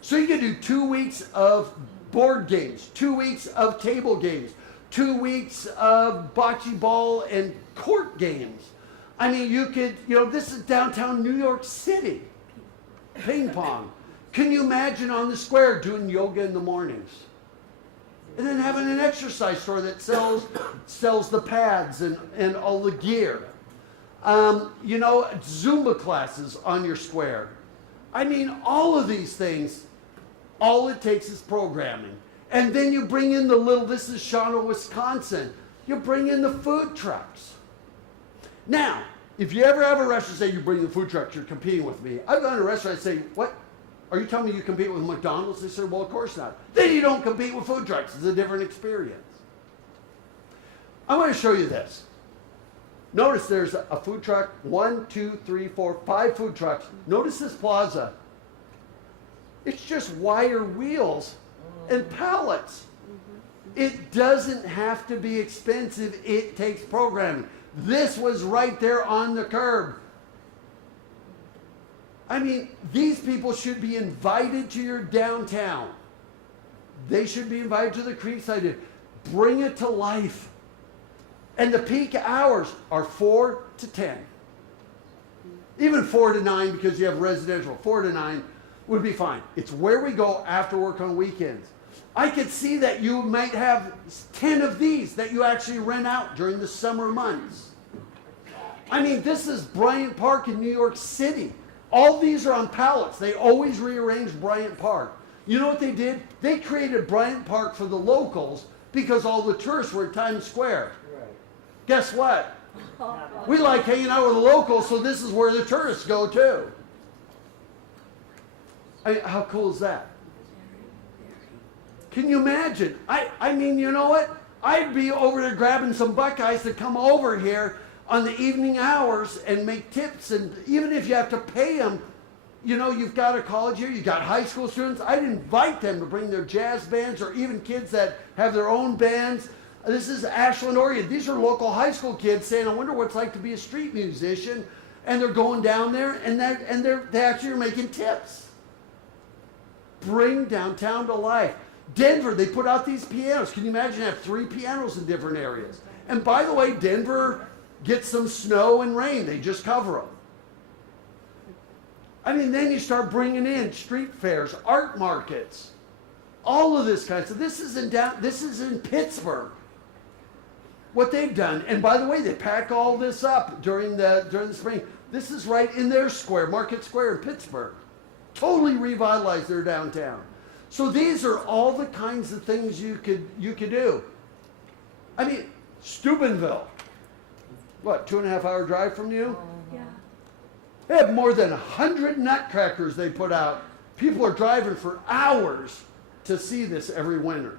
So you can do 2 weeks of board games, 2 weeks of table games, 2 weeks of bocce ball and court games. I mean, you could, you know, this is downtown New York City. Ping pong. Can you imagine on the square doing yoga in the mornings? And then having an exercise store that sells the pads and all the gear. You know, Zumba classes on your square. I mean, all of these things, all it takes is programming. And then you bring in the little, this is Shawnee, Wisconsin. You bring in the food trucks. Now, if you ever have a restaurant say you bring the food trucks, you're competing with me. I've gone to a restaurant and say, what? Are you telling me you compete with McDonald's? They said, well, of course not. Then you don't compete with food trucks. It's a different experience. I want to show you this. Notice there's a food truck, 1, 2, 3, 4, 5 food trucks. Notice this plaza. It's just wire wheels and pallets. It doesn't have to be expensive. It takes programming. This was right there on the curb. I mean, these people should be invited to your downtown. They should be invited to the Creekside. Bring it to life. And the peak hours are 4 to 10. Even 4 to 9 because you have residential. 4 to 9 would be fine. It's where we go after work on weekends. I could see that you might have 10 of these that you actually rent out during the summer months. I mean, this is Bryant Park in New York City. All these are on pallets. They always rearrange Bryant Park. You know what they did? They created Bryant Park for the locals because all the tourists were at Times Square. Guess what? We like hanging out with the locals, so this is where the tourists go too. I mean, how cool is that? Can you imagine? I mean, you know what? I'd be over there grabbing some Buckeyes to come over here on the evening hours and make tips. And even if you have to pay them, you know, you've got a college here, you've got high school students. I'd invite them to bring their jazz bands or even kids that have their own bands. This is Ashland, Oregon. These are local high school kids saying, I wonder what it's like to be a street musician. And they're going down there and they actually are making tips. Bring downtown to life. Denver, they put out these pianos. Can you imagine have 3 pianos in different areas? And by the way, Denver gets some snow and rain. They just cover them. I mean, then you start bringing in street fairs, art markets, all of this kind of stuff. This is in Pittsburgh. What they've done, and by the way, they pack all this up during the spring. This is right in their square, Market Square in Pittsburgh. Totally revitalized their downtown. So these are all the kinds of things you could do. I mean, Steubenville, what, 2.5 hour drive from you? Yeah. They have more than 100 nutcrackers they put out. People are driving for hours to see this every winter.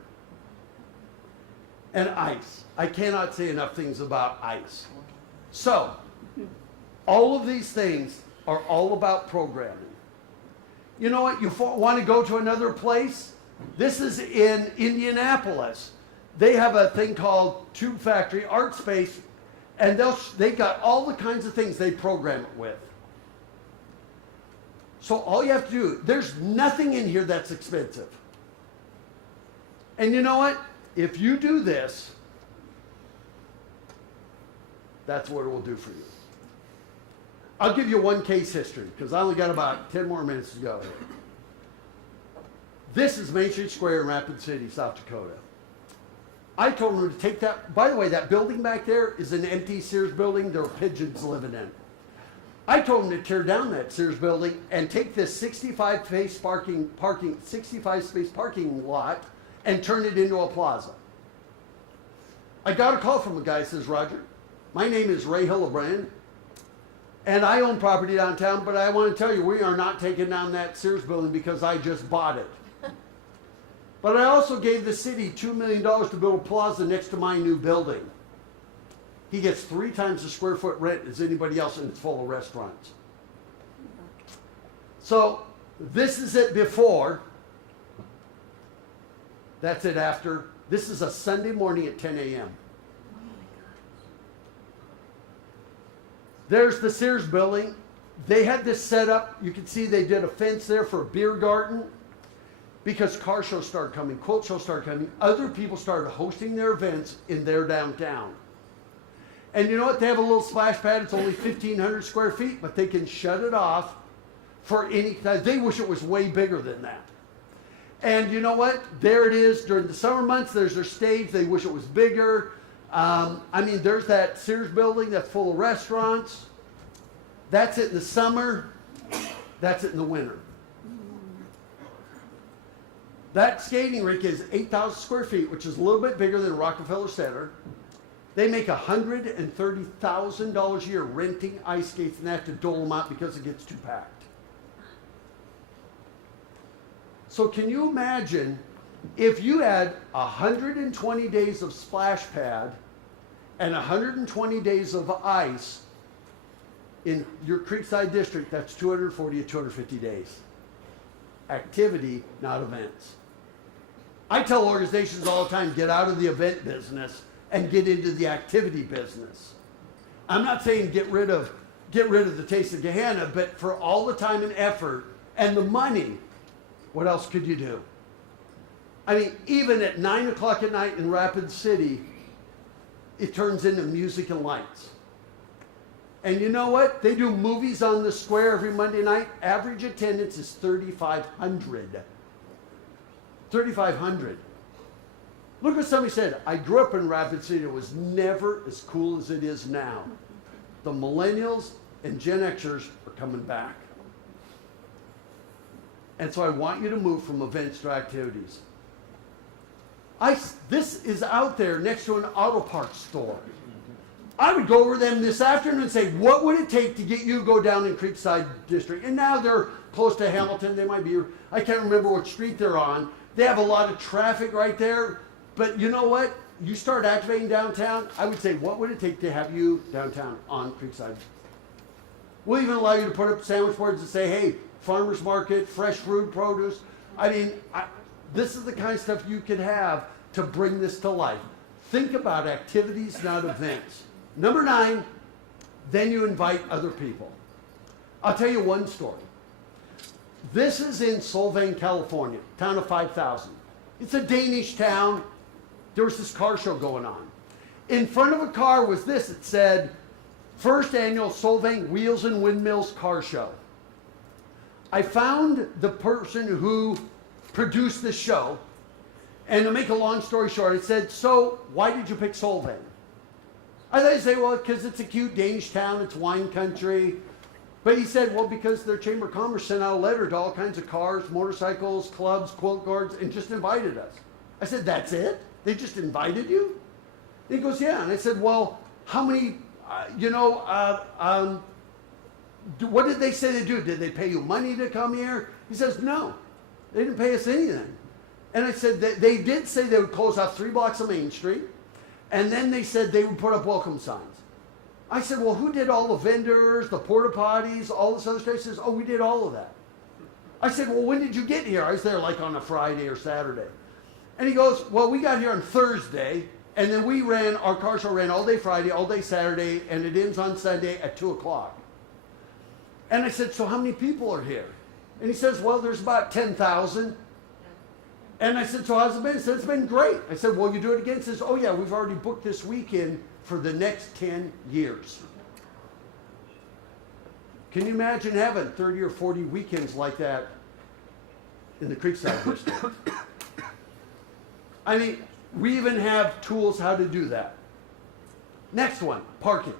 And ice. I cannot say enough things about ice. So, all of these things are all about programming. You know what? You want to go to another place? This is in Indianapolis. They have a thing called Tube Factory Art Space, and they got all the kinds of things they program it with. So all you have to do, there's nothing in here that's expensive. And you know what? If you do this, that's what it will do for you. I'll give you one case history, because I only got about 10 more minutes to go. This is Main Street Square in Rapid City, South Dakota. I told them to take that, by the way, that building back there is an empty Sears building. There are pigeons living in it. I told them to tear down that Sears building and take this 65 space parking lot and turn it into a plaza. I got a call from a guy who says, Roger, my name is Ray Hillebrand, and I own property downtown, but I want to tell you, we are not taking down that Sears building because I just bought it. But I also gave the city $2 million to build a plaza next to my new building. He gets 3 times the square foot rent as anybody else, and it's full of restaurants. So this is it before. That's it after. This is a Sunday morning at 10 a.m. There's the Sears building. They had this set up. You can see they did a fence there for a beer garden because car shows started coming, quilt shows started coming. Other people started hosting their events in their downtown. And you know what? They have a little splash pad. It's only 1,500 square feet, but they can shut it off for any time. They wish it was way bigger than that. And you know what? There it is. During the summer months, there's their stage. They wish it was bigger. I mean, there's that Sears building that's full of restaurants. That's it in the summer. That's it in the winter. That skating rink is 8,000 square feet, which is a little bit bigger than Rockefeller Center. They make $130,000 a year renting ice skates, and they have to dole them out because it gets too packed. So can you imagine if you had 120 days of splash pad and 120 days of ice in your Creekside district? That's 240 to 250 days. Activity, not events. I tell organizations all the time, get out of the event business and get into the activity business. I'm not saying get rid of the Taste of Gahanna, but for all the time and effort and the money, what else could you do? I mean, even at 9 o'clock at night in Rapid City, it turns into music and lights. And you know what? They do movies on the square every Monday night. Average attendance is 3,500. 3,500. Look what somebody said. I grew up in Rapid City. It was never as cool as it is now. The millennials and Gen Xers are coming back. And so I want you to move from events to activities. This is out there next to an auto parts store. I would go over them this afternoon and say, what would it take to get you to go down in Creekside District? And now they're close to Hamilton. They might be, I can't remember what street they're on. They have a lot of traffic right there. But you know what? You start activating downtown, I would say, what would it take to have you downtown on Creekside? We'll even allow you to put up sandwich boards and say, hey, farmer's market, fresh fruit, produce. I mean, this is the kind of stuff you could have to bring this to life. Think about activities, not events. Number 9, then you invite other people. I'll tell you one story. This is in Solvang, California, town of 5,000. It's a Danish town. There was this car show going on. In front of a car was this. It said, First Annual Solvang Wheels and Windmills Car Show. I found the person who produced the show, and to make a long story short, it said, so why did you pick Solvang? I thought he'd say, well, because it's a cute Danish town, it's wine country. But he said, well, because their Chamber of Commerce sent out a letter to all kinds of cars, motorcycles, clubs, quilt guards, and just invited us. I said, that's it? They just invited you? And he goes, yeah. And I said, well, how many, what did they say they do? Did they pay you money to come here? He says, no, they didn't pay us anything. And I said, they did say they would close off 3 blocks of Main Street, and then they said they would put up welcome signs. I said, well, who did all the vendors, the porta potties, all this other stuff? He says, oh, we did all of that. I said, well, when did you get here? I was there like on a Friday or Saturday. And he goes, well, we got here on Thursday, and then our car show ran all day Friday, all day Saturday, and it ends on Sunday at 2 o'clock. And I said, so how many people are here? And he says, well, there's about 10,000. And I said, so how's it been? He said, it's been great. I said, well, you do it again? He says, oh yeah, we've already booked this weekend for the next 10 years. Can you imagine having 30 or 40 weekends like that in the Creekside District? I mean, we even have tools how to do that. Next one, parking.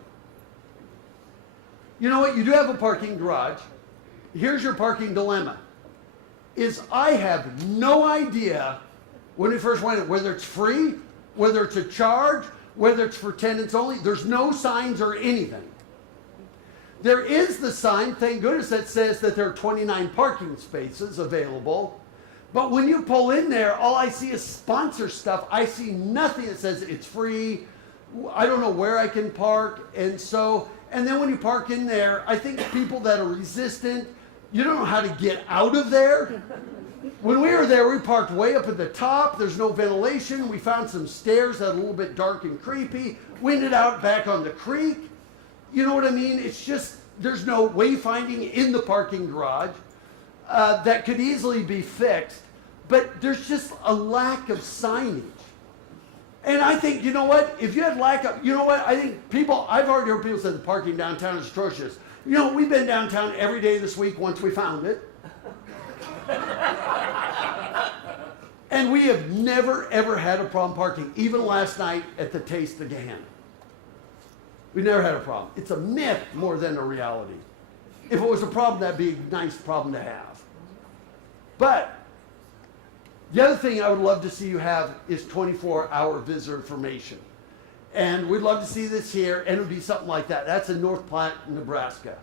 You know what? You do have a parking garage. Here's your parking dilemma. I have no idea when we first went in, whether it's free, whether it's a charge, whether it's for tenants only. There's no signs or anything. There is the sign, thank goodness, that says that there are 29 parking spaces available. But when you pull in there, all I see is sponsor stuff. I see nothing that says it's free. I don't know where I can park. And then when you park in there, I think people that are resistant, you don't know how to get out of there. When we were there, we parked way up at the top. There's no ventilation. We found some stairs that are a little bit dark and creepy. We ended out back on the creek. You know what I mean? It's just, there's no wayfinding in the parking garage that could easily be fixed. But there's just a lack of signage. And I think, you know what? If you had I think I've already heard people say the parking downtown is atrocious. You know, we've been downtown every day this week once we found it. And we have never, ever had a problem parking, even last night at the Taste of Gahanna. We never had a problem. It's a myth more than a reality. If it was a problem, that'd be a nice problem to have. But the other thing I would love to see you have is 24-hour visitor information. And we'd love to see this here, and it would be something like that. That's in North Platte, Nebraska.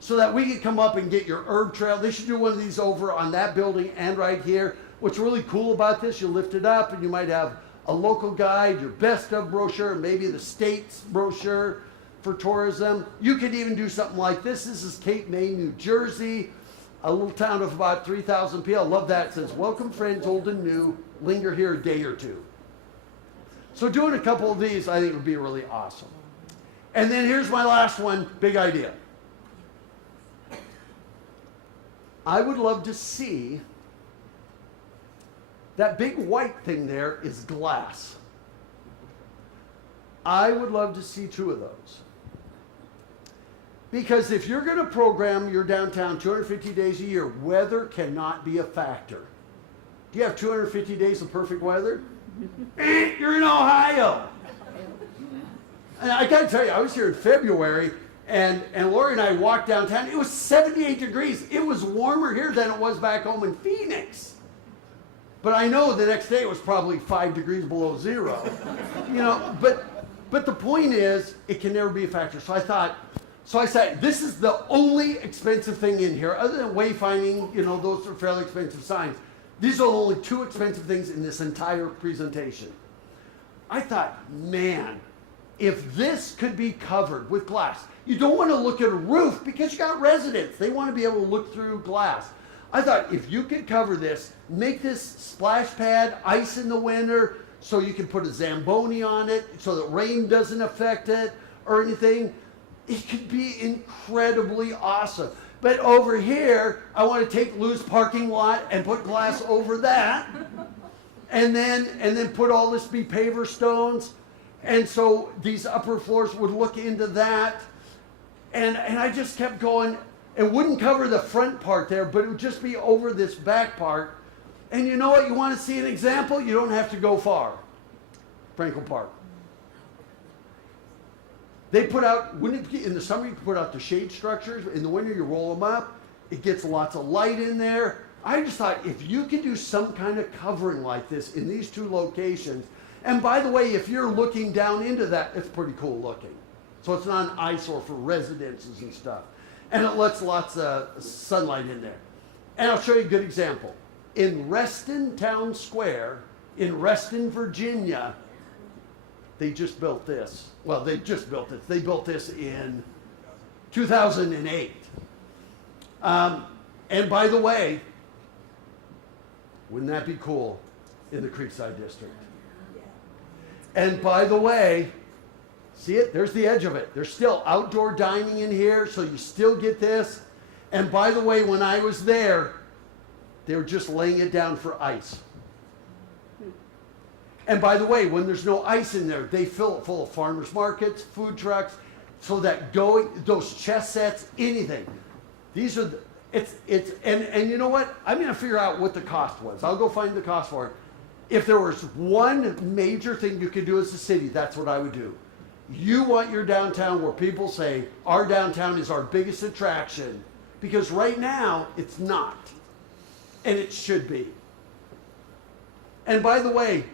So that we could come up and get your herb trail. They should do one of these over on that building and right here. What's really cool about this, you lift it up and you might have a local guide, your best of brochure, maybe the state's brochure for tourism. You could even do something like this. This is Cape May, New Jersey, a little town of about 3,000 people. I love that. It says, welcome friends, old and new, linger here a day or two. So doing a couple of these, I think would be really awesome. And then here's my last one, big idea. I would love to see that big white thing there is glass. I would love to see 2 of those. Because if you're going to program your downtown 250 days a year, weather cannot be a factor. Do you have 250 days of perfect weather? You're in Ohio. And I got to tell you, I was here in February, and Lori and I walked downtown. It was 78 degrees. It was warmer here than it was back home in Phoenix. But I know the next day it was probably 5 degrees below zero. You know, but the point is, it can never be a factor. So I said, this is the only expensive thing in here, other than wayfinding, you know, those are fairly expensive signs. These are the only 2 expensive things in this entire presentation. I thought, man, if this could be covered with glass, you don't want to look at a roof because you got residents. They want to be able to look through glass. I thought if you could cover this, make this splash pad, ice in the winter, so you can put a Zamboni on it so that rain doesn't affect it or anything, it could be incredibly awesome. But over here, I want to take Lou's parking lot and put glass over that, and then put all this be paver stones, and so these upper floors would look into that, and I just kept going. It wouldn't cover the front part there, but it would just be over this back part. And you know what? You want to see an example? You don't have to go far. Franklin Park. They put out, in the summer you put out the shade structures. In the winter you roll them up. It gets lots of light in there. I just thought if you could do some kind of covering like this in these 2 locations, and by the way, if you're looking down into that, it's pretty cool looking. So it's not an eyesore for residences and stuff. And it lets lots of sunlight in there. And I'll show you a good example. In Reston Town Square, in Reston, Virginia, they just built this. Well, they just built it. They built this in 2008. And by the way, wouldn't that be cool in the Creekside District? And by the way, see it? There's the edge of it. There's still outdoor dining in here, so you still get this. And by the way, when I was there, they were just laying it down for ice. And by the way, when there's no ice in there, they fill it full of farmers markets, food trucks, so that those chess sets, anything. These are, and you know what? I'm going to figure out what the cost was. I'll go find the cost for it. If there was one major thing you could do as a city, that's what I would do. You want your downtown where people say, our downtown is our biggest attraction, because right now it's not, and it should be. And by the way,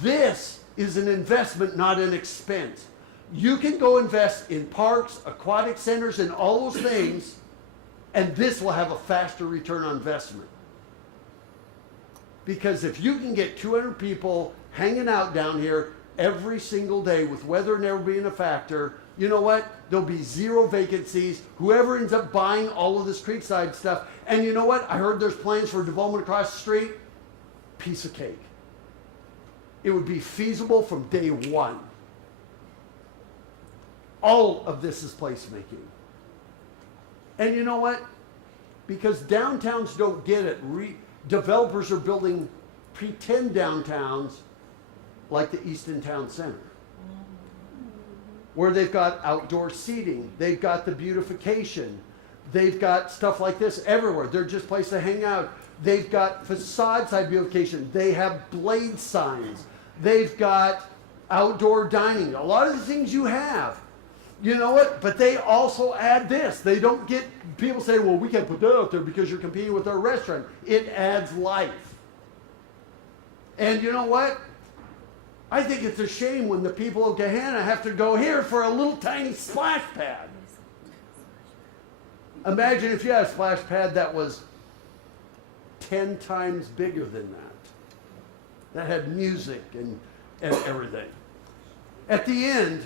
this is an investment, not an expense. You can go invest in parks, aquatic centers, and all those things, and this will have a faster return on investment. Because if you can get 200 people hanging out down here every single day with weather never being a factor, you know what? There'll be 0 vacancies. Whoever ends up buying all of this Creekside stuff, and you know what? I heard there's plans for development across the street. Piece of cake. It would be feasible from day one. All of this is placemaking. And you know what? Because downtowns don't get it. Developers are building pretend downtowns like the Easton Town Center, where they've got outdoor seating, they've got the beautification, they've got stuff like this everywhere. They're just a place to hang out. They've got facade side beautification. They have blade signs. They've got outdoor dining. A lot of the things you have. You know what? But they also add this. They don't get, people say, well, we can't put that out there because you're competing with our restaurant. It adds life. And you know what? I think it's a shame when the people of Gahanna have to go here for a little tiny splash pad. Imagine if you had a splash pad that was 10 times bigger than that. That had music and everything. At the end,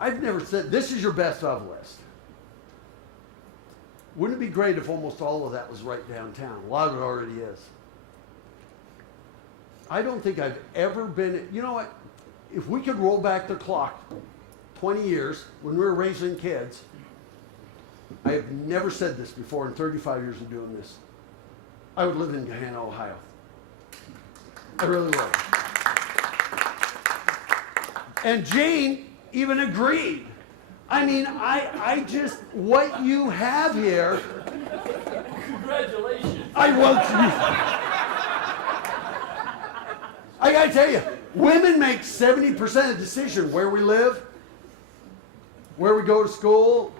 I've never said, this is your best of list. Wouldn't it be great if almost all of that was right downtown? A lot of it already is. I don't think I've ever been, you know what? If we could roll back the clock 20 years when we were raising kids, I have never said this before in 35 years of doing this. I would live in Gahanna, Ohio. I really would. And Jane even agreed. I mean, I just, what you have here. Congratulations. I gotta tell you, women make 70% of the decision where we live, where we go to school,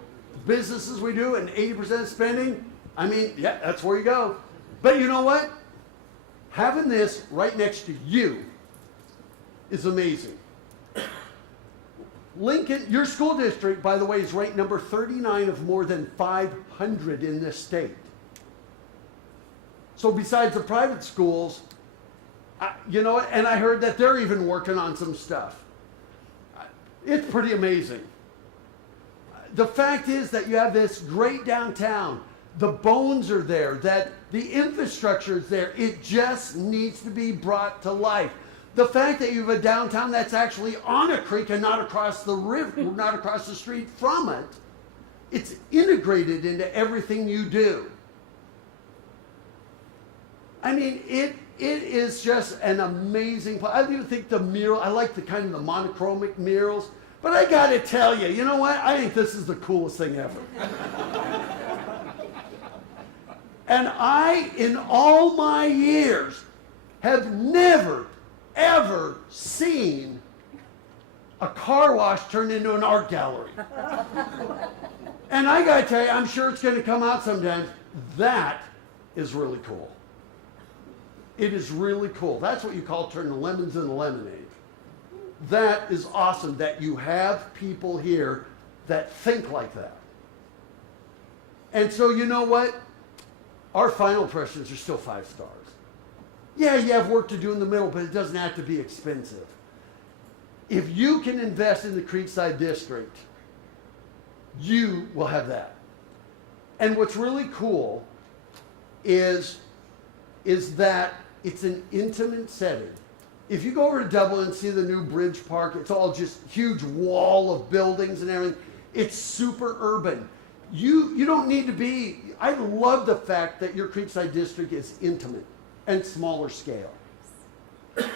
businesses we do, and 80% of spending. I mean, yeah, that's where you go. But you know what? Having this right next to you is amazing. Lincoln, your school district, by the way, is ranked number 39 of more than 500 in this state. So besides the private schools, you know, and I heard that they're even working on some stuff. It's pretty amazing. The fact is that you have this great downtown. The bones are there, that the infrastructure is there. It just needs to be brought to life. The fact that you have a downtown that's actually on a creek and not across the river, not across the street from it, it's integrated into everything you do. I mean, it is just an amazing place. I don't even think the mural, I like the kind of the monochromic murals, but I gotta tell you, you know what? I think this is the coolest thing ever. And I, in all my years, have never, ever seen a car wash turned into an art gallery. And I gotta tell you, I'm sure it's gonna come out sometime. That is really cool. It is really cool. That's what you call turning lemons into lemonade. That is awesome that you have people here that think like that. And so you know what? Our final impressions are still 5 stars. Yeah, you have work to do in the middle, but it doesn't have to be expensive. If you can invest in the Creekside District, you will have that. And what's really cool is that it's an intimate setting. If you go over to Dublin and see the new Bridge Park, it's all just huge wall of buildings and everything. It's super urban. You don't need to be, I love the fact that your Creekside District is intimate and smaller scale.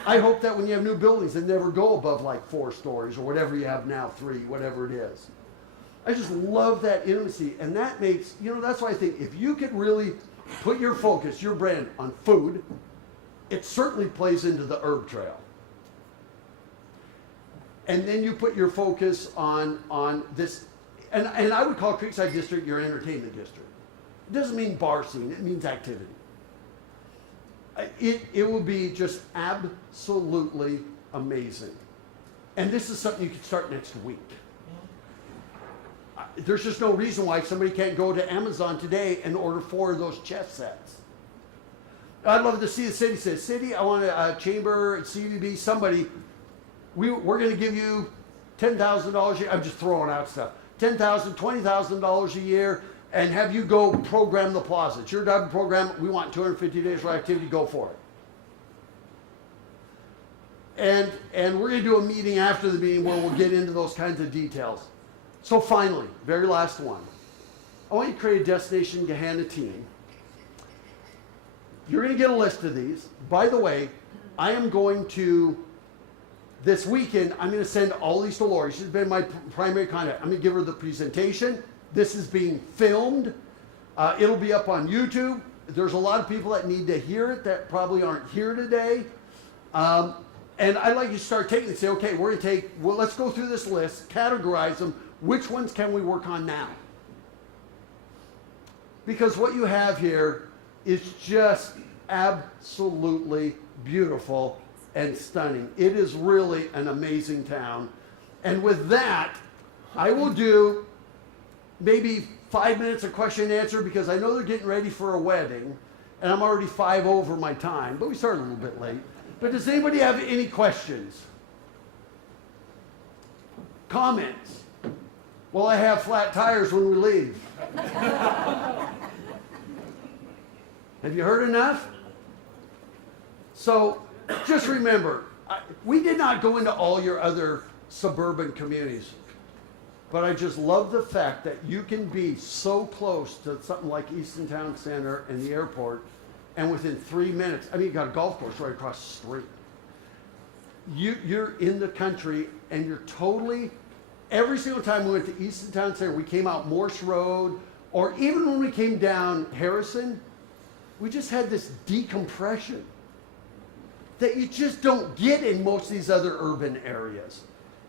I hope that when you have new buildings, they never go above like 4 stories or whatever you have now, 3, whatever it is. I just love that intimacy, and that makes, you know, that's why I think if you could really put your focus, your brand on food, it certainly plays into the herb trail. And then you put your focus on this, and I would call Creekside District your entertainment district. It doesn't mean bar scene, it means activity. It will be just absolutely amazing. And this is something you can start next week. There's just no reason why somebody can't go to Amazon today and order 4 of those chess sets. I'd love to see the city say, city, I want a chamber, CVB, somebody, we're going to give you $10,000 a year. I'm just throwing out stuff. $10,000, $20,000 a year, and have you go program the plaza. It's your job to program. We want 250 days of activity. Go for it. And we're going to do a meeting after the meeting where we'll get into those kinds of details. So finally, very last one. I want you to create a Destination Gahanna team. You're going to get a list of these. By the way, I am going to, this weekend, I'm going to send all these to Lori. She's been my primary contact. I'm going to give her the presentation. This is being filmed. It'll be up on YouTube. There's a lot of people that need to hear it that probably aren't here today. And I'd like you to start taking and say, okay, we're going to take, well, let's go through this list, categorize them. Which ones can we work on now? Because what you have here is just absolutely beautiful and stunning. It is really an amazing town. And with that, I will do maybe 5 minutes of question and answer because I know they're getting ready for a wedding and I'm already 5 over my time, but we started a little bit late. But does anybody have any questions? Comments? Well, I have flat tires when we leave. Have you heard enough? So just remember, we did not go into all your other suburban communities, but I just love the fact that you can be so close to something like Easton Town Center and the airport, and within 3 minutes, I mean, you got a golf course right across the street. You're in the country, and you're totally, every single time we went to Easton Town Center, we came out Morse Road, or even when we came down Harrison, we just had this decompression that you just don't get in most of these other urban areas.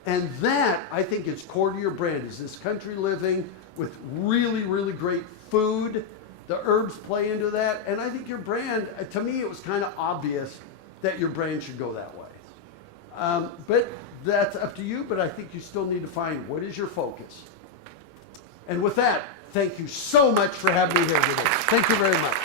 And that, I think, is core to your brand, is this country living with really, really great food. The herbs play into that. And I think your brand, to me, it was kind of obvious that your brand should go that way. But that's up to you, but I think you still need to find what is your focus. And with that, thank you so much for having me here today. Thank you very much.